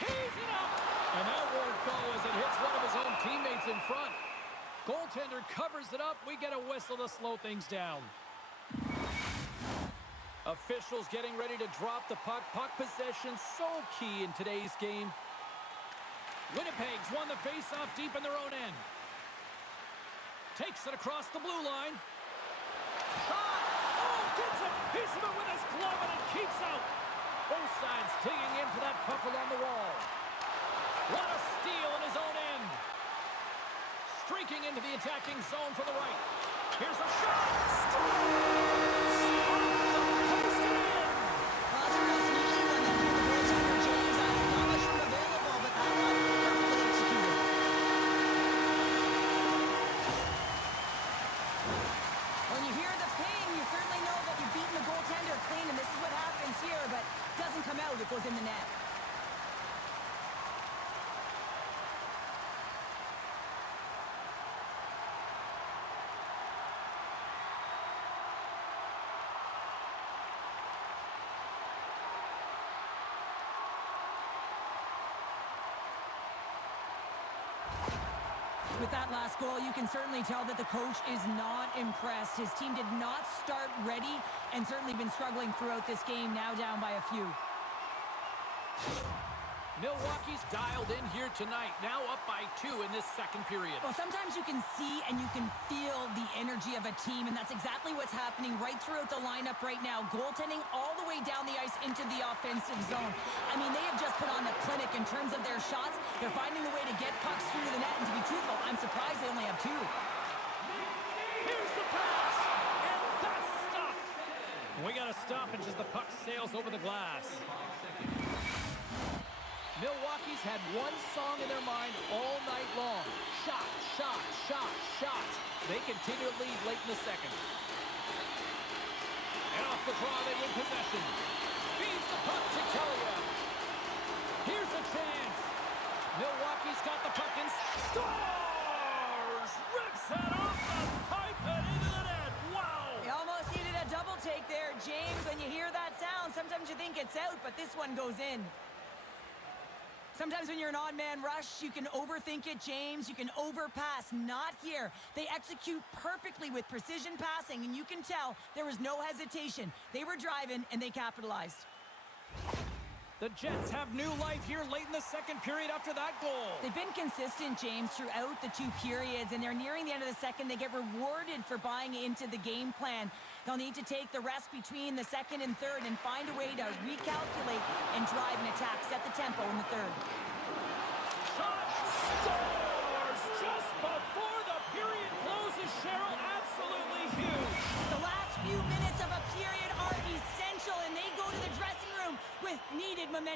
He's it up! And that won't go as it hits one of his own teammates in front. Goaltender covers it up. We get a whistle to slow things down. Officials getting ready to drop the puck. Puck possession so key in today's game. Winnipeg's won the face-off deep in their own end. Takes it across the blue line. Shot! Oh, gets it! Hits him with his glove and it keeps out. Both sides digging into that puck along the wall. What a steal in his own end. Streaking into the attacking zone for the right. Here's a shot! Scores! Post it in! Well, that's a real sneaky one there for the goaltender, James. Not much room available, but that one perfectly executed. When you hear the ping, you certainly know that you've beaten the goaltender clean, and this is what happens here, but doesn't come out, it goes in the net. With that last goal, you can certainly tell that the coach is not impressed. His team did not start ready and certainly been struggling throughout this game, now down by a few. Milwaukee's dialed in here tonight, now up by 2 in this second period. Well, sometimes you can see and you can feel the energy of a team, and that's exactly what's happening right throughout the lineup right now. Goaltending all the way down the ice into the offensive zone. I mean, they have just put on a clinic in terms of their shots. They're finding a way to get pucks through to the net, and to be truthful, I'm surprised they only have 2. Here's the pass, and that's stopped. We got a stoppage as the puck sails over the glass. Milwaukee's had one song in their mind all night long. Shot, shot, shot, shot. They continue to lead late in the second. And off the draw, they win possession. Feeds the puck to Telia. Here's a chance. Milwaukee's got the puck and scores! Rips it off the pipe and into the net. Wow! You almost needed a double take there, James. When you hear that sound, sometimes you think it's out, but this one goes in. Sometimes when you're an odd man rush, you can overthink it, James. You can overpass. Not here. They execute perfectly with precision passing, and you can tell there was no hesitation. They were driving, and they capitalized. The Jets have new life here late in the second period after that goal. They've been consistent, James, throughout the 2 periods, and they're nearing the end of the second. They get rewarded for buying into the game plan. They'll need to take the rest between the second and third and find a way to recalculate and drive an attack, set the tempo in the third. Shot! Score!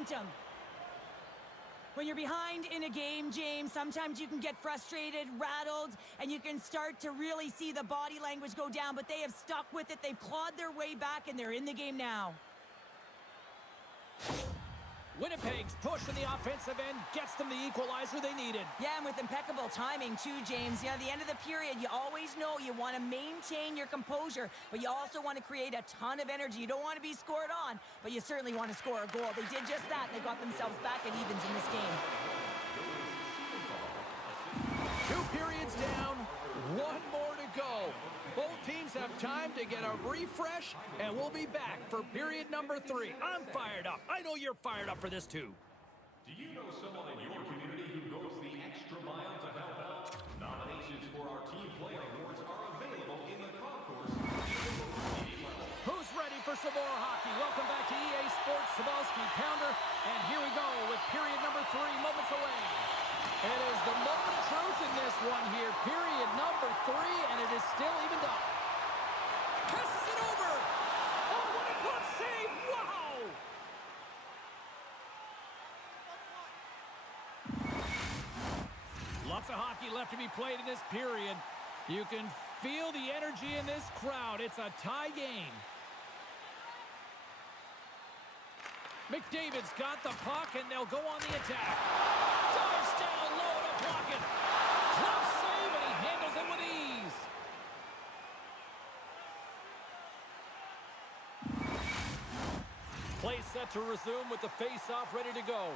momentum. When you're behind in a game, James, sometimes you can get frustrated, rattled, and you can start to really see the body language go down, but they have stuck with it. They've clawed their way back, and they're in the game now. Winnipeg's push in the offensive end gets them the equalizer they needed. Yeah, and with impeccable timing, too, James. You know, at the end of the period, you always know you want to maintain your composure, but you also want to create a ton of energy. You don't want to be scored on, but you certainly want to score a goal. They did just that. They got themselves back at evens in this game. 2 periods down, 1 more to go. Both teams have time to get a refresh, and we'll be back for period number 3. I'm fired up. I know you're fired up for this, too. Do you know someone in your community who goes the extra mile to help out? Nominations for our Team Play Awards are available in the concourse. Who's ready for some more hockey? Welcome back to EA Sports Sabalski Pounder, and here we go with period number 3, moments away. It is the moment of truth in this one here, period number 3, and it is still evened up. Passes it over! Oh, what a glove save! Wow! Lots of hockey left to be played in this period. You can feel the energy in this crowd. It's a tie game. McDavid's got the puck, and they'll go on the attack. Dives down low to block it. Glove save, and he handles it with ease. Play set to resume with the face-off ready to go.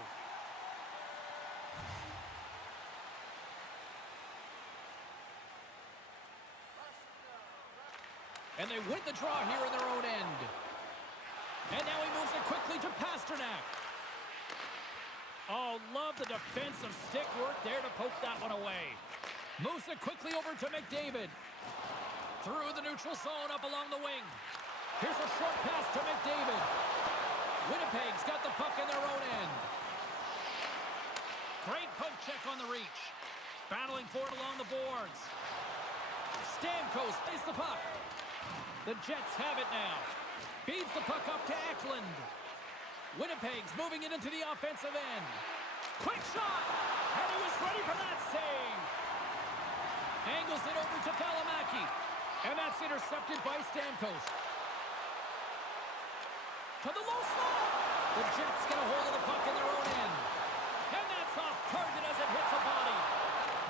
And they win the draw here in their own end. And now he moves it quickly to Pasternak. Oh, love the defensive stick work there to poke that one away. Moves it quickly over to McDavid. Through the neutral zone up along the wing. Here's a short pass to McDavid. Winnipeg's got the puck in their own end. Great poke check on the reach. Battling for it along the boards. Stamkos plays the puck. The Jets have it now. Feeds the puck up to Eklund. Winnipeg's moving it into the offensive end. Quick shot! And he was ready for that save. Angles it over to Valimaki. And that's intercepted by Stamkos. To the low slot. The Jets get a hold of the puck in their own end. And that's off target as it hits a body.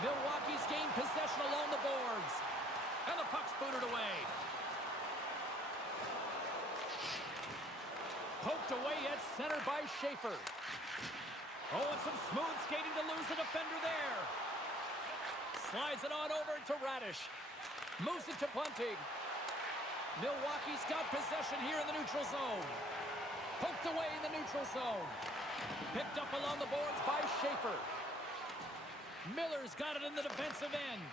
Milwaukee's gained possession along the boards. And the puck's booted away. Poked away at center by Schaefer. Oh, and some smooth skating to lose the defender there. Slides it on over to Radish. Moves it to Bunting. Milwaukee's got possession here in the neutral zone. Poked away in the neutral zone. Picked up along the boards by Schaefer. Miller's got it in the defensive end.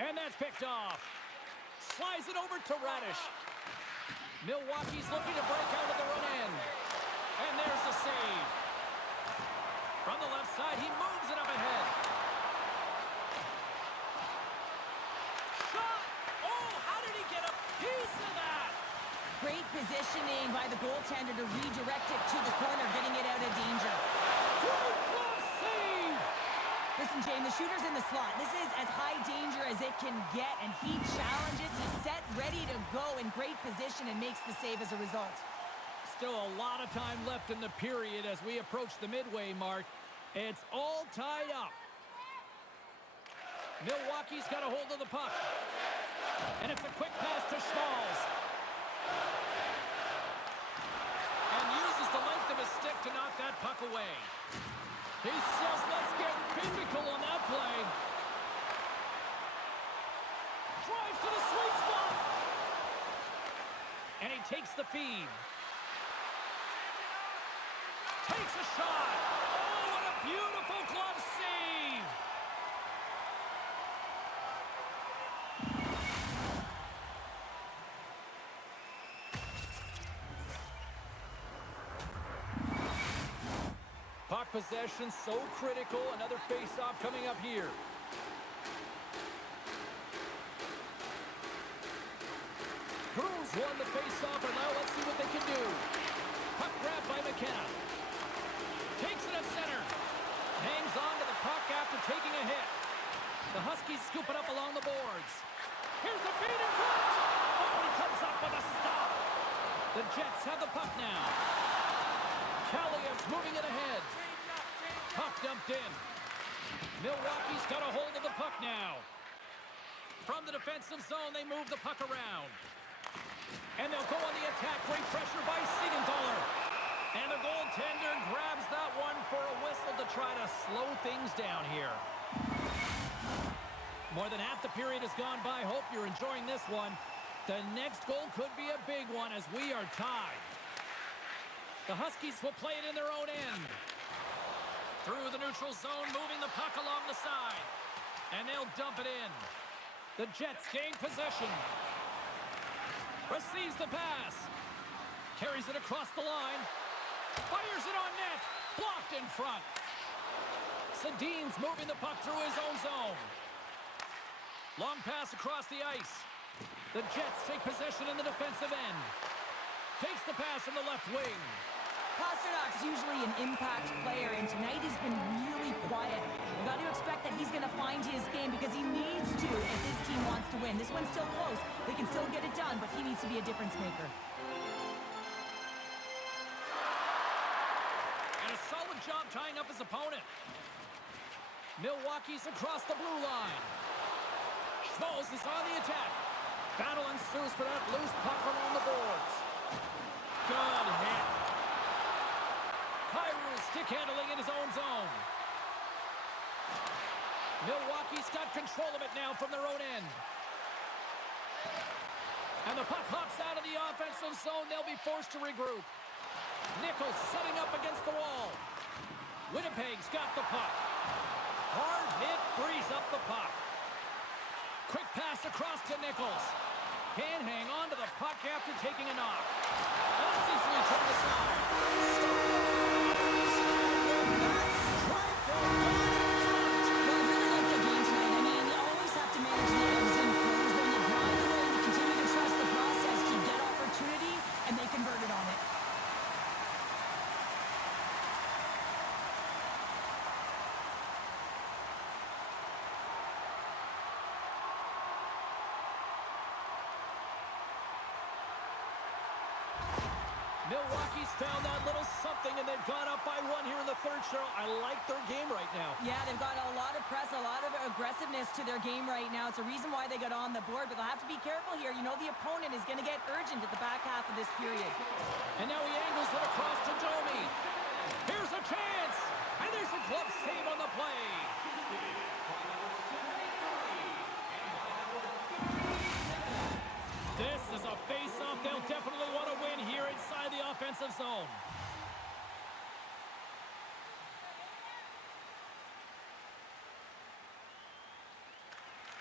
And that's picked off. Slides it over to Radish. Milwaukee's looking to break out of their own end. And there's the save. From the left side, he moves it up ahead. Shot! Oh, how did he get a piece of that? Great positioning by the goaltender to redirect it to the corner, getting it out of danger. Great glove save! Listen, James, the shooter's in the slot. This is as high danger as it can get, and he challenges. He's set, ready to go, in great position, and makes the save as a result. Still a lot of time left in the period as we approach the midway mark. It's all tied up. Milwaukee's got a hold of the puck. And it's a quick pass to Schmalz. And uses the length of his stick to knock that puck away. He says, let's get physical on that play. Drives to the sweet spot. And he takes the feed. Takes a shot. Oh, what a beautiful glove save. Puck possession so critical. Another face-off coming up here. Cruz won the face-off, and now let's see what they can do. Puck grab by McKenna. Takes it at center. Hangs on to the puck after taking a hit. The Huskies scoop it up along the boards. Here's a feed in front. Oh, he comes up with a stop. The Jets have the puck now. Kaliev's moving it ahead. Puck dumped in. Milwaukee's got a hold of the puck now. From the defensive zone, they move the puck around. And they'll go on the attack. Great pressure by Siegenthaler. And the goaltender grabs that one for a whistle to try to slow things down here. More than half the period has gone by. Hope you're enjoying this one. The next goal could be a big one as we are tied. The Huskies will play it in their own end. Through the neutral zone, moving the puck along the side. And they'll dump it in. The Jets gain possession. Receives the pass. Carries it across the line. Fires it on net. Blocked in front. Sedin's moving the puck through his own zone. Long pass across the ice. The Jets take possession in the defensive end. Takes the pass from the left wing. Pasternak's usually an impact player, and tonight he's been really quiet. We've got to expect that he's going to find his game because he needs to if his team wants to win. This one's still close. They can still get it done, but he needs to be a difference maker. And a solid job tying up his opponent. Milwaukee's across the blue line. Schmalz is on the attack. Battle ensues for that loose puck along the boards. Good hit. Kyrou stick handling in his own zone. Milwaukee's got control of it now from their own end. And the puck hops out of the offensive zone. They'll be forced to regroup. Nichols setting up against the wall. Winnipeg's got the puck. Hard hit frees up the puck. Quick pass across to Nichols. Can't hang on to the puck after taking a knock. And it's easily turned aside. Milwaukee's found that little something, and they've gone up by one here in the third, Cheryl. I like their game right now. Yeah, they've got a lot of press, a lot of aggressiveness to their game right now. It's a reason why they got on the board, but they'll have to be careful here. You know the opponent is going to get urgent at the back half of this period. And now he angles it across to Domi. Here's a chance, and there's a glove save on the play. This is a face-off they'll definitely want to win here inside the offensive zone.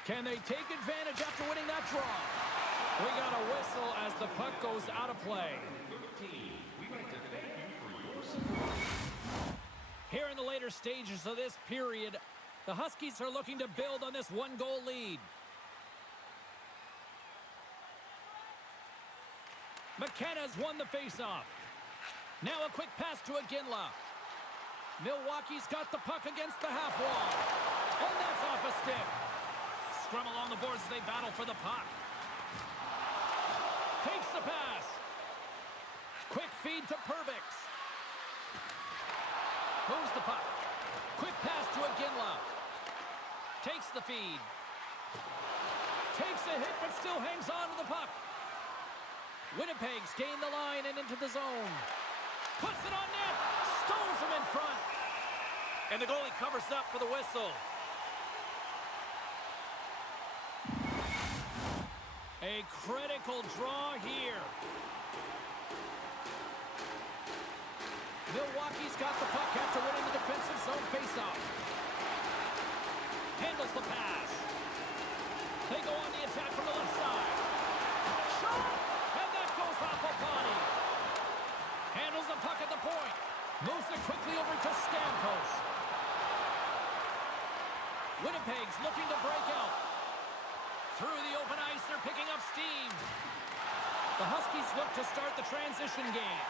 Can they take advantage after winning that draw? We got a whistle as the puck goes out of play. Here in the later stages of this period, the Huskies are looking to build on this one-goal lead. McKenna's won the faceoff. Now a quick pass to Iginla. Milwaukee's got the puck against the half wall. And that's off a stick. Scrum along the boards as they battle for the puck. Takes the pass. Quick feed to Perbix. Moves the puck. Quick pass to Iginla. Takes the feed. Takes a hit but still hangs on to the puck. Winnipeg's gained the line and into the zone. Puts it on net. Stones him in front. And the goalie covers up for the whistle. A critical draw here. Milwaukee's got the puck after winning the defensive zone faceoff. Handles the pass. They go on the attack from the left side. Shot! Off a body. Handles the puck at the point. Moves it quickly over to Stamkos. Winnipeg's looking to break out. Through the open ice, they're picking up steam. The Huskies look to start the transition game.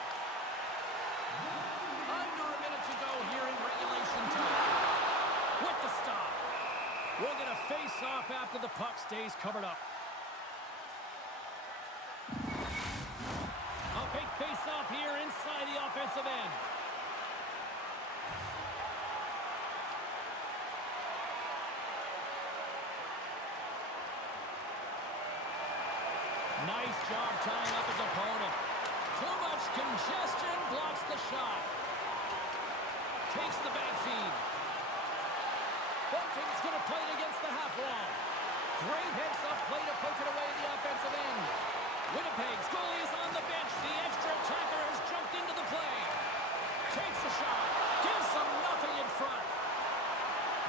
Under a minute to go We'll get a face-off after the puck stays covered up. A big face-off here inside the offensive end. Nice job tying up his opponent. Too much congestion, blocks the shot. Takes the back feed. Bunting's going to play it against the half wall. Great heads-up play to poke it away in the offensive end. Winnipeg's goalie is on the bench. The extra attacker has jumped into the play. Takes a shot. Gives them nothing in front.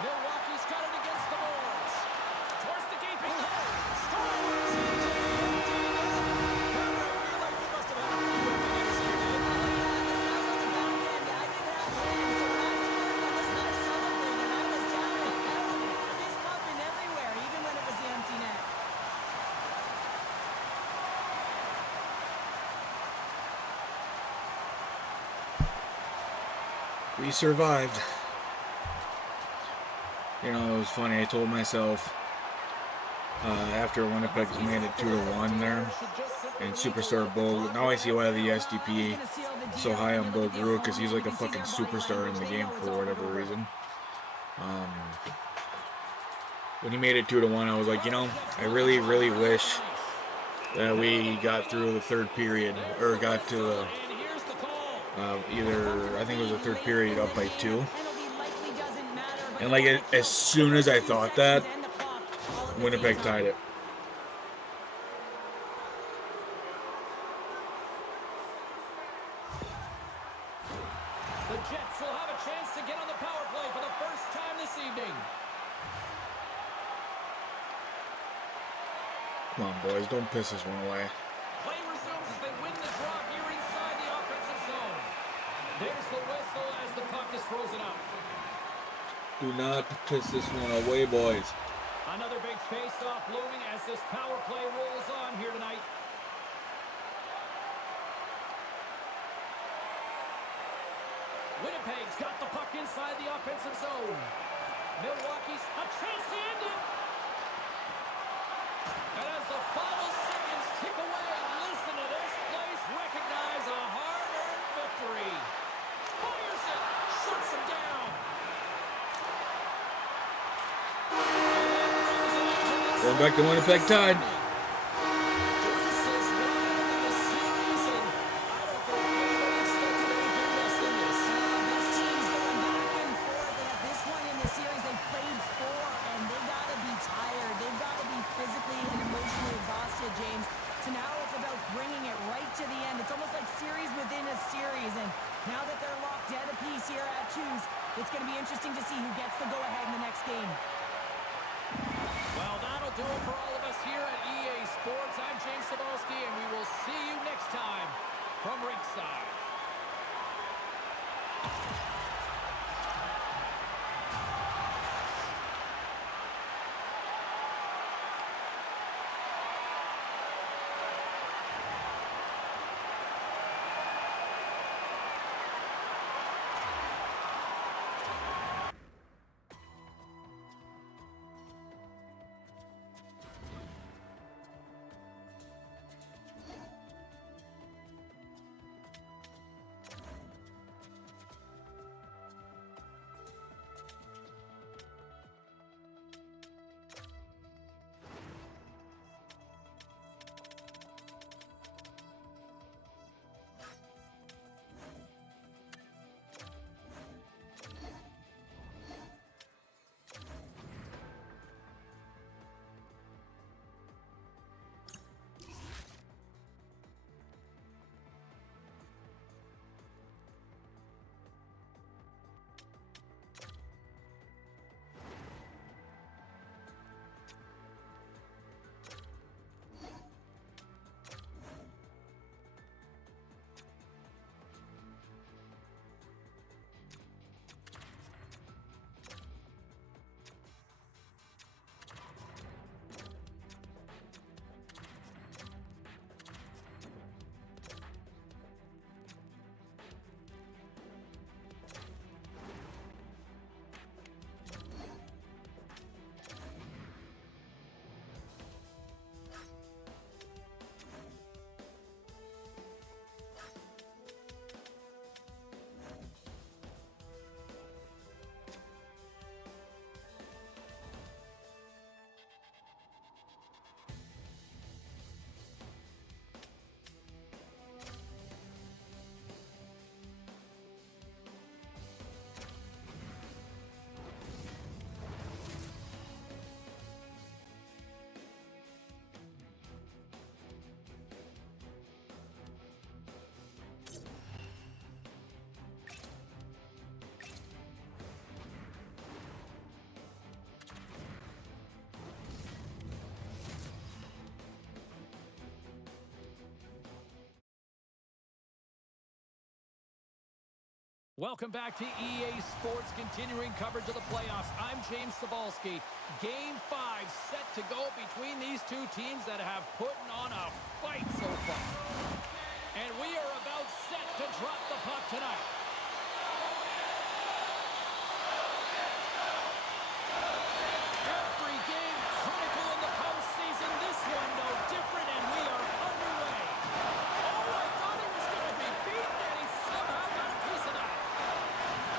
Milwaukee's got it against the boards. Towards the gaping hole. Scores! We survived. You know, it was funny. I told myself after Winnipeg's made it 2-1 there, and Superstar Bo. Now I see why the SDP is so high on Bo Grew, because he's like a fucking superstar in the game for whatever reason. When he made it 2-1, I was like, you know, I really, really wish that we got through the third period, or got to the either, I think it was the third period, up by 2. And like as soon as I thought that, Winnipeg tied it. The Jets will have a chance to get on the power play for the first time this evening. Come on, boys, don't piss this one away. Play resumes as they win the draw here inside the offensive zone. There's the whistle as the puck is frozen up. Do not piss this one away, boys. Another big face-off looming as this power play rolls on here tonight. Winnipeg's got the puck inside the offensive zone. Milwaukee's a chance to end it. And as the final seconds tick away, listen to this place recognize a hard-earned victory. Fires it, shuts him down. Going back to Winnipeg tied. It's going to be interesting to see who gets the go-ahead in the next game. Well, that'll do it for all of us here at EA Sports. I'm James Cebulski, and we will see you next time from ringside. Welcome back to EA Sports, continuing coverage of the playoffs. I'm James Cebulski. Game 5 set to go between these two teams that have put on a fight so far. And we are about set to drop the puck tonight. Every game critical in the postseason. This one no different, and we are underway. Oh, I thought he was going to be beaten, and he somehow got a piece of that.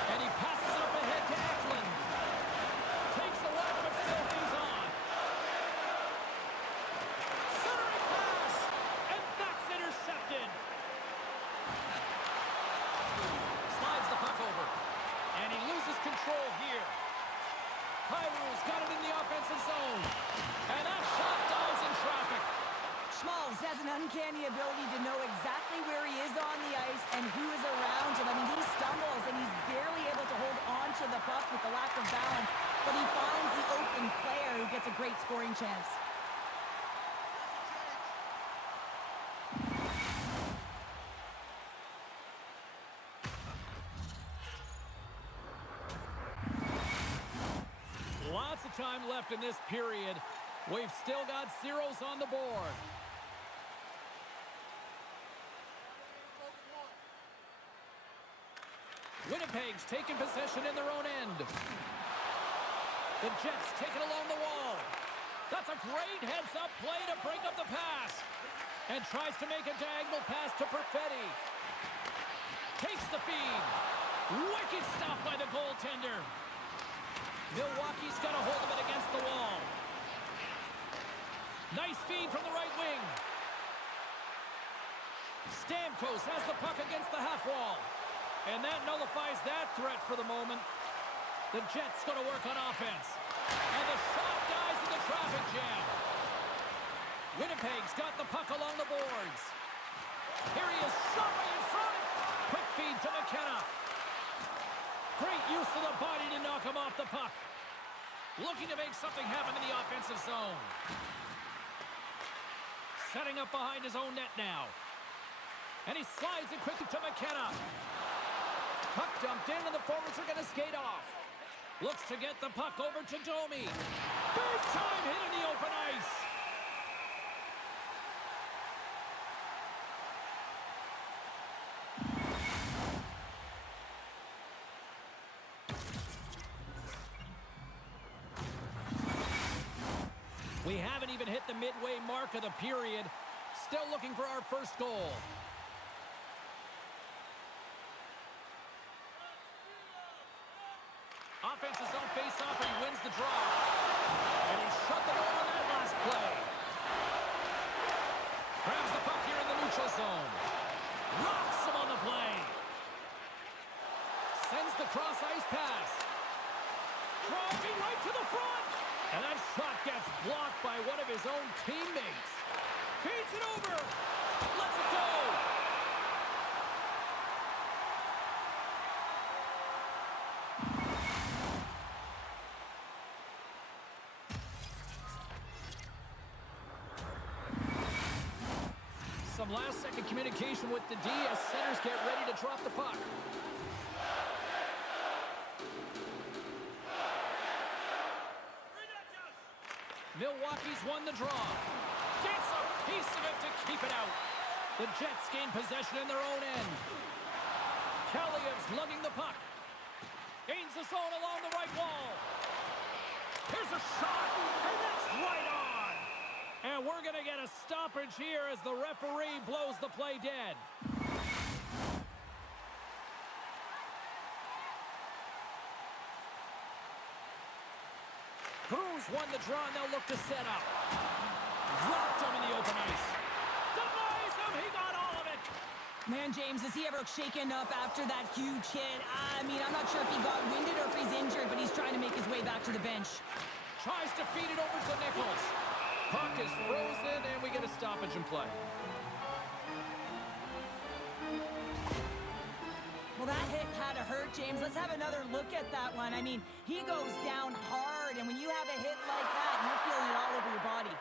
And he passes it up ahead to Eklund. Takes the whack, but still hangs on. Centering pass, and that's intercepted. Slides the puck over, and he loses control here. Pyro's got it in the offensive zone, and that shot dives in traffic. Schmalz has an uncanny ability to know exactly where he is on the ice and who is around him. I mean, he stumbles and he's barely able to hold on to the puck with the lack of balance, but he finds the open player who gets a great scoring chance. Lots of time left in this period. We've still got zeros on the board. Winnipeg's taking possession in their own end. The Jets take it along the wall. That's a great heads-up play to break up the pass. And tries to make a diagonal pass to Perfetti. Takes the feed. Wicked stop by the goaltender. Milwaukee's got a hold of it against the wall. Nice feed from the right wing. Stamkos has the puck against the half wall. And that nullifies that threat for the moment. The Jets going to work on offense. And the shot dies in the traffic jam. Winnipeg's got the puck along the boards. Here he is, shot way in front. Quick feed to McKenna. Great use of the body to knock him off the puck. Looking to make something happen in the offensive zone. Setting up behind his own net now. And he slides it quickly to McKenna. Puck dumped in, and the forwards are going to skate off. Looks to get the puck over to Domi. Big time hit in the open ice. We haven't even hit the midway mark of the period. Still looking for our first goal. Offensive zone face-off, and he wins the draw. And he shut the door on that last play. Grabs the puck here in the neutral zone. Rocks him on the play. Sends the cross-ice pass. Driving right to the front. And that shot gets blocked by one of his own teammates. Feeds it over. Lets it go. Some last-second communication with the D as centers get ready to drop the puck. Milwaukee's won the draw. Gets a piece of it to keep it out. The Jets gain possession in their own end. Kaliev's lugging the puck. Gains the zone along the right wall. Here's a shot, and that's right on. And we're going to get a stoppage here as the referee blows the play dead. Cruz won the draw, and they'll look to set up. Dropped him in the open ice. Denies him, he got all of it. Man, James, is he ever shaken up after that huge hit? I mean, I'm not sure if he got winded or if he's injured, but he's trying to make his way back to the bench. Tries to feed it over to Nichols. Puck is frozen, and we get a stoppage in play. Well, that hit had to hurt, James. Let's have another look at that one. I mean, he goes down hard, and when you have a hit like that, you're feeling it all over your body.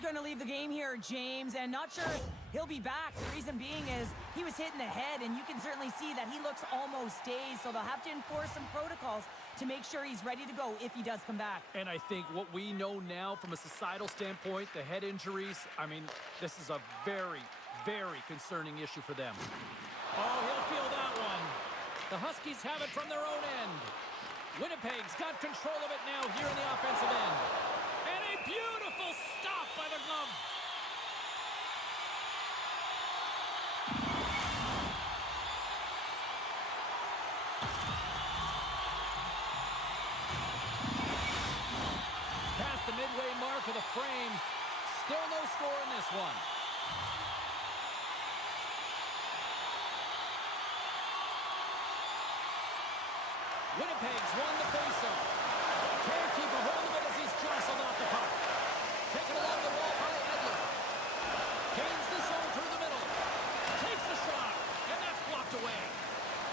He's going to leave the game here, James, and not sure if he'll be back. The reason being is he was hit in the head, and you can certainly see that he looks almost dazed, so they'll have to enforce some protocols to make sure he's ready to go if he does come back. And I think what we know now from a societal standpoint, the head injuries, I mean, this is a very, very concerning issue for them. Oh, he'll feel that one. The Huskies have it from their own end. Winnipeg's got control of it now here in the offensive end. And a beautiful stop by the glove. Past the midway mark of the frame. Still no score in this one. Winnipeg's won the faceoff. Can't keep a hold of it as he's jostled off the puck. Taken along the wall by Edler. Gains the zone through the middle. Takes the shot, and that's blocked away.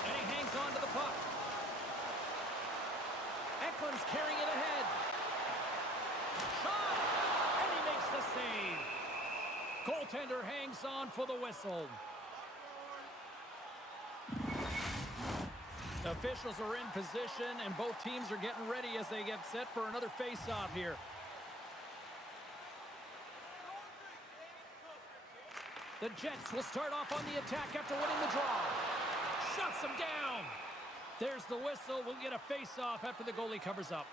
And he hangs on to the puck. Ekman's carrying it ahead. Shot! And he makes the save. Goaltender hangs on for the whistle. The officials are in position, and both teams are getting ready as they get set for another face-off here. The Jets will start off on the attack after winning the draw. Shuts them down. There's the whistle. We'll get a face-off after the goalie covers up.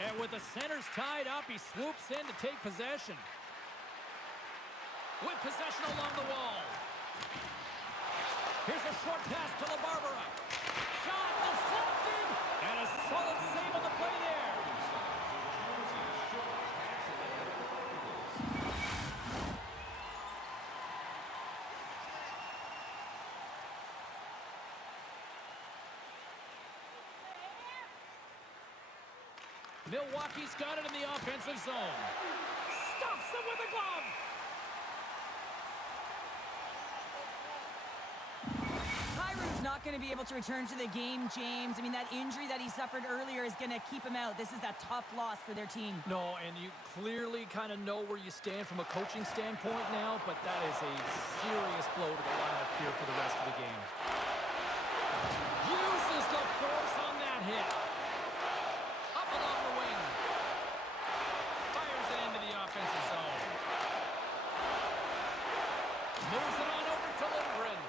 And with the centers tied up, he swoops in to take possession. With possession along the wall. Here's a short pass to LaBarbera. Shot deflected. And a solid save on the play there. Milwaukee's got it in the offensive zone. Stops him with a glove. Kyrou's not going to be able to return to the game, James. I mean, that injury that he suffered earlier is going to keep him out. This is a tough loss for their team. No, and you clearly kind of know where you stand from a coaching standpoint now, but that is a serious blow to the lineup here for the rest of the game. Uses the force on that hit. Up along the wing. Fires it into the offensive zone. Moves it on over to Lindgren.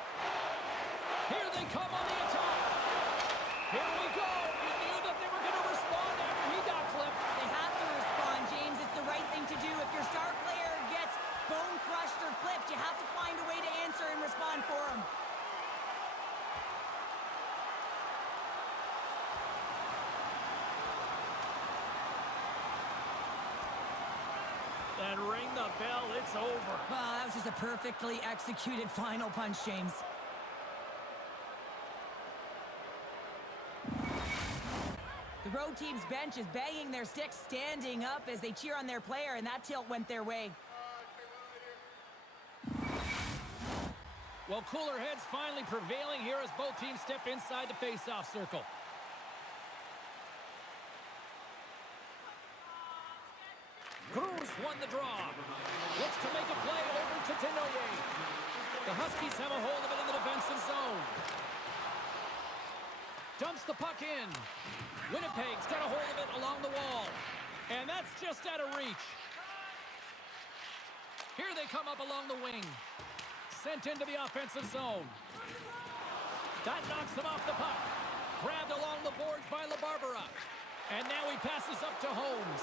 Here they come on the attack. Here we go. You knew that they were going to respond after he got clipped. They have to respond, James. It's the right thing to do. If your star player gets bone crushed or clipped, you have to find a way to answer and respond for him. And ring the bell, it's over. Well, that was just a perfectly executed final punch, James. The road team's bench is banging their sticks, standing up as they cheer on their player, and that tilt went their way. Well, cooler heads finally prevailing here as both teams step inside the face-off circle. Cruz won the draw. Looks to make a play over to Tenoye. The Huskies have a hold of it in the defensive zone. Dumps the puck in. Winnipeg's got a hold of it along the wall. And that's just out of reach. Here they come up along the wing. Sent into the offensive zone. That knocks him off the puck. Grabbed along the boards by LaBarbera. And now he passes up to Holmes.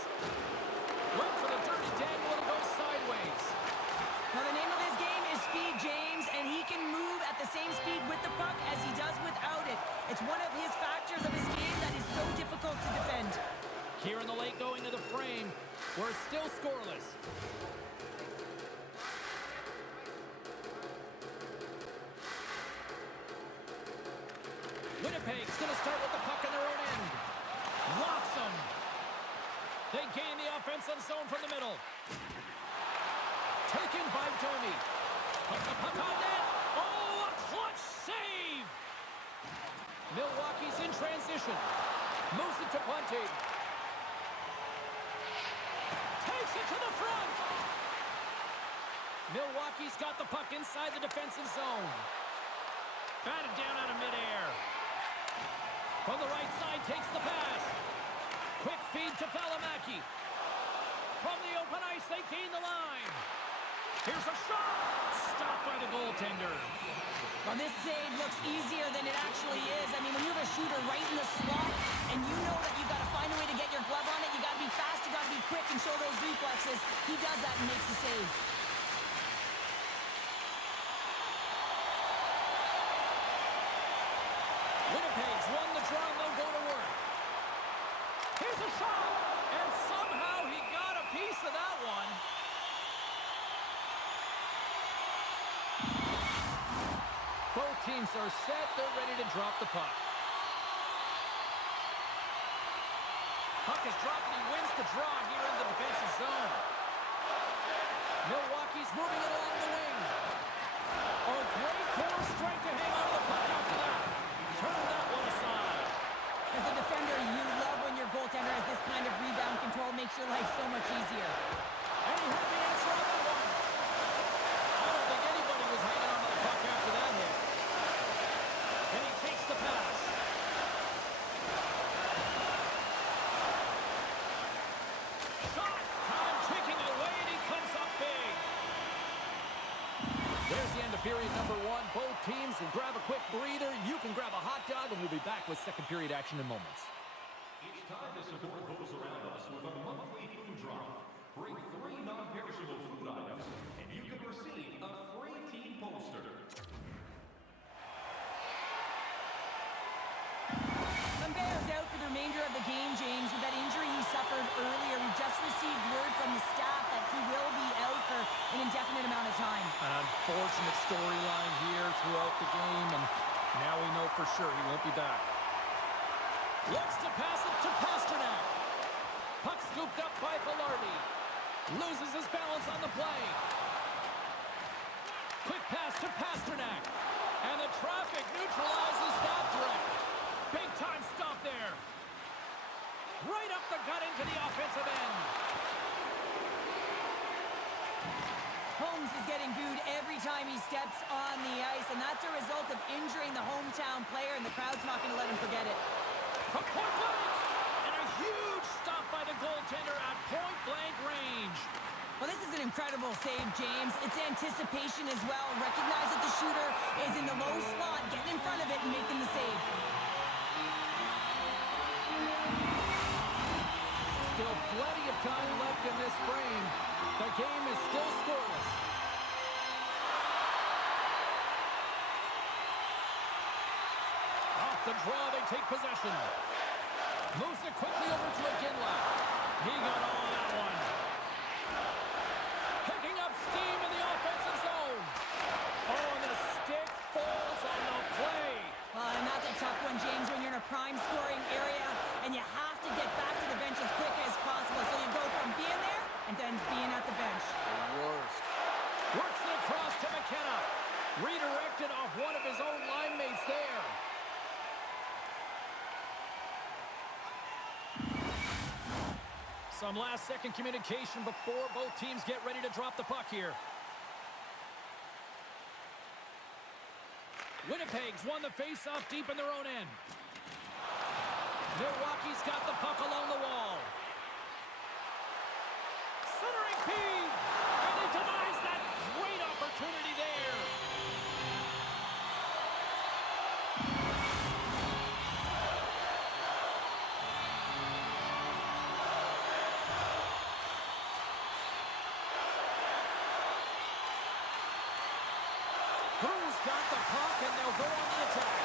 Went for the dirty dangle and it goes sideways. Now, the name of his game is speed, James, and he can move at the same speed with the puck as he does without it. It's one of his factors of his game that is so difficult to defend. Here in the late going of the frame, we're still scoreless. Winnipeg's going to start with the puck in their own end. Locks them. They gain the offensive zone from the middle. Taken by Domi. Puts the puck on net. Oh, a clutch save! Milwaukee's in transition. Moves it to Bunting. Takes it to the front. Milwaukee's got the puck inside the defensive zone. Batted down out of midair. From the right side, takes the pass. Quick feed to Valimaki. From the open ice, they gain the line. Here's a shot. Stopped by the goaltender. Well, this save looks easier than it actually is. I mean, when you have a shooter right in the slot and you know that you've got to find a way to get your glove on it, you got to be fast, you got to be quick and show those reflexes. He does that and makes the save. Winnipeg's won the draw and they'll go to work. Here's a shot. And somehow he got a piece of that one. Both teams are set. They're ready to drop the puck. Puck is dropped and he wins the draw here in the defensive zone. Milwaukee's moving it along the wing. A great core strike to hang on to the puck after that. Turn that one aside. As a defender, you love when your goaltender has this kind of rebound control. Makes your life so much easier. And he had the answer on that one. I don't think anybody was hanging on to the puck after that hit. And he takes the pass. Shot! Time ticking away and he comes up big. There's the end of period number one. Both teams will grab a quick breather. You can grab a hot dog and we'll be back with second period action in moments. It's time to support those around us with a monthly food drive. Bring 3 non-perishable food items, and you can receive a free team poster. Lambert's out for the remainder of the game, James, with that injury he suffered earlier. We just received word from the staff that he will be out for an indefinite amount of time. An unfortunate storyline here throughout the game, and now we know for sure he won't be back. Looks to pass it to Pasternak. Puck scooped up by Velarde. Loses his balance on the play. Quick pass to Pasternak. And the traffic neutralizes that threat. Big time stop there. Right up the gut into the offensive end. Holmes is getting booed every time he steps on the ice, and that's a result of injuring the hometown player, and the crowd's not going to let him forget it. From point blank. And a huge stop by the goaltender at point blank range. Well, this is an incredible save, James. It's anticipation as well. Recognize that the shooter is in the low slot, getting in front of it and making the save. Still plenty of time left in this frame. The game is still scoreless. Off the draw, they take possession. Moves it quickly over to Iginla. He got all of that one. Picking up steam in the offensive zone. Oh, and the stick falls on the play. And that's a tough one, James, when you're in a prime scoring area and you have to get back to the bench as quick as possible. So you go from being there and then being at the bench. Worst. Works it across to McKenna. Redirected off one of his own line mates there. Some last-second communication before both teams get ready to drop the puck here. Winnipeg's won the face-off deep in their own end. Milwaukee's got the puck along the wall. Centering feed! And he denies that great opportunity there. Who's got the puck, and they'll go on the attack.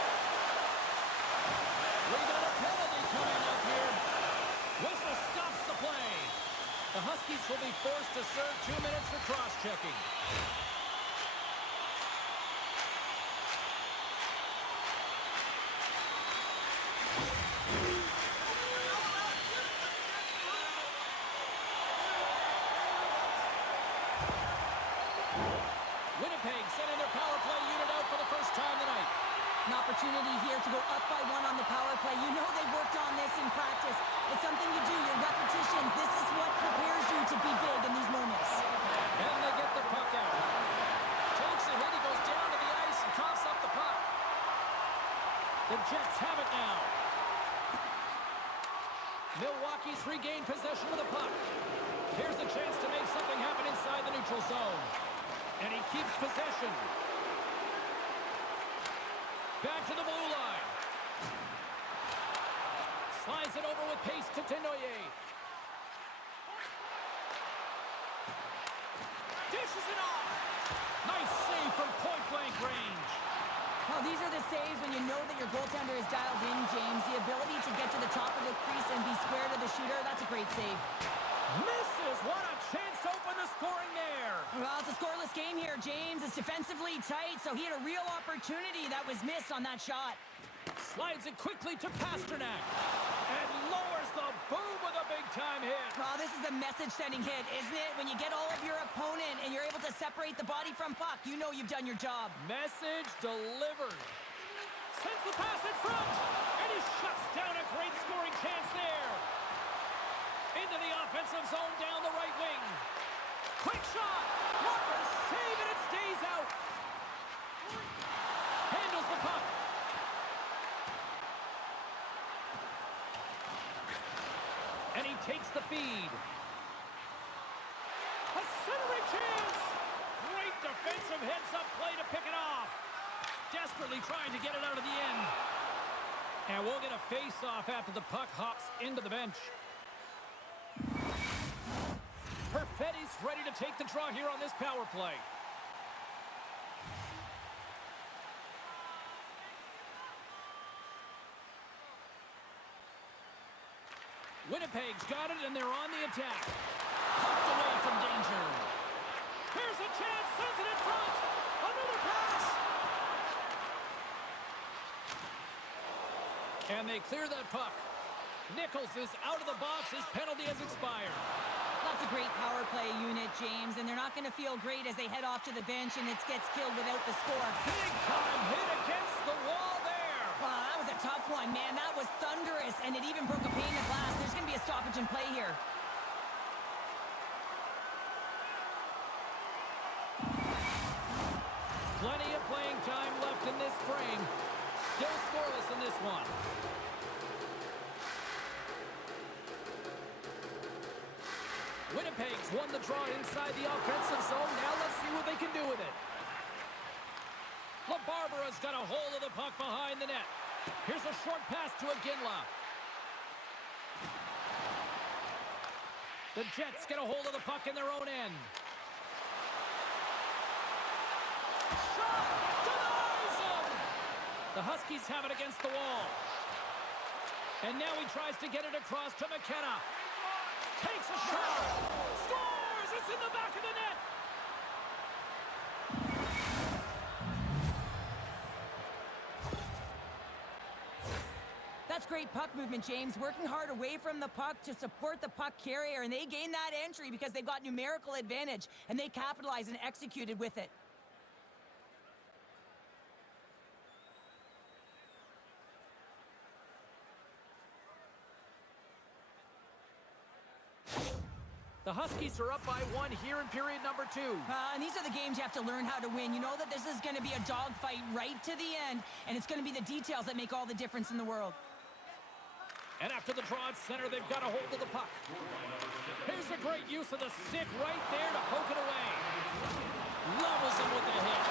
We got a penalty coming up here. Whistle stops the play. The Huskies will be forced to serve 2 minutes for cross-checking. Winnipeg opportunity here to go up by 1 on the power play. You know they've worked on this in practice. It's something you do, your repetitions. This is what prepares you to be big in these moments. And they get the puck out. Takes a hit, he goes down to the ice and coughs up the puck. The Jets have it now. Milwaukee's regained possession of the puck. Here's a chance to make something happen inside the neutral zone. And he keeps possession. Back to the blue line. Slides it over with pace to Tenoyer. Dishes it off. Nice save from point-blank range. Well, these are the saves when you know that your goaltender is dialed in, James. The ability to get to the top of the crease and be square to the shooter, that's a great save. Misses. What a chance to open the scoring there. Well, it's a scoreless game here, James. It's defensively tight, so he had a real opportunity that was missed on that shot. Slides it quickly to Pasternak. And lowers the boom with a big-time hit. Oh, this is a message-sending hit, isn't it? When you get all of your opponent and you're able to separate the body from puck, you know you've done your job. Message delivered. Sends the pass in front. And he shuts down a great scoring chance there. Into the offensive zone down the right wing. Quick shot. Walker save and it stays out. Handles the puck. And he takes the feed. A centering chance. Great defensive heads-up play to pick it off. Desperately trying to get it out of the end. And we'll get a face-off after the puck hops into the bench. Perfetti's ready to take the draw here on this power play. Winnipeg's got it, and they're on the attack. Pucked away from danger. Here's a chance, sends it in front. Another pass. And they clear that puck. Nichols is out of the box. His penalty has expired. That's a great power play unit, James, and they're not going to feel great as they head off to the bench and it gets killed without the score. Big time hit against the wall there. Wow, that was a tough one, man. That was thunderous, and it even broke a pane of glass. There's going to be a stoppage in play here. Plenty of playing time left in this frame. Still scoreless in this one. Winnipeg's won the draw inside the offensive zone. Now let's see what they can do with it. LaBarbera's got a hold of the puck behind the net. Here's a short pass to Iginla. The Jets get a hold of the puck in their own end. Shot! Denies him! The Huskies have it against the wall. And now he tries to get it across to McKenna. Takes a shot. Scores! It's in the back of the net. That's great puck movement, James. Working hard away from the puck to support the puck carrier, and they gain that entry because they've got numerical advantage, and they capitalized and executed with it. The Huskies are up by 1 here in period number 2. And these are the games you have to learn how to win. You know that this is going to be a dogfight right to the end, and it's going to be the details that make all the difference in the world. And after the draw at center, they've got a hold of the puck. Here's a great use of the stick right there to poke it away. Levels him with the hit.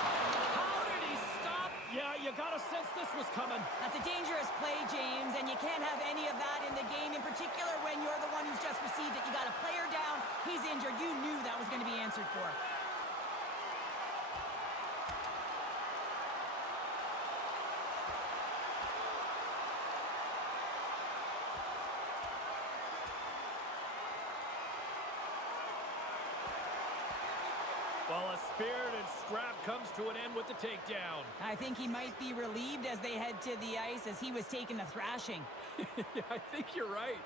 How did he stop? Yeah, you got to sense this was coming. That's a dangerous play, James, and you can't have any of that in the game, in particular when you're the one who's just received it. You got a player down, he's injured. You knew that was going to be answered for. Well, a spirited scrap comes to an end with the takedown. I think he might be relieved as they head to the ice as he was taking a thrashing. Yeah, I think you're right.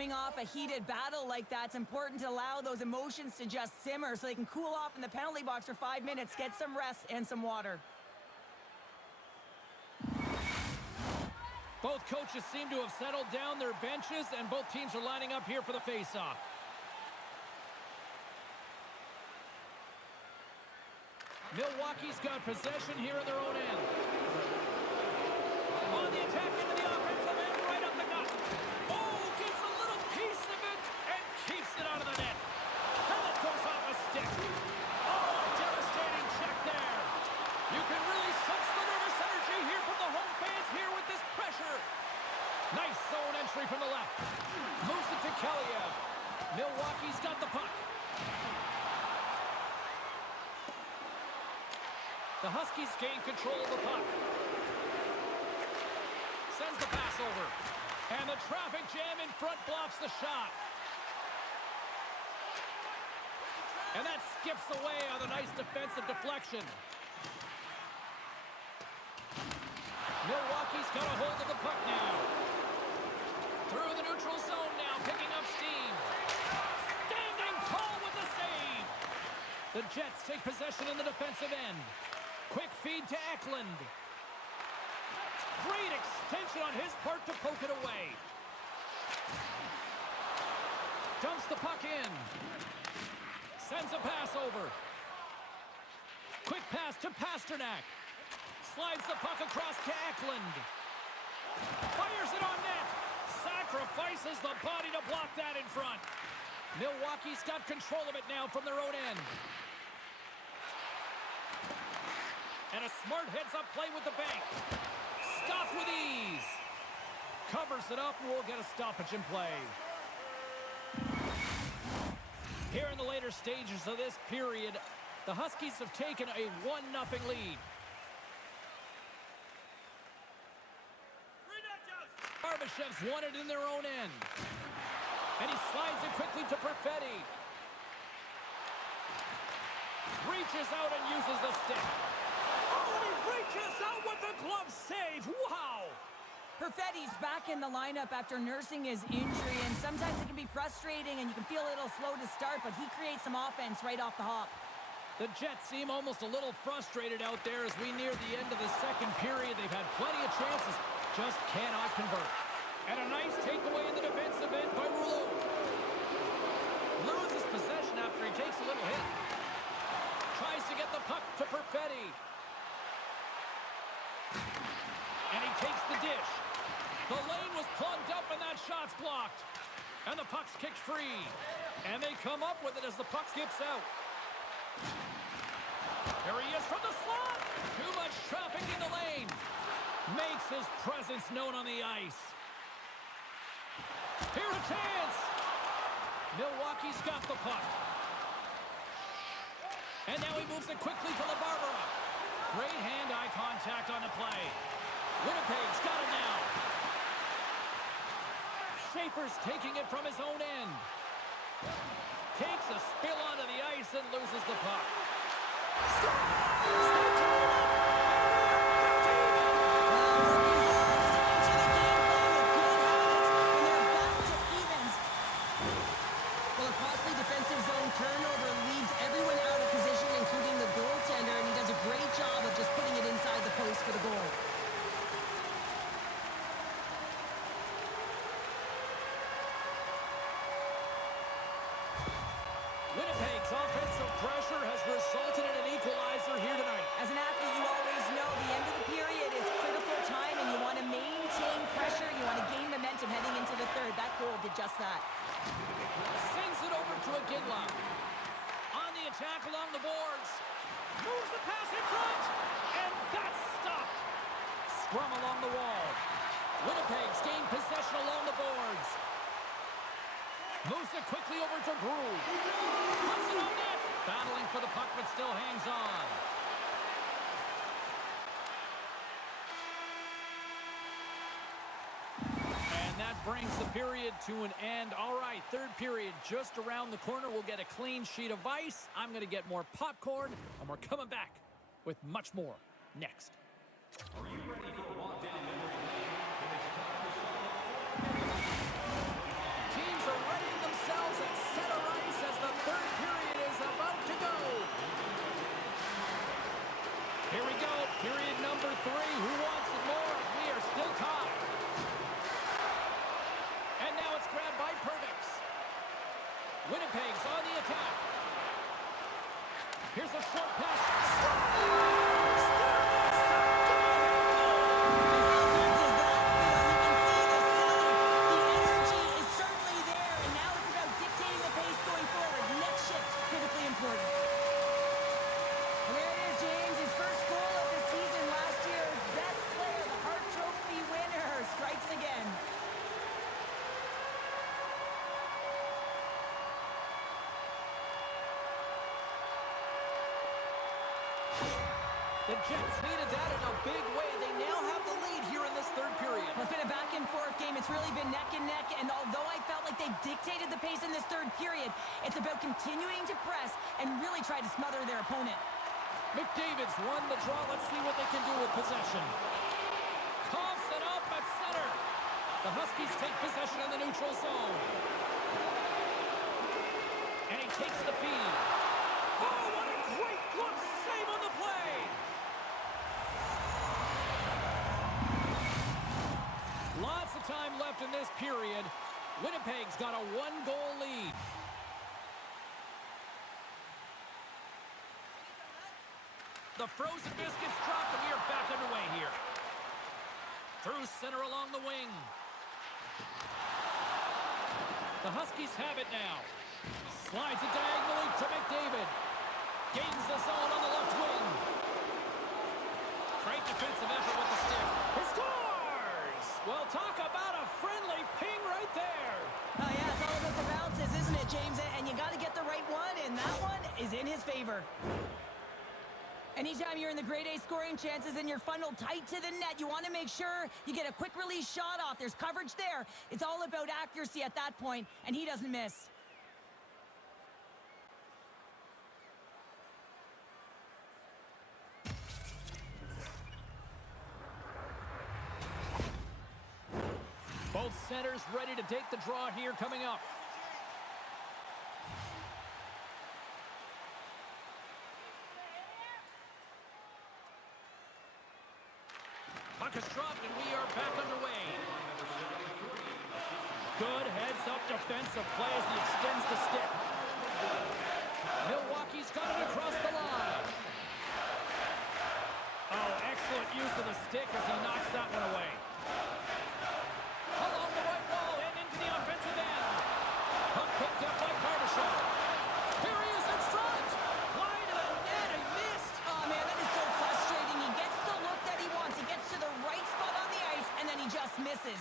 Coming off a heated battle like that, it's important to allow those emotions to just simmer so they can cool off in the penalty box for 5 minutes, get some rest and some water. Both coaches seem to have settled down their benches, and both teams are lining up here for the face-off. Milwaukee's got possession here in their own end. On the attack into the offensive end, right up the gut. Oh, gets a little piece of it and keeps it out of the net. And it goes off a stick. Oh, devastating check there. You can really sense the nervous energy here from the home fans here with this pressure. Nice zone entry from the left. Moves it to Kaliev. Milwaukee's got the puck. The Huskies gain control of the puck. Sends the pass over. And the traffic jam in front blocks the shot. And that skips away on a nice defensive deflection. Milwaukee's got a hold of the puck now. Through the neutral zone now, picking up steam. Standing tall with the save. The Jets take possession in the defensive end. Quick feed to Eklund. Great extension on his part to poke it away. Dumps the puck in. Sends a pass over. Quick pass to Pasternak. Slides the puck across to Eklund. Fires it on net. Sacrifices the body to block that in front. Milwaukee's got control of it now from their own end. And a smart heads-up play with the bank. Stopped with ease. Covers it up, and we'll get a stoppage in play. Here in the later stages of this period, the Huskies have taken a 1-0 lead. Barbashev's won it in their own end. And he slides it quickly to Perfetti. Reaches out and uses the stick. Oh, and he reaches out with the glove save. Wow! Perfetti's back in the lineup after nursing his injury, and sometimes it can be frustrating and you can feel a little slow to start, but he creates some offense right off the hop. The Jets seem almost a little frustrated out there as we near the end of the second period. They've had plenty of chances, just cannot convert. And a nice takeaway in the defensive end by Rouleau. Loses possession after he takes a little hit. Tries to get the puck to Perfetti. And he takes the dish. The lane was plugged up and that shot's blocked. And the puck's kicked free. And they come up with it as the puck skips out. There he is from the slot. Too much traffic in the lane. Makes his presence known on the ice. Here's a chance. Milwaukee's got the puck. And now he moves it quickly to LaBarbera. Great hand-eye contact on the play. Winnipeg's got it now. Schaefer's taking it from his own end. Takes a spill onto the ice and loses the puck. Well, a costly defensive zone turnover leaves everyone out of position, including the goaltender, and he does a great job of just putting it inside the post for the goal. Winnipeg's offensive pressure has resulted in an equalizer here tonight. As an athlete, you always know the end of the period is critical time, and you want to maintain pressure. You want to gain momentum heading into the third. That goal did just that. Sends it over to Iginla. On the attack along the boards. Moves the pass in front. And that's stopped. Scrum along the wall. Winnipeg's gained possession along the boards. Moves it quickly over to Groove. Puts it on net. Battling for the puck, but still hangs on. And that brings the period to an end. All right, third period just around the corner. We'll get a clean sheet of ice. I'm going to get more popcorn, and we're coming back with much more next. Are you ready for a walk down memory lane? It is time to start. Teams Here's a short pass. The Jets needed that in a big way. They now have the lead here in this third period. Well, it's been a back-and-forth game. It's really been neck and neck, and although I felt like they dictated the pace in this third period, it's about continuing to press and really try to smother their opponent. McDavid's won the draw. Let's see what they can do with possession. Coughs it up at center. The Huskies take possession in the neutral zone. And he takes the feed. Oh, what a great glove save on the play! Lots of time left in this period. Winnipeg's got a one-goal lead. The frozen biscuits dropped, and we are back underway here. Through center along the wing. The Huskies have it now. Slides it diagonally to McDavid. Gains the zone on the left wing. Great defensive effort with the stick. He scores! Well, talk about a friendly ping right there. Oh, yeah, it's all about the bounces, isn't it, James? And you got to get the right one, and that one is in his favor. Anytime you're in the grade A scoring chances and you're funneled tight to the net, you want to make sure you get a quick release shot off. There's coverage there. It's all about accuracy at that point, and he doesn't miss. Both centers ready to take the draw here coming up. Puck is dropped, and we are back underway. Good heads-up defensive play as he extends the stick. Milwaukee's got it across the line. Oh, excellent use of the stick as he knocks that one away. Along the right wall and into the offensive end. Puck picked up by Barbashev. Here he is in front. Wide of the net, he missed. Oh, man, that is so frustrating. He gets the look that he wants. He gets to the right spot on the ice, and then he just misses.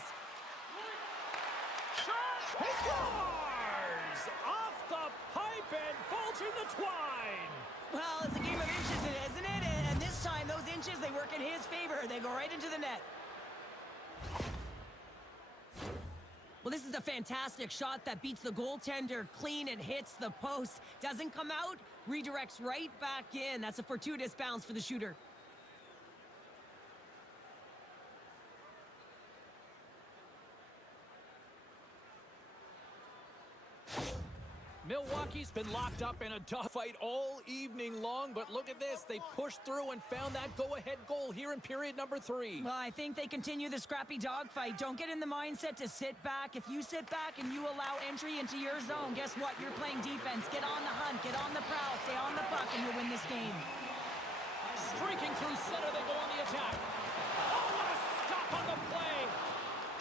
Shot! He scores! Off the pipe and bulging the twine. Well, it's a game of inches, isn't it? And this time, those inches, they work in his favor. They go right into the net. Well, this is a fantastic shot that beats the goaltender clean and hits the post. Doesn't come out, redirects right back in. That's a fortuitous bounce for the shooter. Milwaukee's been locked up in a tough fight all evening long, but look at this. They pushed through and found that go-ahead goal here in period number 3. Well, I think they continue the scrappy dogfight. Don't get in the mindset to sit back. If you sit back and you allow entry into your zone, guess what? You're playing defense. Get on the hunt, get on the prowl, stay on the puck, and you'll win this game. Streaking through center, they go on the attack. Oh, what a stop on the play.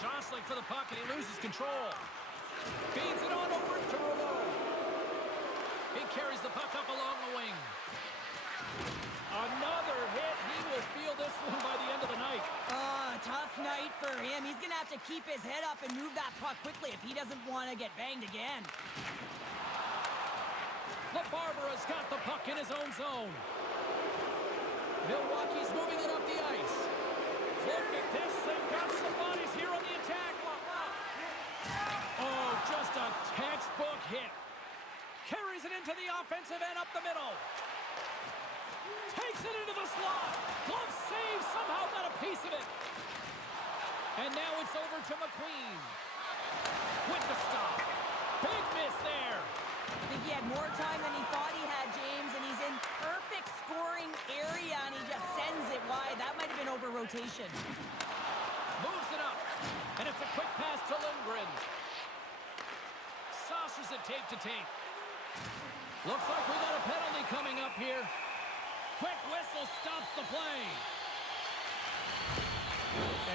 Jostling for the puck, and he loses control. Feeds it on over to Rouleau. He carries the puck up along the wing. Another hit. He will feel this one by the end of the night. Tough night for him. He's going to have to keep his head up and move that puck quickly if he doesn't want to get banged again. LaBarbera's got the puck in his own zone. Milwaukee's moving it up the ice. Look at this. They've got some bodies here on the attack. Oh, just a textbook hit. Carries it into the offensive end up the middle. Takes it into the slot. Glove save. Somehow got a piece of it. And now it's over to McQueen. With the stop. Big miss there. I think he had more time than he thought he had, James, and he's in perfect scoring area, and he just sends it wide. That might have been over rotation. Moves it up. And it's a quick pass to Lindgren. Saucers it tape to tape. Looks like we got a penalty coming up here. Quick whistle stops the play.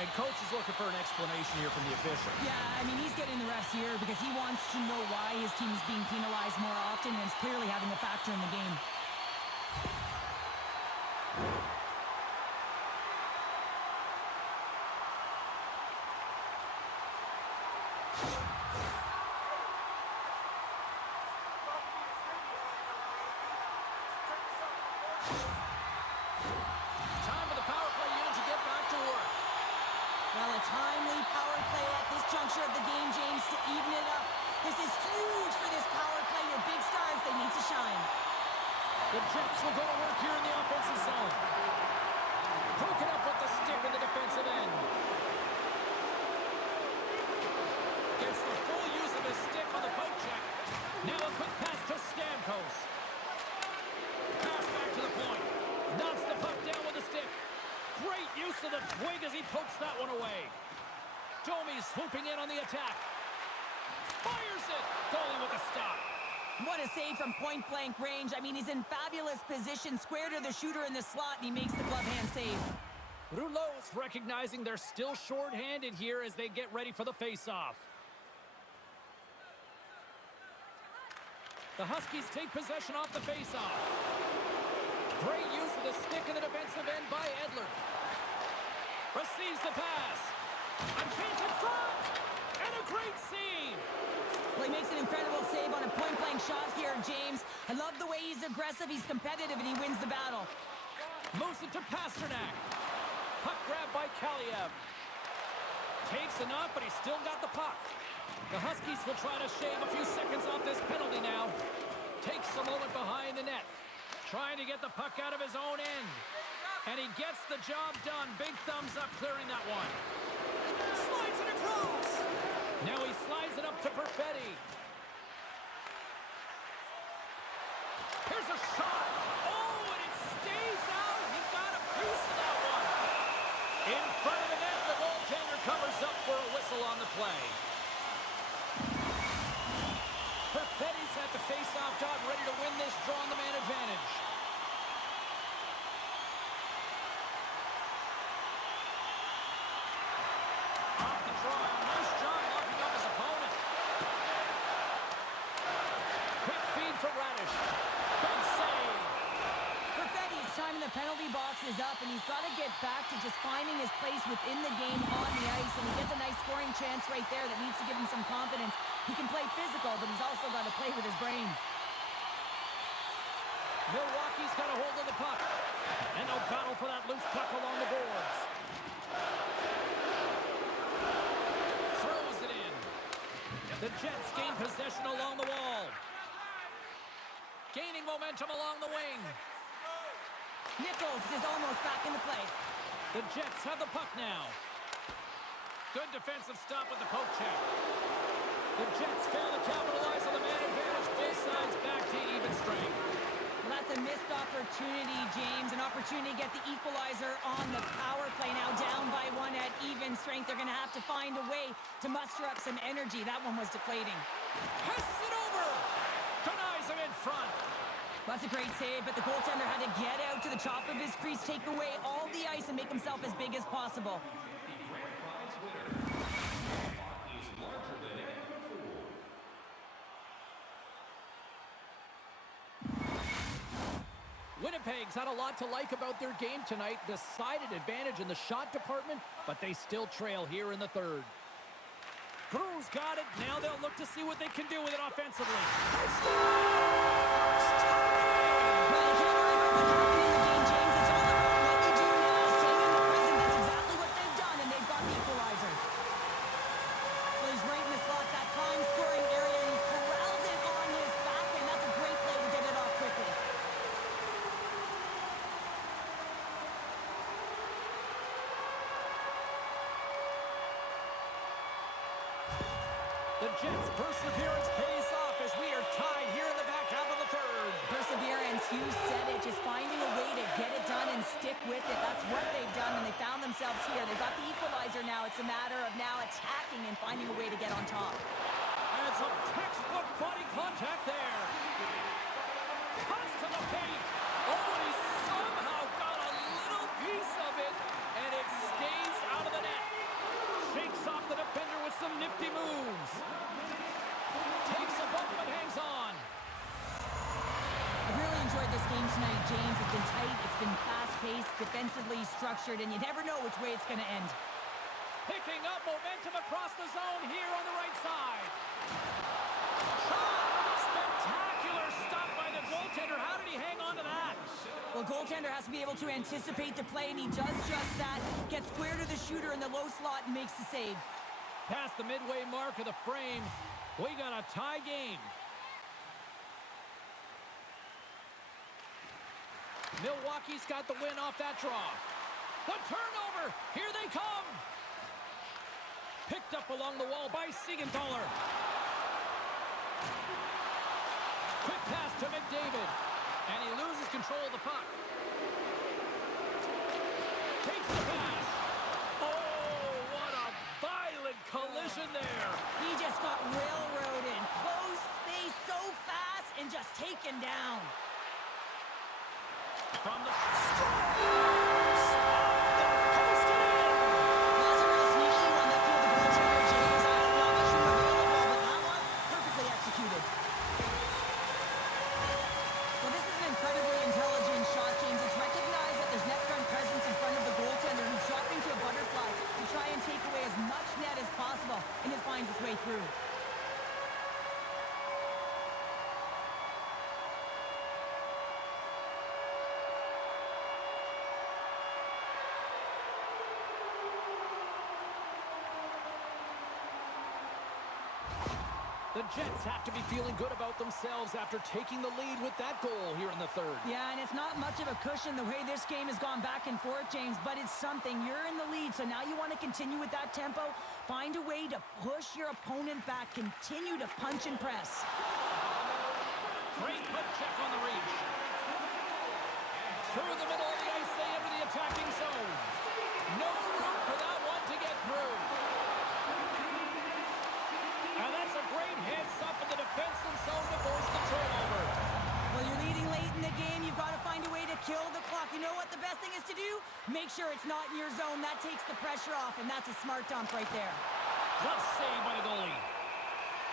And coach is looking for an explanation here from the official. Yeah, I mean, he's getting the refs here because he wants to know why his team is being penalized more often, and it's clearly having a factor in the game. Time for the power play unit to get back to work. Well, a timely power play at this juncture of the game, James, to even it up. This is huge for this power play. Your big stars, they need to shine. The Jets will go to work here in the offensive zone. Broken up with the stick in the defensive end. Gets the full use of his stick on the poke check. Now a quick pass to Stamkos. Pass back to the point. Knocks the puck down with the stick. Great use of the twig as he pokes that one away. Domi swooping in on the attack. Fires it. Goalie with a stop. What a save from point-blank range. I mean, he's in fabulous position, square to the shooter in the slot, and he makes the glove hand save. Rouleau's recognizing they're still short-handed here as they get ready for the face-off. The Huskies take possession off the face-off. Great use of the stick in the defensive end by Edler. Receives the pass. A chance in front. And a great save. Well, he makes an incredible save on a point-blank shot here, James. I love the way he's aggressive, he's competitive, and he wins the battle. Moves it to Pasternak. Puck grab by Kaliev. Takes a knock, but he's still got the puck. The Huskies will try to shave a few seconds off this penalty now. Takes a moment behind the net. Trying to get the puck out of his own end. And he gets the job done. Big thumbs up clearing that one. Slides it across. Now he slides it up to Perfetti. Here's a shot. Oh, and it stays out. He got a piece of that one. In front of the net, the goaltender covers up for a whistle on the play. Perfetti's at the face-off dot, ready to win this draw on the man advantage. Off the draw. Nice job locking up his opponent. Quick feed for Radish. Big save. Perfetti's time in the penalty box is up, and he's got to get back to just finding his place within the game on the ice, and he gets a nice scoring chance right there that needs to give him some confidence. He can play physical, but he's also got to play with his brain. Milwaukee's got a hold of the puck. And they'll battle for that loose puck along the boards. Throws it in. The Jets gain possession along the wall. Gaining momentum along the wing. Nichols is almost back in the play. The Jets have the puck now. Good defensive stop with the poke check. The Jets fail to capitalize on the man advantage. Both sides back to even strength. Well, that's a missed opportunity, James. An opportunity to get the equalizer on the power play. Now down by one at even strength. They're going to have to find a way to muster up some energy. That one was deflating. Passes it over. Denies him in front. That's a great save, but the goaltender had to get out to the top of his crease, take away all the ice, and make himself as big as possible. Winnipeg's had a lot to like about their game tonight. Decided advantage in the shot department, but they still trail here in the third. Cruz got it. Now they'll look to see what they can do with it offensively. Well, you can't worry about what happened in the game, James. It's all about what they do now, staying in the present. That's exactly what they've done, and they've got the equalizer. Well, he's right in the slot, that prime scoring area, and he corrals it on his backhand. That's a great play to get it off quickly. The Jets' perseverance pays off as we are tied here in the back half of the third. Perseverance, you said it, just finding a way to get it done and stick with it. That's what they've done, and they found themselves here. They've got the equalizer now. It's a matter of now attacking and finding a way to get on top. And some textbook body contact there. Cuts to the face. game tonight, James. It's been tight, it's been fast-paced, defensively structured, and you never know which way it's going to end. Picking up momentum across the zone here on the right side. Shot! Spectacular stop by the goaltender. How did he hang on to that? Well, goaltender has to be able to anticipate the play, and he does just that. Gets square to the shooter in the low slot and makes the save. Past the midway mark of the frame, we got a tie game. Milwaukee's got the win off that draw. The turnover! Here they come! Picked up along the wall by Siegenthaler. Quick pass to McDavid. And he loses control of the puck. Takes the pass. Oh, what a violent collision there. He just got railroaded. Closed space so fast and just taken down. From the scores! Posted in! That's a real sneaky one that threw the goaltender, James. I don't know how much you were available, but that one, perfectly executed. Well, this is an incredibly intelligent shot, James. It's recognized that there's net front presence in front of the goaltender, who's dropping to a butterfly to try and take away as much net as possible, and it finds its way through. The Jets have to be feeling good about themselves after taking the lead with that goal here in the third. Yeah, and it's not much of a cushion the way this game has gone back and forth, James, but it's something. You're in the lead, so now you want to continue with that tempo. Find a way to push your opponent back. Continue to punch and press. Great hook check on the reach. Through the middle of the ice, they enter the attacking zone. No room for that one to get through. And that's a great heads-up in the defensive zone to force the turnover. Well, you're leading late in the game. You've got to find a way to kill the clock. You know what the best thing is to do? Make sure it's not in your zone. That takes the pressure off, and that's a smart dump right there. Glove save by the goalie.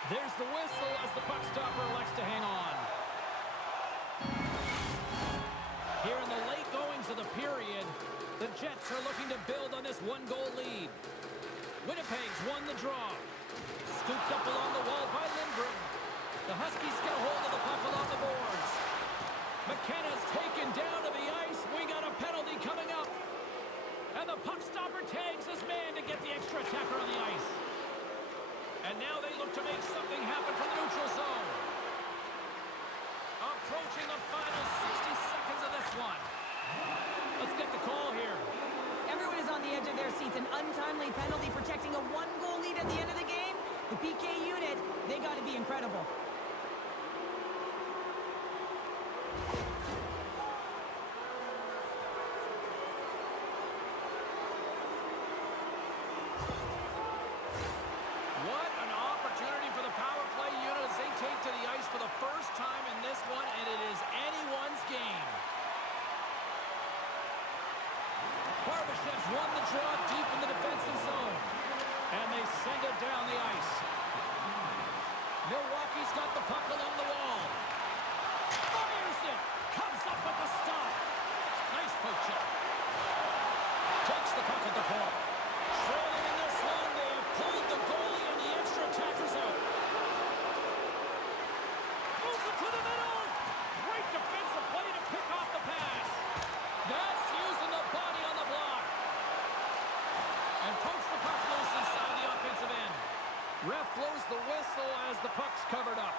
There's the whistle as the puck stopper elects to hang on. Here in the late goings of the period, the Jets are looking to build on this one-goal lead. Winnipeg's won the draw. Scooped up along the wall by Lindgren. The Huskies get a hold of the puck along the boards. McKenna's taken down to the ice. We got a penalty coming up. And the puck stopper tags his man to get the extra attacker on the ice. And now they look to make something happen from the neutral zone. Approaching the final 60 seconds of this one. Let's get the call here. Everyone is on the edge of their seats. An untimely penalty protecting a one-goal lead at the end of the game. The PK unit, they got to be incredible. What an opportunity for the power play unit as they take to the ice for the first time in this one, and it is anyone's game. Barbashev's won the draw deep in the defensive zone. And they send it down the ice. Milwaukee's got the puck along the wall. Fires it. Comes up with the stop. Nice poke check. Takes the puck at the point. Trailing in this one, they have pulled the goalie and the extra attackers out. Moves it to the middle. Great defensive play to pick off the pass. That's using the body on the block. And pokes the puck loose inside the offensive end. Ref blows the whistle as the puck's covered up.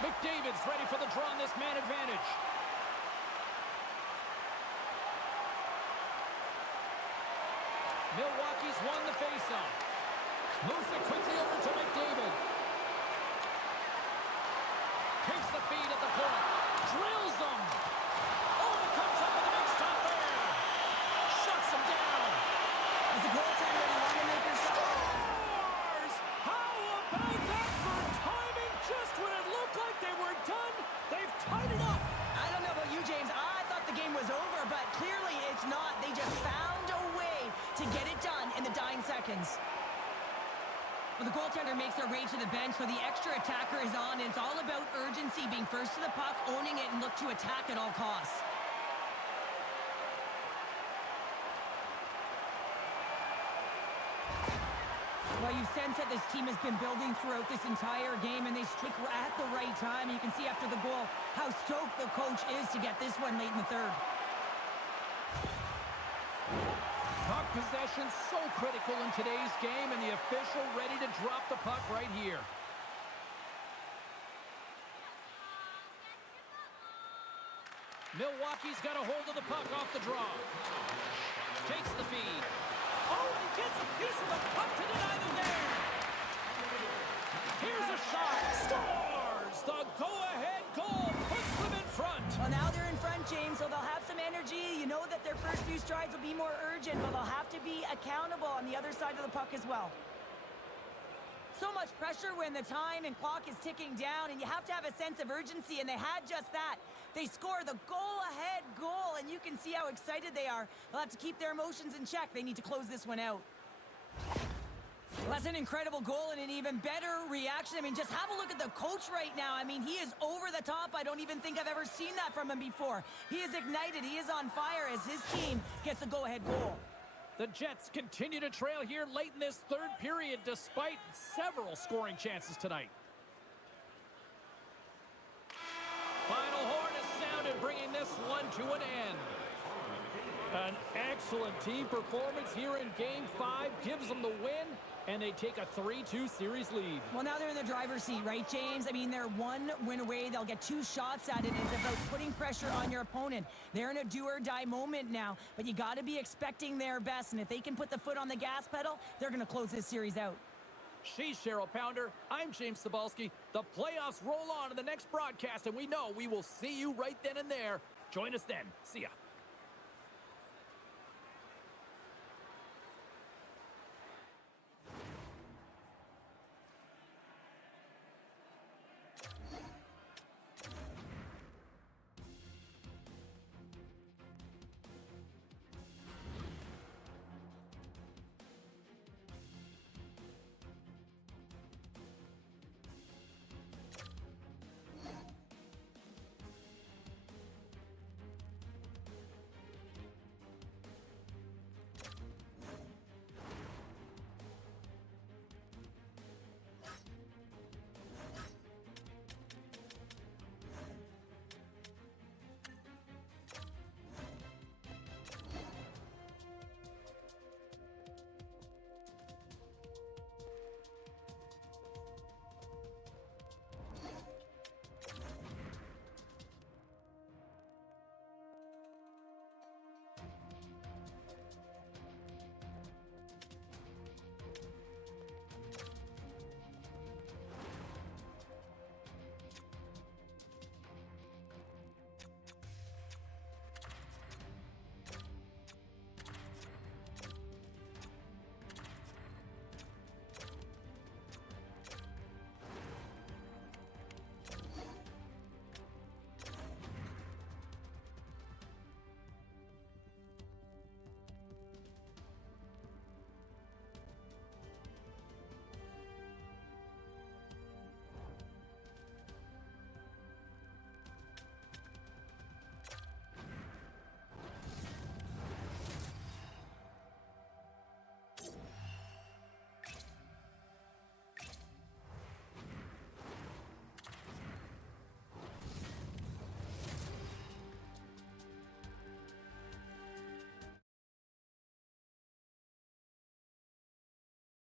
McDavid's ready for the draw on this man advantage. Milwaukee's won the faceoff. Moves it quickly over to McDavid. Takes the feed at the point. Drills them. Oh, it comes up with a big stop there. Shuts him down. As a goaltender, you want to make yourself... Scores! How about that for timing? Just when it looked like they were done, they've tied it up. I don't know about you, James. I thought the game was over, but clearly it's not. They just found a way to get it done in the dying seconds. Well, the goaltender makes their way to the bench, so the extra attacker is on, and it's all about urgency, being first to the puck, owning it, and look to attack at all costs. Well, you sense that this team has been building throughout this entire game, and they strike at the right time. You can see after the goal how stoked the coach is to get this one late in the third. Puck possession so critical in today's game, and the official ready to drop the puck right here. Milwaukee's got a hold of the puck off the draw. Takes the feed. Oh, and gets a piece of the puck to deny them there. Here's a shot. Scores! The go-ahead goal puts them in front. Well, now they're in front, James, so they'll have some energy. You know that their first few strides will be more urgent, but they'll have to be accountable on the other side of the puck as well. So much pressure when the time and clock is ticking down, and you have to have a sense of urgency, and they had just that. They score the go-ahead goal, and you can see how excited they are. They'll have to keep their emotions in check. They need to close this one out. Well, that's an incredible goal and an even better reaction. I mean, just have a look at the coach right now. I mean, he is over the top. I don't even think I've ever seen that from him before. He is ignited. He is on fire as his team gets a go-ahead goal. The Jets continue to trail here late in this third period despite several scoring chances tonight. Final horn is sounded, bringing this one to an end. An excellent team performance here in Game 5 gives them the win, and they take a 3-2 series lead. Well, now they're in the driver's seat, right, James? I mean, they're one win away. They'll get 2 shots at it. It's about putting pressure on your opponent. They're in a do-or-die moment now, but you got to be expecting their best, and if they can put the foot on the gas pedal, they're going to close this series out. She's Cheryl Pounder. I'm James Cybulski. The playoffs roll on in the next broadcast, and we know we will see you right then and there. Join us then. See ya.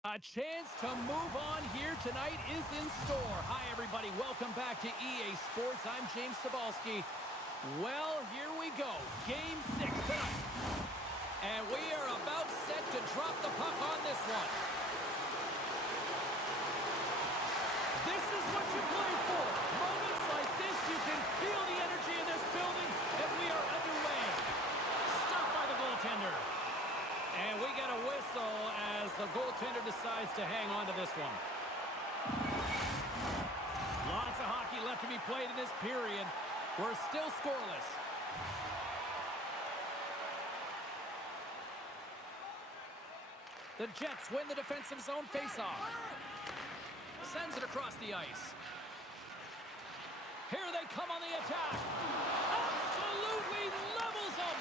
A chance to move on here tonight is in store. Hi, everybody. Welcome back to EA Sports. I'm James Cybulski. Well, here we go. Game 6 tonight. And we are about set to drop the puck on this one. This is what you play for. Moments like this, you can feel the energy in this building, and we are underway. Stopped by the goaltender. And we get a whistle as the goaltender decides to hang on to this one. Lots of hockey left to be played in this period. We're still scoreless. The Jets win the defensive zone faceoff. Sends it across the ice. Here they come on the attack. Absolutely levels them.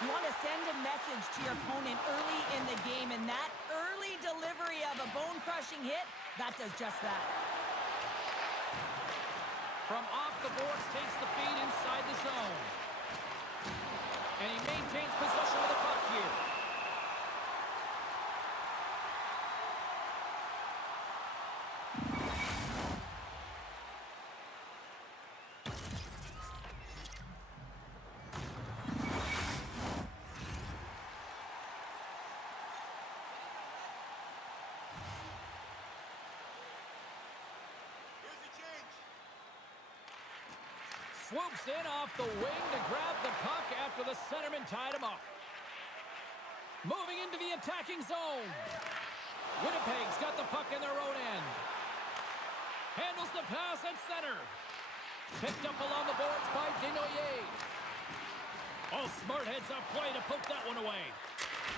You want to send a message to your opponent early in the game, and that early delivery of a bone-crushing hit, that does just that. From off the boards, takes the feed inside the zone. And he maintains possession of the puck here. Swoops in off the wing to grab the puck after the centerman tied him up. Moving into the attacking zone. Winnipeg's got the puck in their own end. Handles the pass at center. Picked up along the boards by Desnoyers. Oh, smart heads-up play to poke that one away.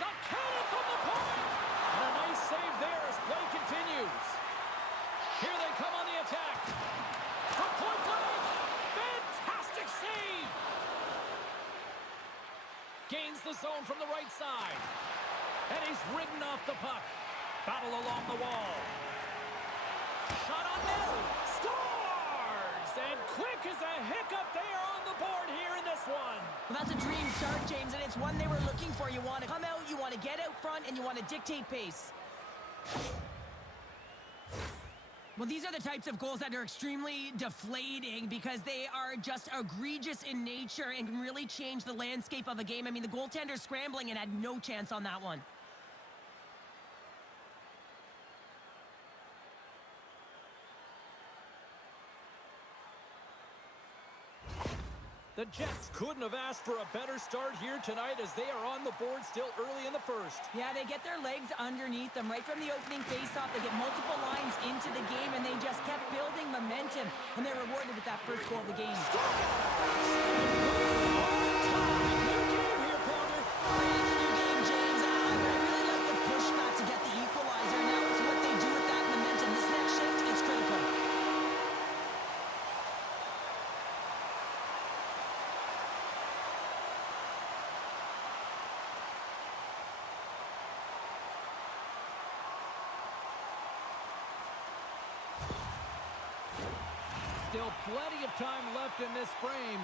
The cannon from the point! And a nice save there as play continues. Here they come on the attack. From point blank! Fantastic save! Gains the zone from the right side. And he's ridden off the puck. Battle along the wall. Shot on net. Scores! And quick as a hiccup, they are on the board here in this one. Well, that's a dream start, James, and it's one they were looking for. You want to come out, you want to get out front, and you want to dictate pace. Well, these are the types of goals that are extremely deflating because they are just egregious in nature and can really change the landscape of a game. I mean, the goaltender scrambling and had no chance on that one. The Jets couldn't have asked for a better start here tonight as they are on the board still early in the first. Yeah, they get their legs underneath them right from the opening faceoff. They get multiple lines into the game, and they just kept building momentum, and they're rewarded with that first goal of the game. New game here, partner. It's a new game, James. I really like the pushback to get the equalizer. Now it's what they do with that momentum. This next shift, it's critical. Still plenty of time left in this frame.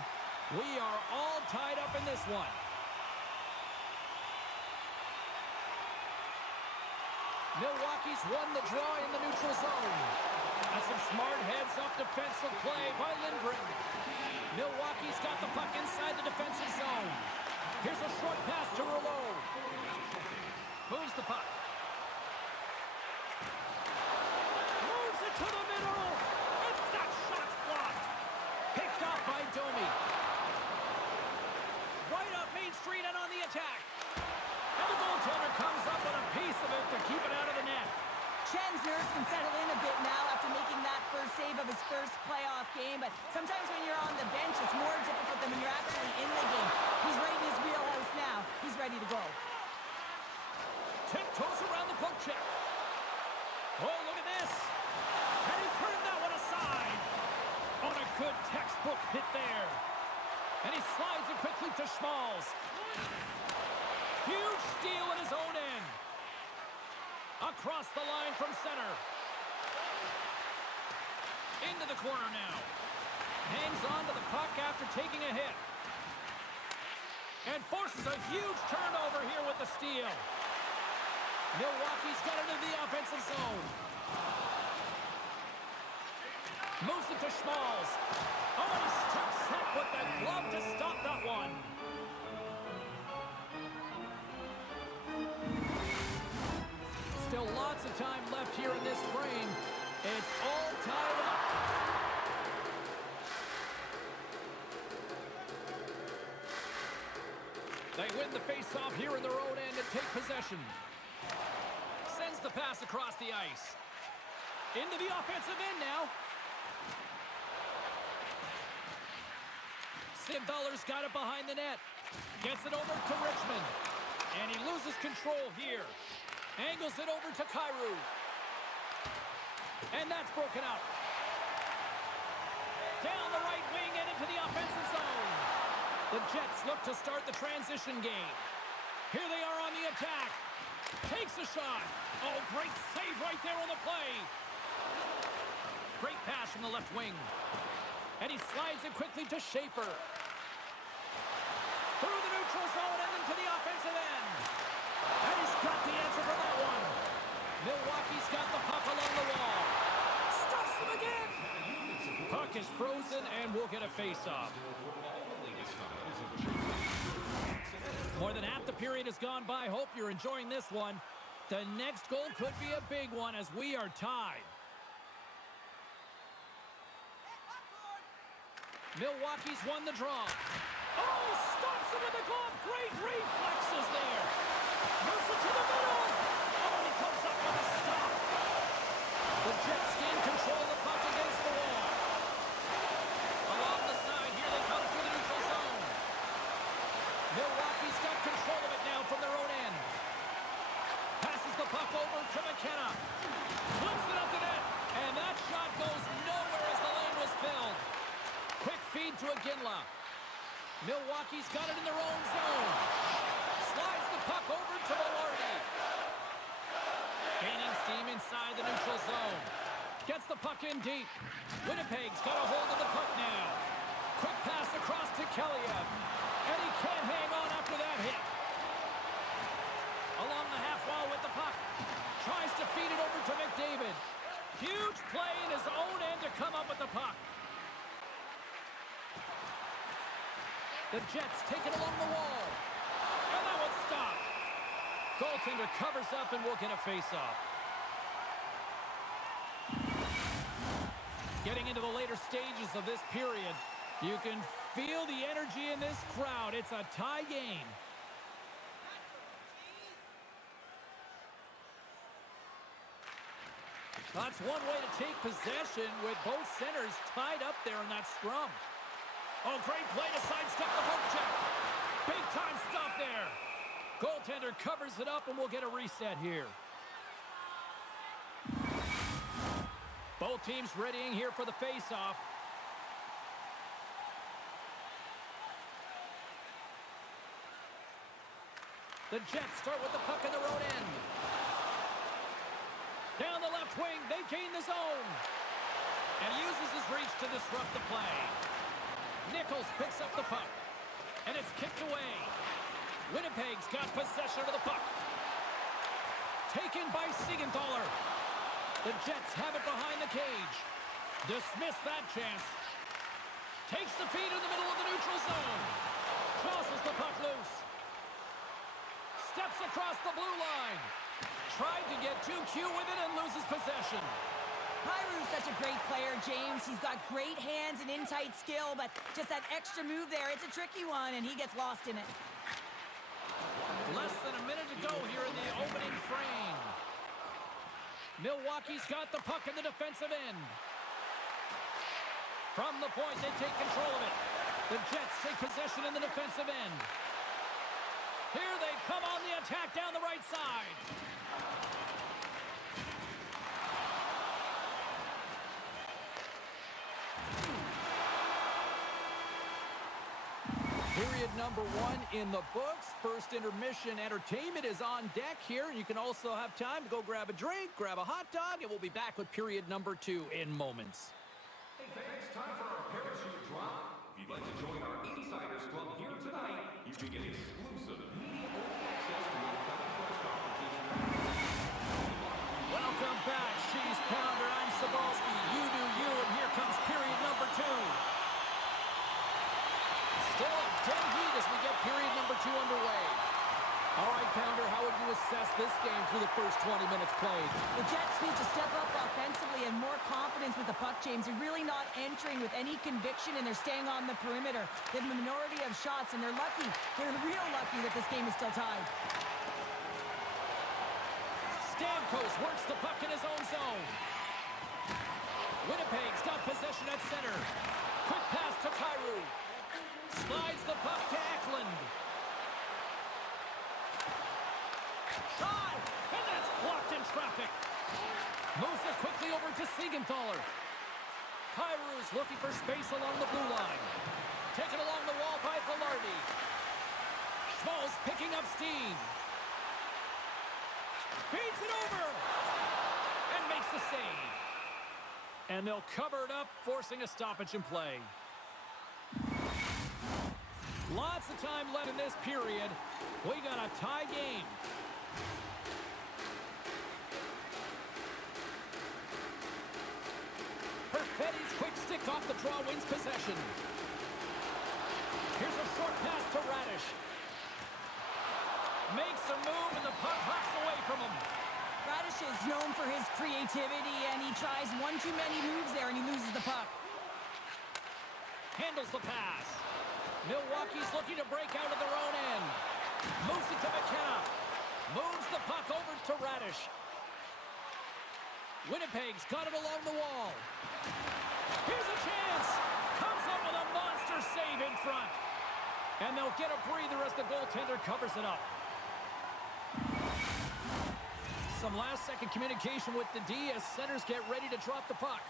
We are all tied up in this one. Milwaukee's won the draw in the neutral zone. That's some smart heads-up defensive play by Lindgren. Milwaukee's got the puck inside the defensive zone. Here's a short pass to Rouleau. Moves the puck. Moves it to the middle. Picked up by Domi. Right up Main Street and on the attack. And the goaltender comes up with a piece of it to keep it out of the net. Chen's nerves can settle in a bit now after making that first save of his first playoff game, but sometimes when you're on the bench, it's more difficult than when you're actually in the game. He's right in his wheelhouse now. He's ready to go. Tiptoes around the poke check. Oh, look at this. And he turned that one aside. On a good textbook hit there. And he slides it quickly to Schmalz. Huge steal at his own end. Across the line from center. Into the corner now. Hangs on to the puck after taking a hit. And forces a huge turnover here with the steal. Milwaukee's got it into the offensive zone. Moves it to Schmalz. Oh, he steps up with the glove to stop that one. Still lots of time left here in this frame. It's all tied up. They win the face-off here in their own end and take possession. Sends the pass across the ice. Into the offensive end now. Simdaller's got it behind the net. Gets it over to Richmond. And he loses control here. Angles it over to Kyrou. And that's broken up. Down the right wing and into the offensive zone. The Jets look to start the transition game. Here they are on the attack. Takes a shot. Oh, great save right there on the play. Great pass from the left wing. And he slides it quickly to Schaefer. Through the neutral zone and into the offensive end. And he's got the answer for that one. Milwaukee's got the puck along the wall. Stuffs him again. Puck is frozen and we'll get a face-off. More than half the period has gone by. Hope you're enjoying this one. The next goal could be a big one as we are tied. Milwaukee's won the draw. Oh, stops him with the glove. Great reflexes there. Moves it to the middle. Oh, he comes up with a stop. The Jets gain control of the puck against the wall. Along the side, here they come through the neutral zone. Milwaukee's got control of it now from their own end. Passes the puck over to McKenna. Flips it up the net. And that shot goes nowhere as the lane was filled. Quick feed to Iginla. Milwaukee's got it in their own zone. Slides the puck over to Velarde. Gaining steam inside the neutral zone. Gets the puck in deep. Winnipeg's got a hold of the puck now. Quick pass across to Kelliev. And he can't hang on after that hit. Along the half wall with the puck. Tries to feed it over to McDavid. Huge play in his own end to come up with the puck. The Jets take it along the wall. And that one's stopped. Goaltender covers up and we'll get a face-off. Getting into the later stages of this period, you can feel the energy in this crowd. It's a tie game. That's one way to take possession with both centers tied up there in that scrum. Oh, great play to sidestep the hook check. Big time stop there. Goaltender covers it up and we'll get a reset here. Both teams readying here for the face-off. The Jets start with the puck in their own end. Down the left wing, they gain the zone. And he uses his reach to disrupt the play. Nichols picks up the puck. And it's kicked away. Winnipeg's got possession of the puck. Taken by Siegenthaler. The Jets have it behind the cage. Dismiss that chance. Takes the feed in the middle of the neutral zone. Tosses the puck loose. Steps across the blue line. Tried to get too cute with it and loses possession. Pyru's such a great player, James. He's got great hands and in-tight skill, but just that extra move there, it's a tricky one, and he gets lost in it. Less than a minute to go here in the opening frame. Milwaukee's got the puck in the defensive end. From the point, they take control of it. The Jets take possession in the defensive end. Here they come on the attack down the right side. Period number 1 in the books. First intermission entertainment is on deck here. You can also have time to go grab a drink, grab a hot dog, and we'll be back with period number 2 in moments. Hey fans, time for our parachute drop. If you'd like to join our Insiders Club here tonight, you can get exclusive media-only access to our press conferences. Welcome back, Cheese Pounder. I'm Sabalski. You do you, and here comes period number 2. Still a dead heat as we get period number 2 underway. All right, Pounder, how would you assess this game through the first 20 minutes played? The Jets need to step up offensively and more confidence with the puck, James. They're really not entering with any conviction, and they're staying on the perimeter. They have a minority of shots, and they're lucky. They're real lucky that this game is still tied. Stamkos works the puck in his own zone. Winnipeg's got possession at center. Quick pass to Kyrou. Slides the puck to Eklund. Shot! And that's blocked in traffic. Moves it quickly over to Siegenthaler. Kairu's looking for space along the blue line. Taken along the wall by Velarde. Schmalz picking up steam. Feeds it over. And makes the save. And they'll cover it up, forcing a stoppage in play. Lots of time left in this period. We got a tie game. Perfetti's quick stick off the draw wins possession. Here's a short pass to Radish. Makes a move and the puck hops away from him. Radish is known for his creativity, and he tries one too many moves there, and he loses the puck. Handles the pass. Milwaukee's looking to break out of their own end. Moves it to McKenna. Moves the puck over to Radish. Winnipeg's got it along the wall. Here's a chance. Comes up with a monster save in front. And they'll get a breather as the goaltender covers it up. Some last-second communication with the D as centers get ready to drop the puck.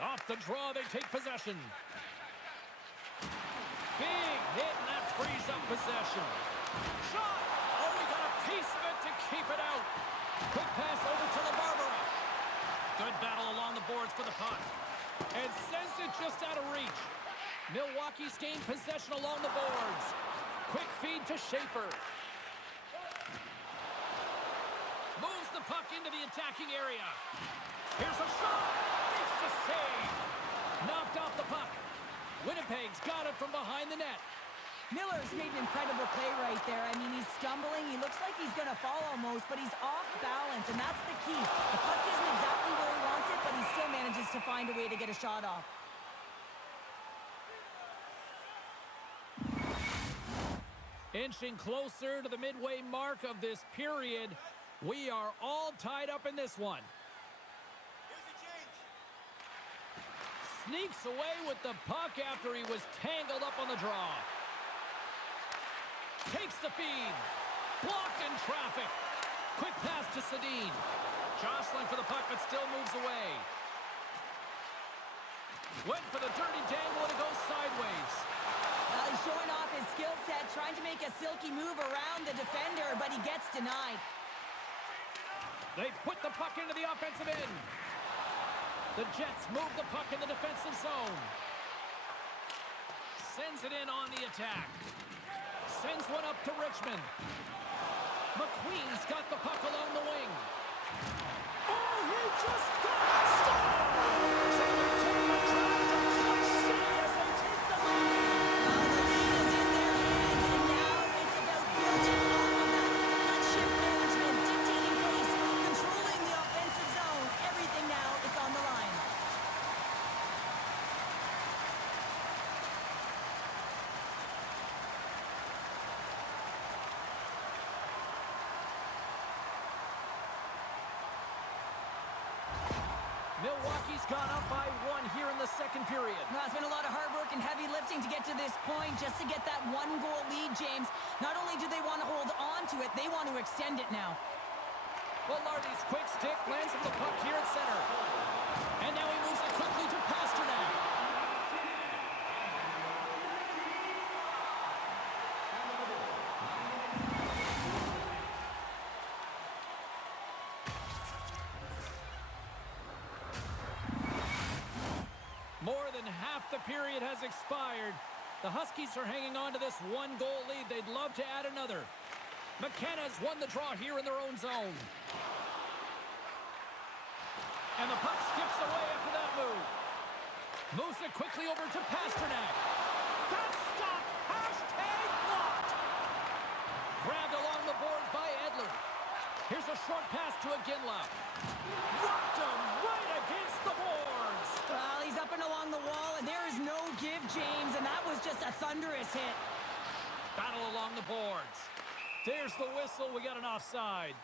Off the draw, they take possession. Big hit, and that frees up possession. Shot! Oh, we got a piece of it to keep it out. Quick pass over to LaBarbera. Good battle along the boards for the puck. And sends it just out of reach. Milwaukee's gained possession along the boards. Quick feed to Schaefer. Moves the puck into the attacking area. Here's a shot. Makes the save. Knocked off the puck. Winnipeg's got it from behind the net. Miller's made an incredible play right there. I mean, he's stumbling. He looks like he's going to fall almost, but he's off balance, and that's the key. The puck isn't exactly where he wants it, but he still manages to find a way to get a shot off. Inching closer to the midway mark of this period. We are all tied up in this one. Sneaks away with the puck after he was tangled up on the draw. Takes the feed. Blocked in traffic. Quick pass to Sedin. Jostling for the puck, but still moves away. Went for the dirty dangle, and it goes sideways. He's showing off his skill set, trying to make a silky move around the defender, but he gets denied. They put the puck into the offensive end. The Jets move the puck in the defensive zone. Sends it in on the attack. Sends one up to Richmond. McQueen's got the puck along the wing. Oh, he just got stopped! So they take a drive to clutch C as they take the lead. The lead is in their hands, and now it's about building off of that. Good shift management, dictating pace, controlling the offensive zone. Everything now is on the line. Milwaukee's gone up by 1 here in the second period. Well, it's been a lot of hard work and heavy lifting to get to this point, just to get that 1-goal lead, James. Not only do they want to hold on to it, they want to extend it now. Velarde's quick stick lands with the puck here at center. And now he moves it quickly to Pasternak. More than half the period has expired. The Huskies are hanging on to this 1-goal lead. They'd love to add another. McKenna's won the draw here in their own zone. And the puck skips away after that move. Moves it quickly over to Pasternak. That's stopped. Hashtag blocked. Grabbed along the boards by Edler. Here's a short pass to Iginla. Rocked him right against the boards. Well, he's up and along the wall, and there is no give, James, and that was just a thunderous hit. Battle along the boards. There's the whistle. We got an offside.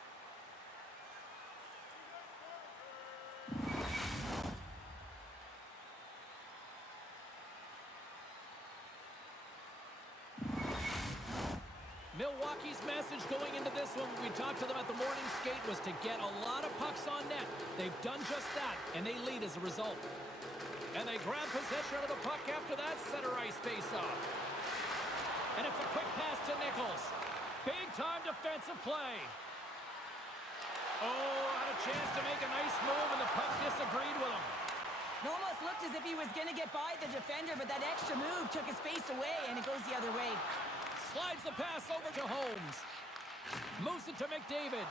Milwaukee's message going into this one when we talked to them at the morning skate was to get a lot of pucks on net. They've done just that, and they lead as a result. And they grab possession of the puck after that center ice faceoff. And it's a quick pass to Nichols. Big-time defensive play. Oh, had a chance to make a nice move, and the puck disagreed with him. It almost looked as if he was going to get by the defender, but that extra move took his face away, and it goes the other way. Slides the pass over to Holmes. Moves it to McDavid.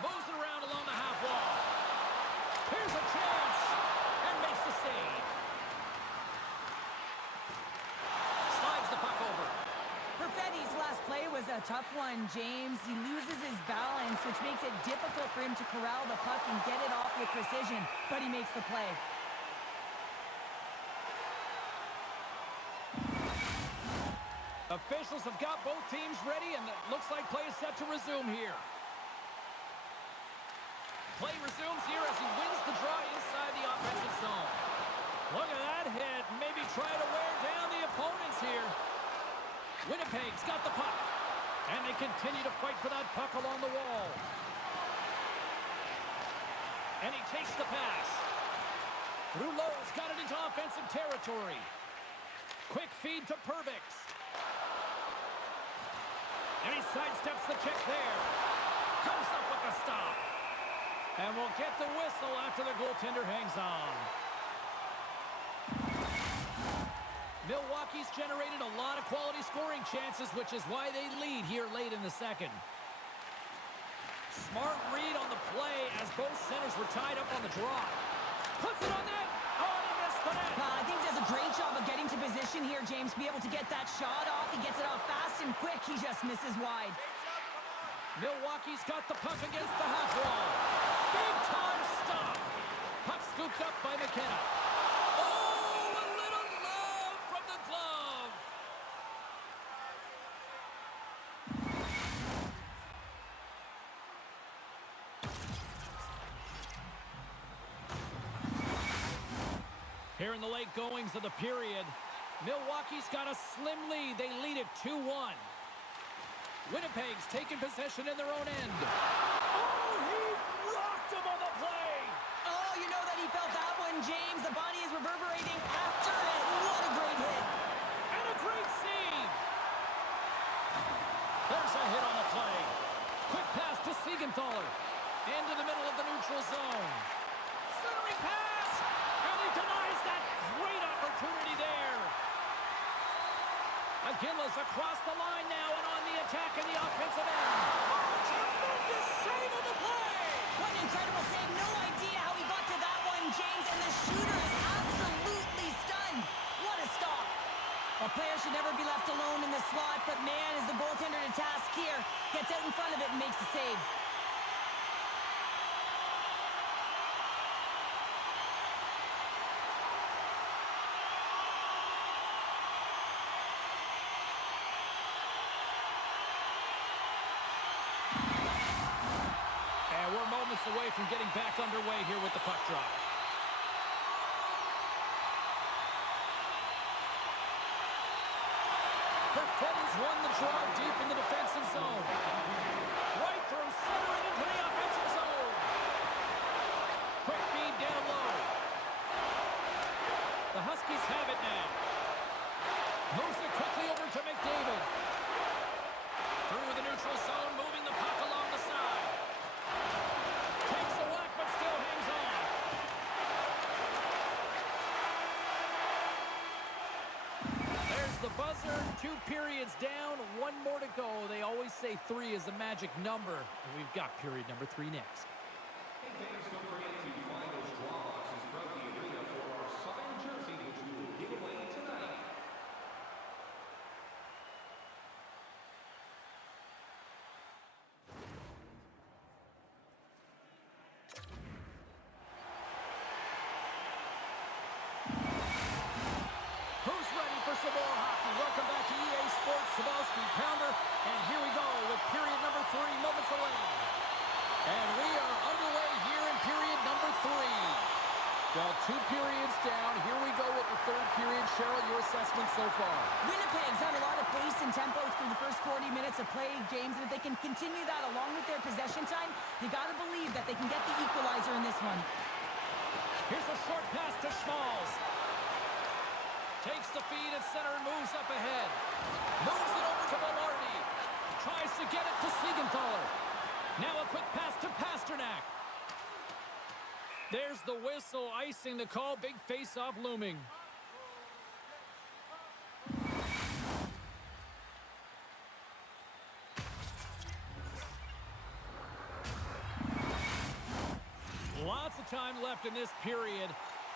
Moves it around along the half wall. Here's a chance, and makes the save. Slides the puck over. Perfetti's last play was a tough one, James. He loses his balance, which makes it difficult for him to corral the puck and get it off with precision, but he makes the play. Officials have got both teams ready, and it looks like play is set to resume here. Play resumes here as he wins the draw inside the offensive zone. Look at that hit. Maybe try to wear down the opponents here. Winnipeg's got the puck, and they continue to fight for that puck along the wall. And he takes the pass. Rouleau's got it into offensive territory. Quick feed to Perbix. And he sidesteps the check there. Comes up with the stop. And we'll get the whistle after the goaltender hangs on. Milwaukee's generated a lot of quality scoring chances, which is why they lead here late in the second. Smart read on the play as both centers were tied up on the draw. Puts it on net. Oh, and he missed the net. I think he does a great job of getting to position here, James. Be able to get that shot off. He gets it off fast and quick. He just misses wide. Milwaukee's got the puck against the half wall. Big time stop. Puck scooped up by McKenna. Oh, a little love from the glove. Here in the late goings of the period, Milwaukee's got a slim lead. They lead it 2-1. Winnipeg's taking possession in their own end. Oh, he rocked him on the play. Oh, you know that he felt that one, James. The body is reverberating after it. What a great hit. And a great save. There's a hit on the play. Quick pass to Siegenthaler. Into the middle of the neutral zone. Centering pass. And he denies that great opportunity there. Aguilar's across the line now and on the attack in the offensive end. Oh, tremendous save of the play. What an incredible save. No idea how he got to that one, James. And the shooter is absolutely stunned. What a stop. A player should never be left alone in the slot, but man, is the goaltender to task here. Gets out in front of it and makes the save. We're moments away from getting back underway here with the puck drop. Perfetti's won the draw deep in the defensive zone. Right through center and into the offensive zone. Quick feed down low. The Huskies have it now. Moves it quickly over to McDavid. Through the neutral zone, moving the puck along the side. Takes a whack, but still hangs on. There's the buzzer. 2 periods down, 1 more to go. They always say 3 is the magic number. And we've got period number 3 next. Hey fans, don't forget to find those draw boxes from the arena for our signed jersey, which we will give away tonight. Who's ready for some more hockey? Welcome back to EA Sports Sabowski Pounder. And here we go with period number 3, moments away. And we are underway here in period number 3. Well, 2 periods down. Here we go with the 3rd period Cheryl, your assessment so far? Winnipeg's had a lot of pace and tempo through the first 40 minutes of play, James, and if they can continue that along with their possession time, you got to believe that they can get the equalizer in this one. Here's a short pass to Schmalz. Takes the feed at center and moves up ahead. Moves it over to Velarde. Tries to get it to Siegenthaler. Now a quick pass to Pasternak. There's the whistle, icing the call. Big face-off looming. Lots of time left in this period.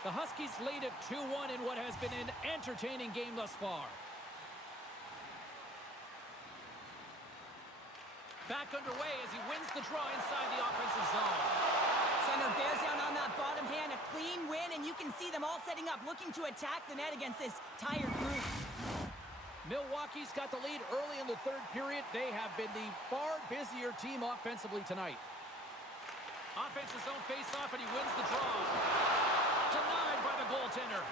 The Huskies lead at 2-1 in what has been an entertaining game thus far. Back underway as he wins the draw inside the offensive zone. Center bears down on that bottom hand, a clean win, and you can see them all setting up, looking to attack the net against this tired group. Milwaukee's got the lead early in the third period. They have been the far busier team offensively tonight. Offensive zone face-off, and he wins the draw. Denied by the goaltender.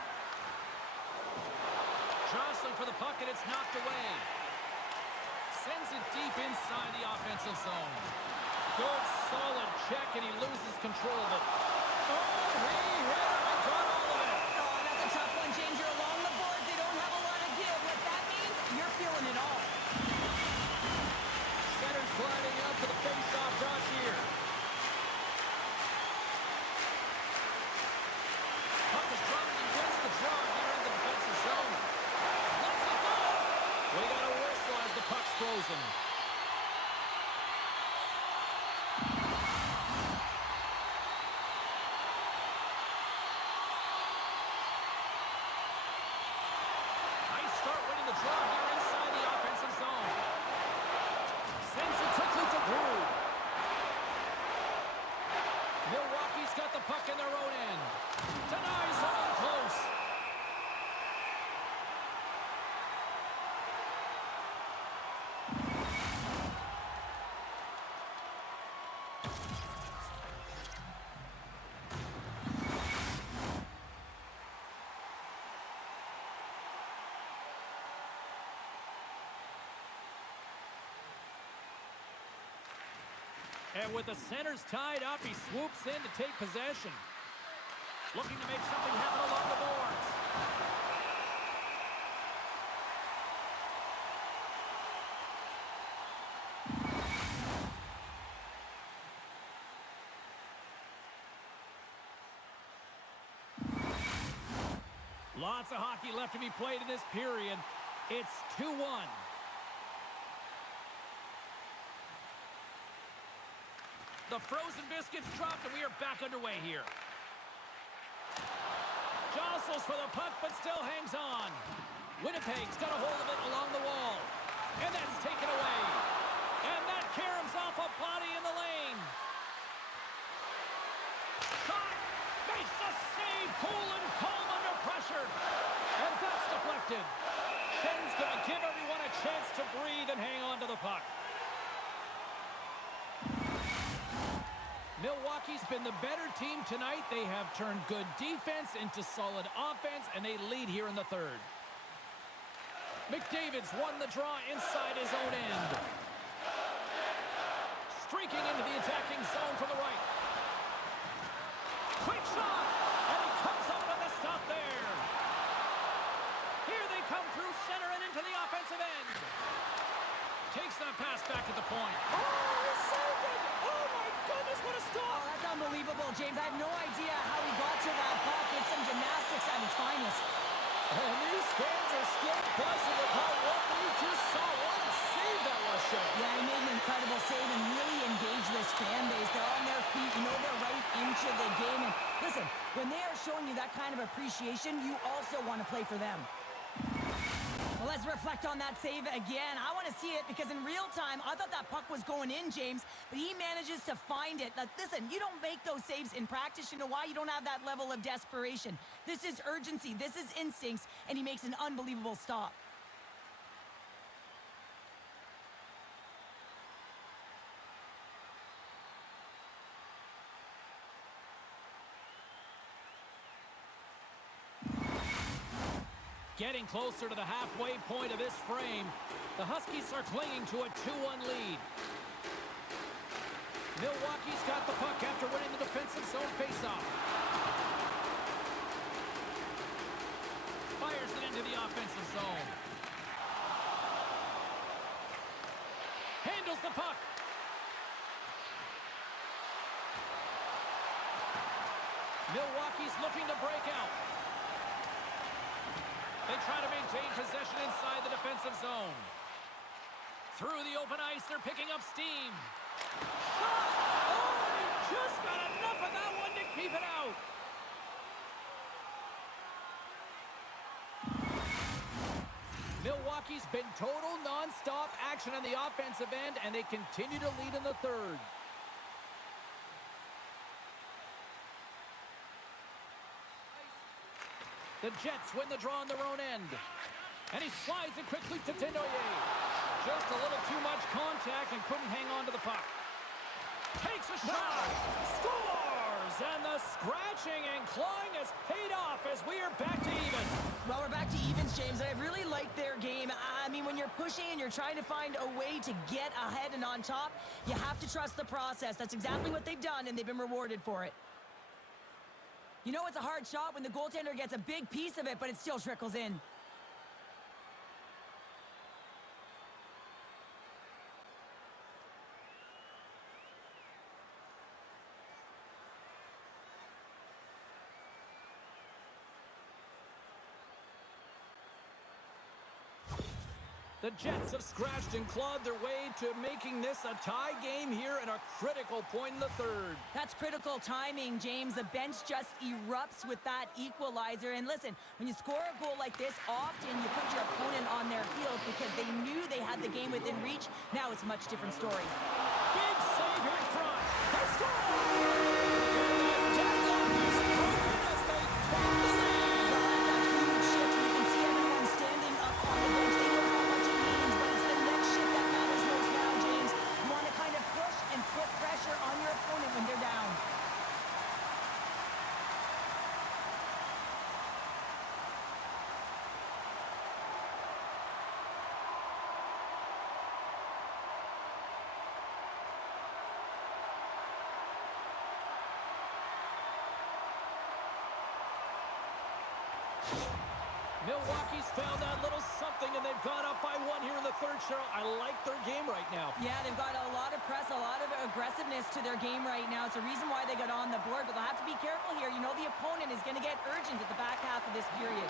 Jostling for the puck, and it's knocked away. Sends it deep inside the offensive zone. Good, solid check, and he loses control of it. Oh, he hit it and got all of it. Oh, that's a tough one, James. You're along the boards. They don't have a lot of give. What that means, you're feeling it all. Center's gliding up to the face-off cross here. Puck is dropping. He wins the draw here in the defensive zone. Let's it go. We got a whistle as the puck's frozen. Nice start winning the draw here inside the offensive zone. Sends it quickly to Brew. Milwaukee's got the puck in their own end. Denies him in close. And with the centers tied up, he swoops in to take possession. Looking to make something happen along the boards. Lots of hockey left to be played in this period. It's 2-1. The frozen biscuits dropped, and we are back underway here. Jostles for the puck, but still hangs on. Winnipeg's got a hold of it along the wall. And that's taken away. And that caroms off a body in the lane. Shot! Makes the save! Cool and calm under pressure. And that's deflected. Shen's going to give everyone a chance to breathe and hang on to the puck. Milwaukee's been the better team tonight. They have turned good defense into solid offense, and they lead here in the third. McDavid's won the draw inside his own end. Streaking into the attacking zone from the right. Quick shot, and he comes up with a stop there. Here they come through center and into the offensive end. Takes that pass back at the point. Oh, he saved it! Oh, my goodness, what a stop! Oh, that's unbelievable, James. I have no idea how he got to that puck. It's some gymnastics at its finest. And these fans are still buzzing about what we just saw. What a save that was, Shane. Yeah, he made an incredible save and really engaged this fan base. They're on their feet. You know they're right into the game. And listen, when they are showing you that kind of appreciation, you also want to play for them. Well, let's reflect on that save again. I want to see it because in real time, I thought that puck was going in, James, but he manages to find it. Like, listen, you don't make those saves in practice. You know why? You don't have that level of desperation. This is urgency. This is instincts, and he makes an unbelievable stop. Getting closer to the halfway point of this frame. The Huskies are clinging to a 2-1 lead. Milwaukee's got the puck after winning the defensive zone faceoff. Fires it into the offensive zone. Handles the puck. Milwaukee's looking to break out. They try to maintain possession inside the defensive zone. Through the open ice, they're picking up steam. Shot! Oh, he just got enough of that one to keep it out. Milwaukee's been total non-stop action on the offensive end, and they continue to lead in the third. The Jets win the draw on their own end. And he slides it quickly to Denoyer. Just a little too much contact and couldn't hang on to the puck. Takes a shot. Scores! And the scratching and clawing has paid off as we are back to even. Well, we're back to evens, James. I really like their game. I mean, when you're pushing and you're trying to find a way to get ahead and on top, you have to trust the process. That's exactly what they've done, and they've been rewarded for it. You know it's a hard shot when the goaltender gets a big piece of it, but it still trickles in. The Jets have scratched and clawed their way to making this a tie game here at a critical point in the third. That's critical timing, James. The bench just erupts with that equalizer. And listen, when you score a goal like this, often you put your opponent on their heels because they knew they had the game within reach. Now it's a much different story. Big save here in front. They score! And the deadlock is broken as they take the lead. Well, that's a huge shift. You can see everyone standing up on the bench. They know how much it means, but it's the next shift that matters most now, James. You want to kind of push and put pressure on your opponent when they're down. Milwaukee's found that little something, and they've gone up by one here in the third, Cheryl. I like their game right now. Yeah, they've got a lot of press, a lot of aggressiveness to their game right now. It's a reason why they got on the board, but they'll have to be careful here. You know the opponent is going to get urgent at the back half of this period.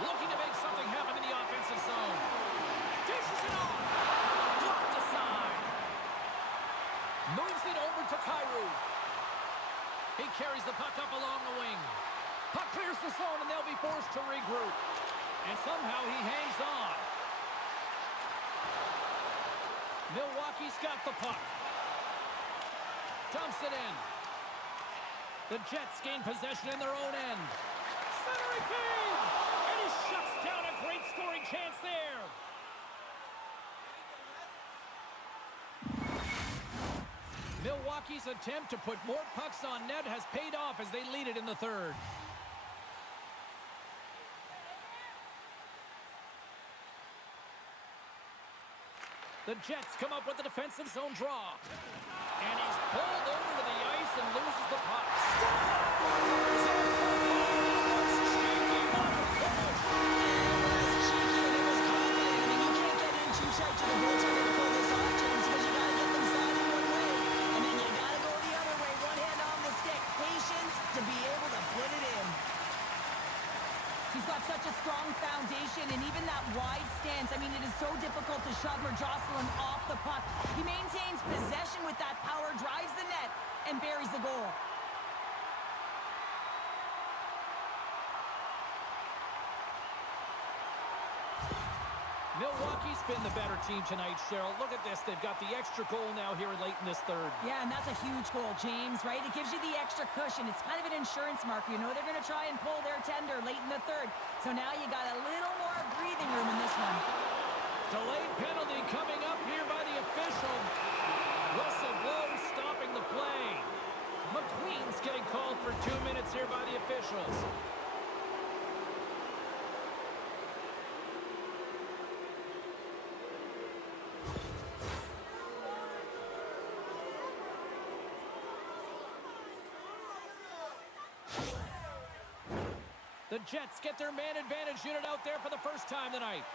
Looking to make something happen in the offensive zone. Dishes it off. Blocked aside. Moves it over to Kyrou. He carries the puck up along the wing. Puck clears the zone, and they'll be forced to regroup. And somehow he hangs on. Milwaukee's got the puck. Dumps it in. The Jets gain possession in their own end. Centering feed! And he shuts down a great scoring chance there. Milwaukee's attempt to put more pucks on net has paid off as they lead it in the third. The Jets come up with the defensive zone draw. And he's pulled over to the ice and loses the puck. Scores! That's cheeky, what a finish! It was cheeky and it was confident. I mean, you can't get in too tight to the goaltender to pull this off, James, because you got to get them sliding one way. And then you got to go the other way, one hand on the stick. Patience to be able to put it in. He's got such a strong foundation, and even that wide stance, I mean, it is so difficult to shove or jostle him off the puck. He maintains possession with that power, drives the net, and buries the goal. Milwaukee's been the better team tonight, Cheryl. Look at this. They've got the extra goal now here late in this third. Yeah, and that's a huge goal, James, right? It gives you the extra cushion. It's kind of an insurance marker. You know they're going to try and pull their tender late in the third. So now you got a little more breathing room in this one. Delayed penalty coming up here by the official. Whistle blows, stopping the play. McQueen's getting called for 2 minutes here by the officials. The Jets get their man advantage unit out there for the first time tonight.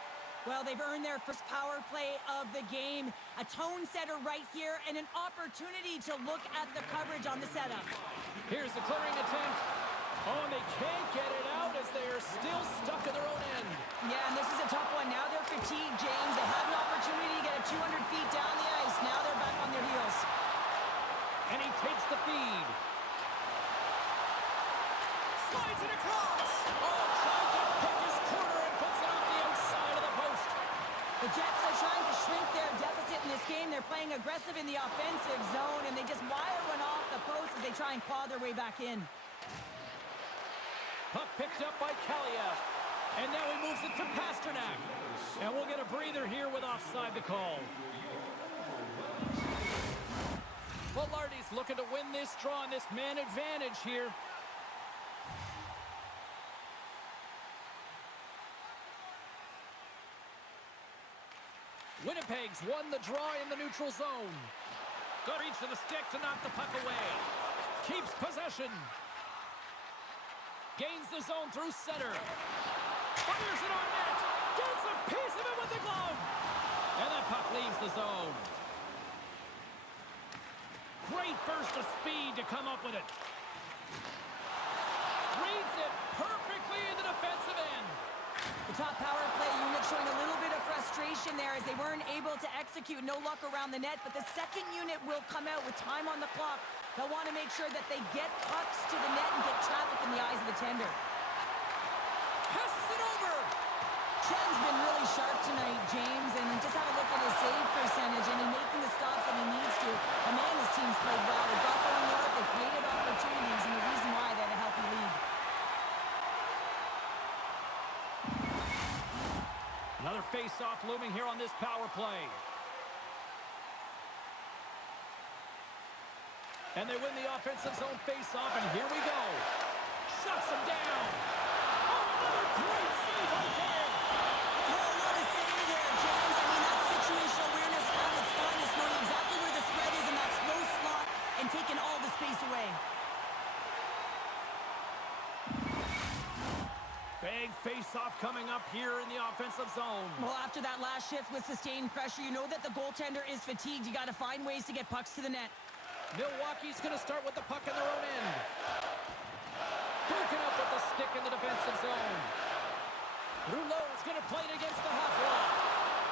Well, they've earned their first power play of the game. A tone setter right here and an opportunity to look at the coverage on the setup. Here's the clearing attempt. Oh, and they can't get it out as they are still stuck in their own end. Yeah, and this is a tough one. Now they're fatigued, James. They had an opportunity to get it 200 feet down the ice. Now they're back on their heels. And he takes the feed. Slides it across. Oh, trying to pick his corner and puts it off the outside of the post. The Jets are trying to shrink their deficit in this game. They're playing aggressive in the offensive zone, and they just wire one off the post as they try and claw their way back in. Puck picked up by Kaliev. And now he moves it to Pasternak. And we'll get a breather here with offside the call. Velarde's looking to win this draw and this man advantage here. Winnipeg's won the draw in the neutral zone. Good reach to the stick to knock the puck away. Keeps possession. Gains the zone through center. Fires it on net. Gets a piece of it with the glove. And that puck leaves the zone. Great burst of speed to come up with it. Reads it perfectly in the defensive end. The top power play unit showing a little bit of frustration there as they weren't able to execute. No luck around the net, but the second unit will come out with time on the clock. They'll want to make sure that they get pucks to the net and get traffic in the eyes of the tender. Passes it over. Chen's been really sharp tonight, James, and just have a look at his save percentage, and he's making the stops that he needs to. The man, his team's played well. They got going north, they created opportunities, and the reason why they had a healthy lead. Another face-off looming here on this power play. And they win the offensive zone face-off, and here we go. Shuts him down. Oh, another great save right there. Oh, what a save there, James. I mean, that's situational awareness at its finest, knowing exactly where the threat is in that slow slot and taking all the space away. Big face-off coming up here in the offensive zone. Well, after that last shift with sustained pressure, you know that the goaltender is fatigued. You got to find ways to get pucks to the net. Milwaukee's going to start with the puck in their own end. Broken up with the stick in the defensive zone. Rouleau's going to play it against the half wall.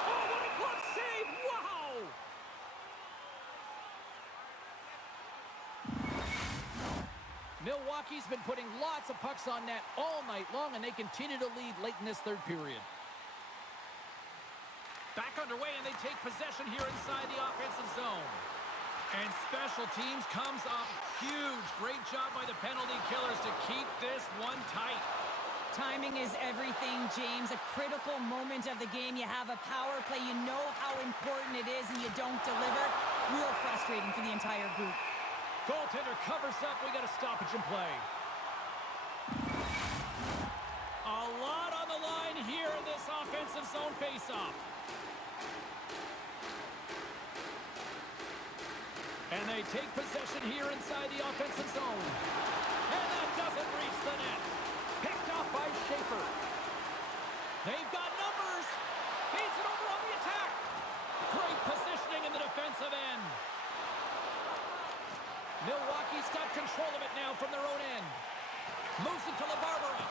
Oh, what a glove save! Wow! Milwaukee's been putting lots of pucks on net all night long, and they continue to lead late in this third period. Back underway, and they take possession here inside the offensive zone. And special teams comes up huge. Great job by the penalty killers to keep this one tight. Timing is everything, James. A critical moment of the game. You have a power play. You know how important it is, and you don't deliver. Real frustrating for the entire group. Goaltender covers up. We got a stoppage in play. A lot on the line here in this offensive zone faceoff. And they take possession here inside the offensive zone. And that doesn't reach the net. Picked off by Schaefer. They've got numbers. Feeds it over on the attack. Great positioning in the defensive end. Milwaukee's got control of it now from their own end. Moves it to LaBarbera.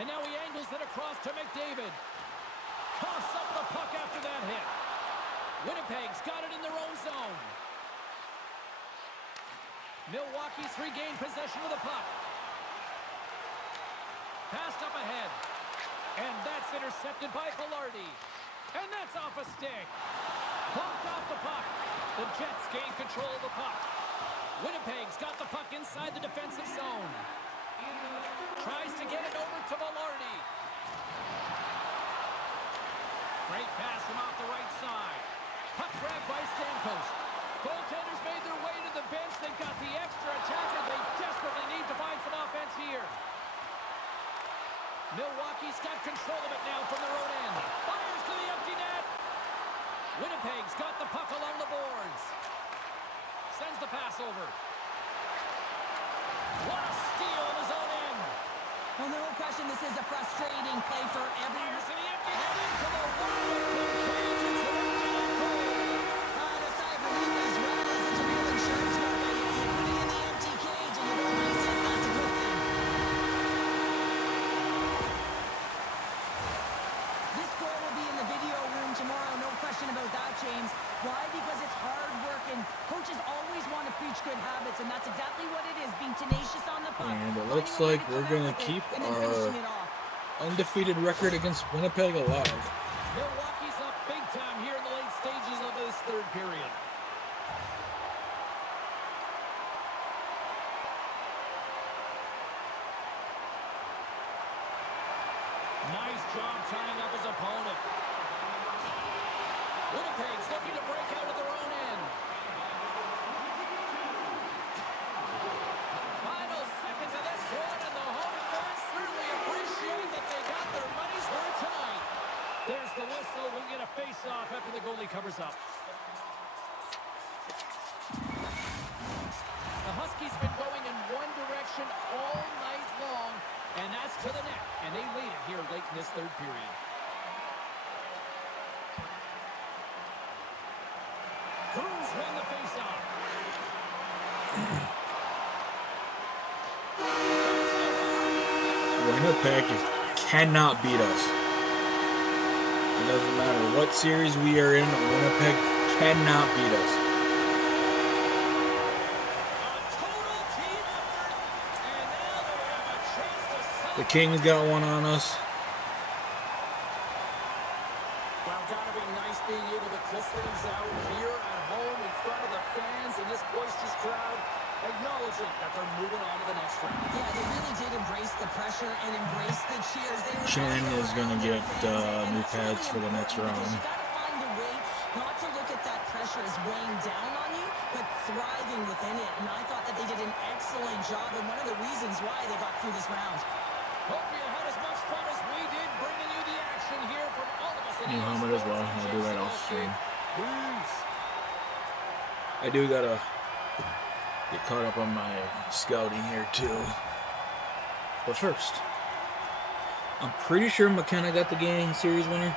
And now he angles it across to McDavid. Coughs up the puck after that hit. Winnipeg's got it in their own zone. Milwaukee's regained possession of the puck. Passed up ahead. And that's intercepted by Velarde. And that's off a stick. Bumped off the puck. The Jets gain control of the puck. Winnipeg's got the puck inside the defensive zone. Tries to get it over to Velarde. Great pass from off the right side. Puck grabbed by Stamkos. Goaltenders made their way to the bench. They've got the extra attacker. They desperately need to find some offense here. Milwaukee's got control of it now from their own end. Fires to the empty net. Winnipeg's got the puck along the boards. Sends the pass over. What a steal in his own end. Well, no question, this is a frustrating play for everyone. Fires to the empty net into the wide open cage. It's an empty net goal. A sigh of relief as well, as it's a real insurance market. You put it in the empty cage and you don't raise it. That's a good thing. This goal will be in the video room tomorrow, no question about that, James. Why? Because it's hard work, and coaches always want to preach good habits, and that's exactly what it is, being tenacious on the puck. And it looks like we're going to keep our undefeated record against Winnipeg alive. Milwaukee's up big time here in the late stages of this third period. Nice job tying up his opponent. Winnipeg's looking to break out of their own end. Final seconds of this one, and the home fans certainly appreciate that they got their money's worth tonight. There's the whistle. We'll get a face-off after the goalie covers up. The Huskies been going in one direction all night long, and that's to the net, and they lead it here late in this third period. Cruz won the face-off. Winnipeg cannot beat us. It doesn't matter what series we are in, Winnipeg cannot beat us. A total team effort, and now they have a chance to The celebrate. Kings got one on us. Well, gotta be nice being able to close things out here at home in front of the fans and this boisterous crowd, acknowledging that they're moving on to the next round. Yeah, they really did embrace the pressure and embrace the cheers. They were Shannon really is going to around get their fans, and new that's pads really for the next important because round. you gotta find a way not to look at that pressure as weighing down on you, but thriving within it. And I thought that they did an excellent job, and one of the reasons why they got through this round. Hope you had as much fun as we did bringing you the action here from all of us. New helmet as well. I'll do that off stream. Peace. I do gotta get caught up on my scouting here too. But first, I'm pretty sure McKenna got the game series winner.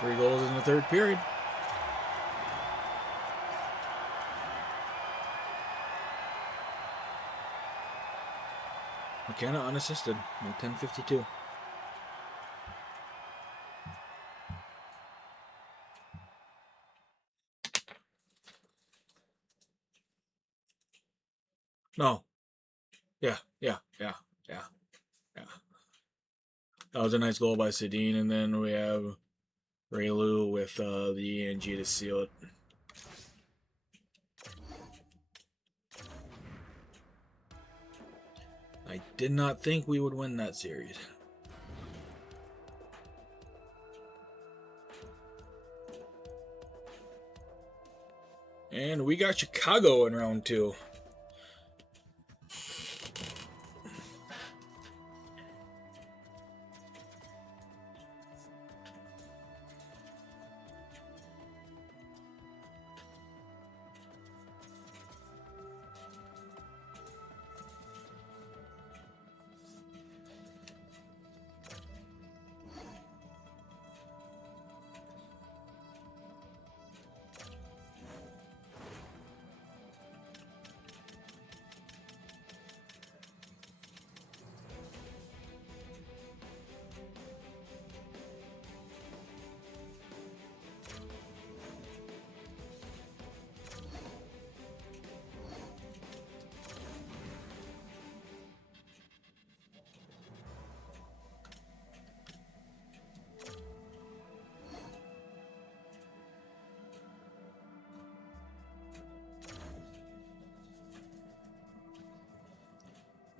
Three goals in the third period. McKenna unassisted with 10:52. No. Yeah. That was a nice goal by Sedin, and then we have Raylu with the ENG to seal it. I did not think we would win that series. And we got Chicago in round 2.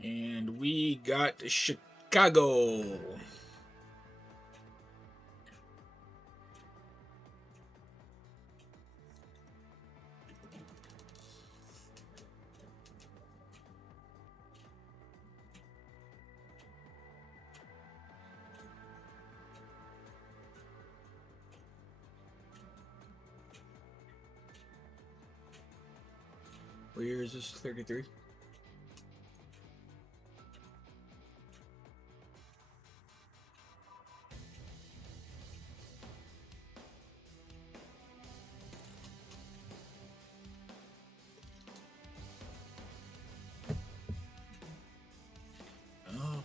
And we got Chicago. What year is this? 33?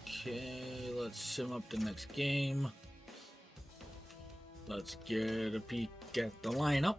Okay, let's sim up the next game. Let's get a peek at the lineup.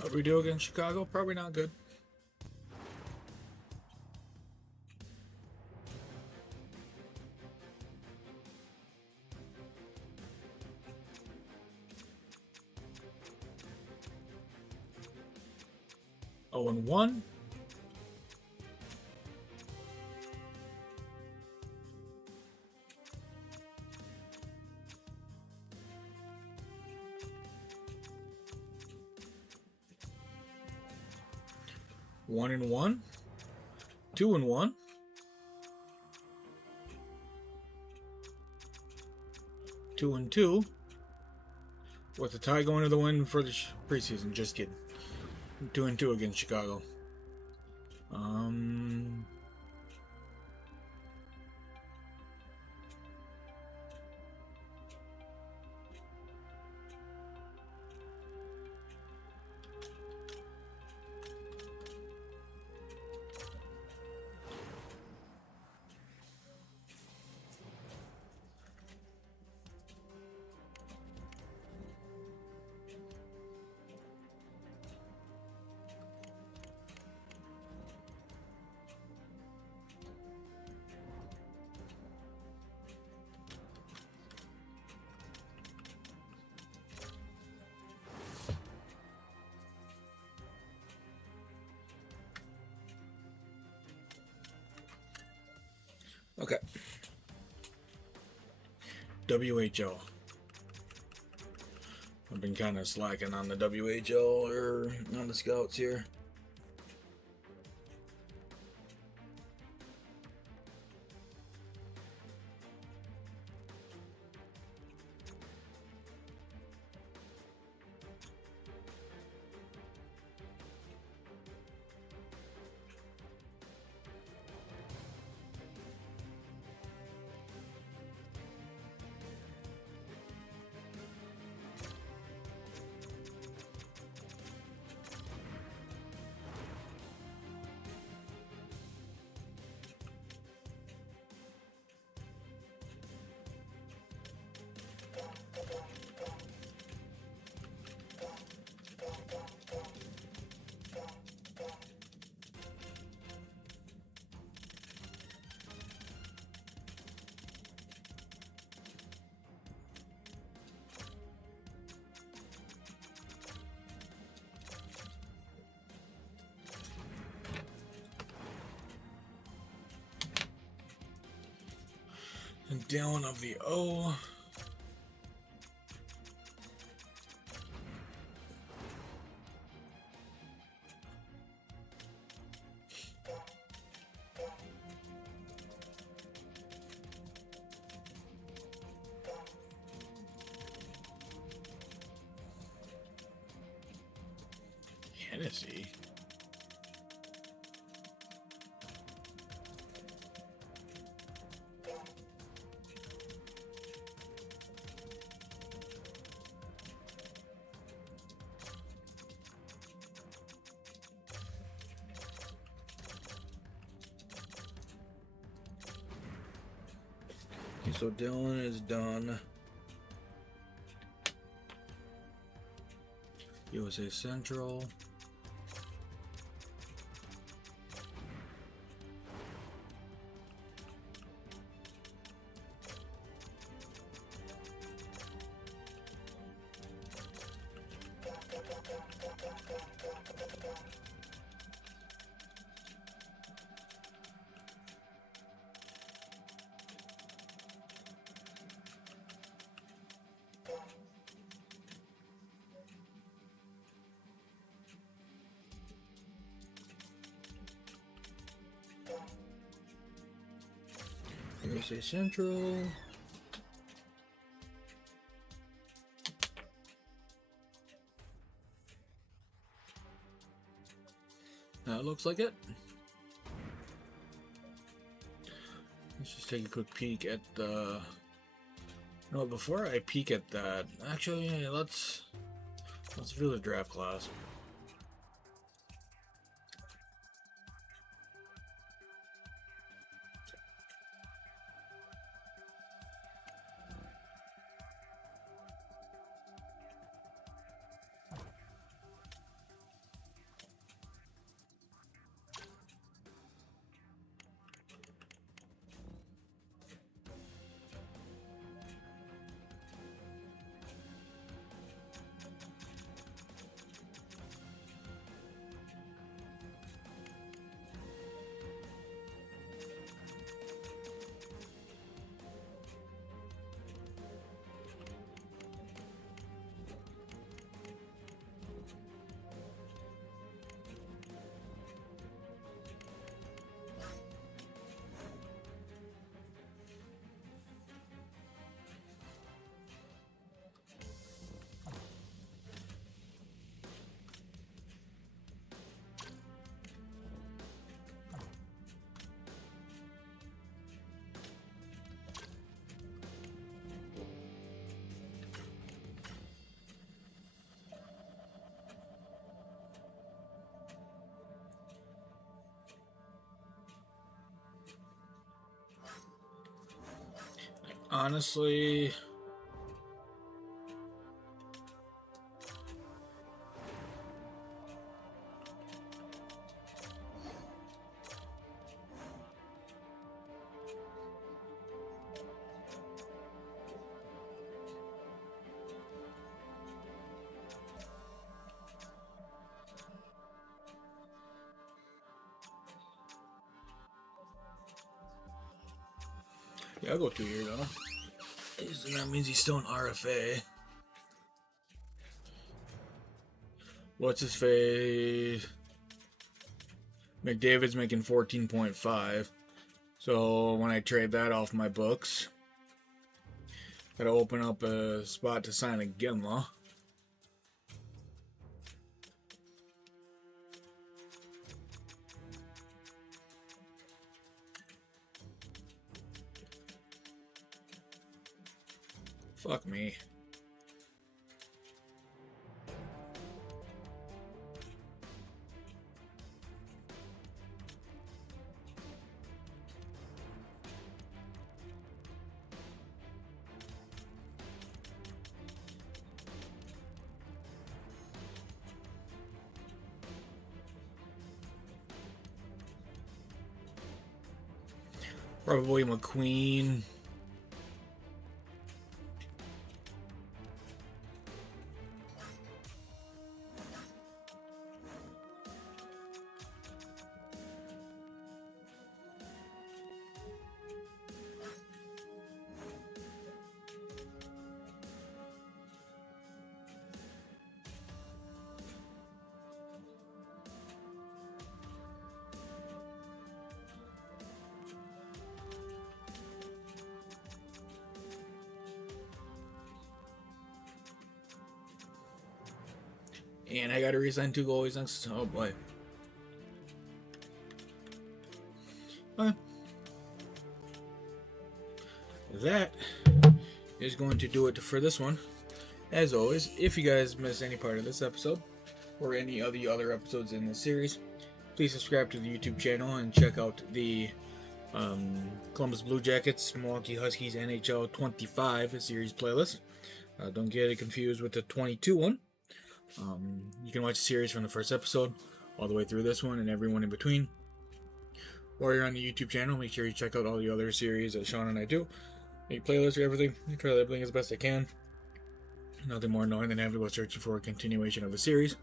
What we do against Chicago? Probably not good. Oh, and 1. One and 1. 2 and 1. 2 and 2. With a tie going to the win for the preseason. Just kidding. 2 and 2 against Chicago. Okay. WHL. I've been kind of slacking on the WHL or on the scouts here. And down of the O. Tennessee. Okay, so Dylan is done. USA Central. USA Central. That looks like it. Let's just take a quick peek at the... No, before I peek at that, actually, let's view the draft class. Honestly, yeah, I'll go 2 years on him. That means he's still an RFA. What's his face? McDavid's making 14.5. So when I trade that off my books, gotta open up a spot to sign a Gimla. Fuck me. Probably McQueen. And I got to resign 2 goalies next. Oh boy. Okay. That is going to do it for this one. As always, if you guys missed any part of this episode or any of the other episodes in this series, please subscribe to the YouTube channel and check out the Columbus Blue Jackets, Milwaukee Huskies NHL 25 series playlist. Don't get it confused with the 22 one. You can watch the series from the first episode all the way through this one and everyone in between. While you're on the YouTube channel, make sure you check out all the other series that Sean and I do. Make playlists for everything. I try to everything as best I can. Nothing more annoying than having to go searching for a continuation of the series.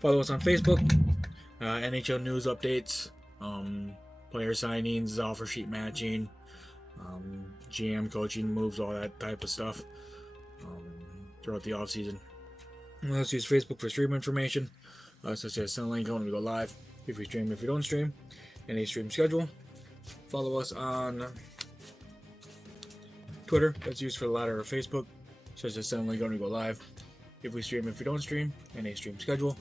Follow us on Facebook. NHL news updates, player signings, offer sheet matching, GM coaching moves, all that type of stuff throughout the offseason. Let's use Facebook for stream information, such as send a link when we go live, if we stream, if we don't stream, and a stream schedule. Follow us on Twitter, that's used for the latter of Facebook, such as send a link when we go live, if we stream, if we don't stream, and a stream schedule.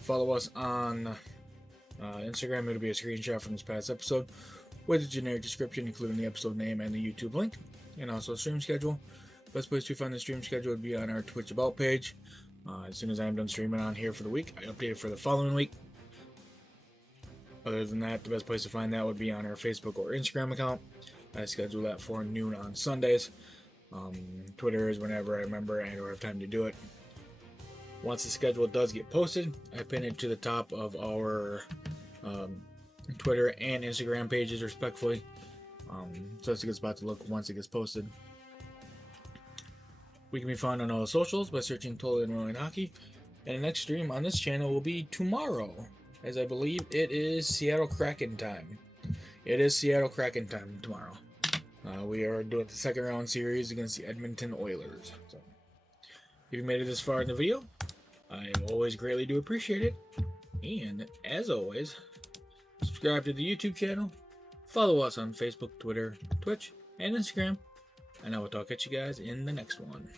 Follow us on Instagram. It'll be a screenshot from this past episode with a generic description, including the episode name and the YouTube link, and also a stream schedule. Best place to find the stream schedule would be on our Twitch About page. As soon as I'm done streaming on here for the week, I update it for the following week. Other than that, the best place to find that would be on our Facebook or Instagram account. I schedule that for noon on Sundays. Twitter is whenever I remember and or have time to do it. Once the schedule does get posted, I pin it to the top of our Twitter and Instagram pages respectfully. So it's a good spot to look once it gets posted. We can be found on all the socials by searching Totally Unrolling Hockey. And the next stream on this channel will be tomorrow, as I believe it is Seattle Kraken time. It is Seattle Kraken time tomorrow. We are doing the second round series against the Edmonton Oilers. So, if you made it this far in the video, I always greatly do appreciate it. And as always, subscribe to the YouTube channel, follow us on Facebook, Twitter, Twitch, and Instagram. And I will talk at you guys in the next one.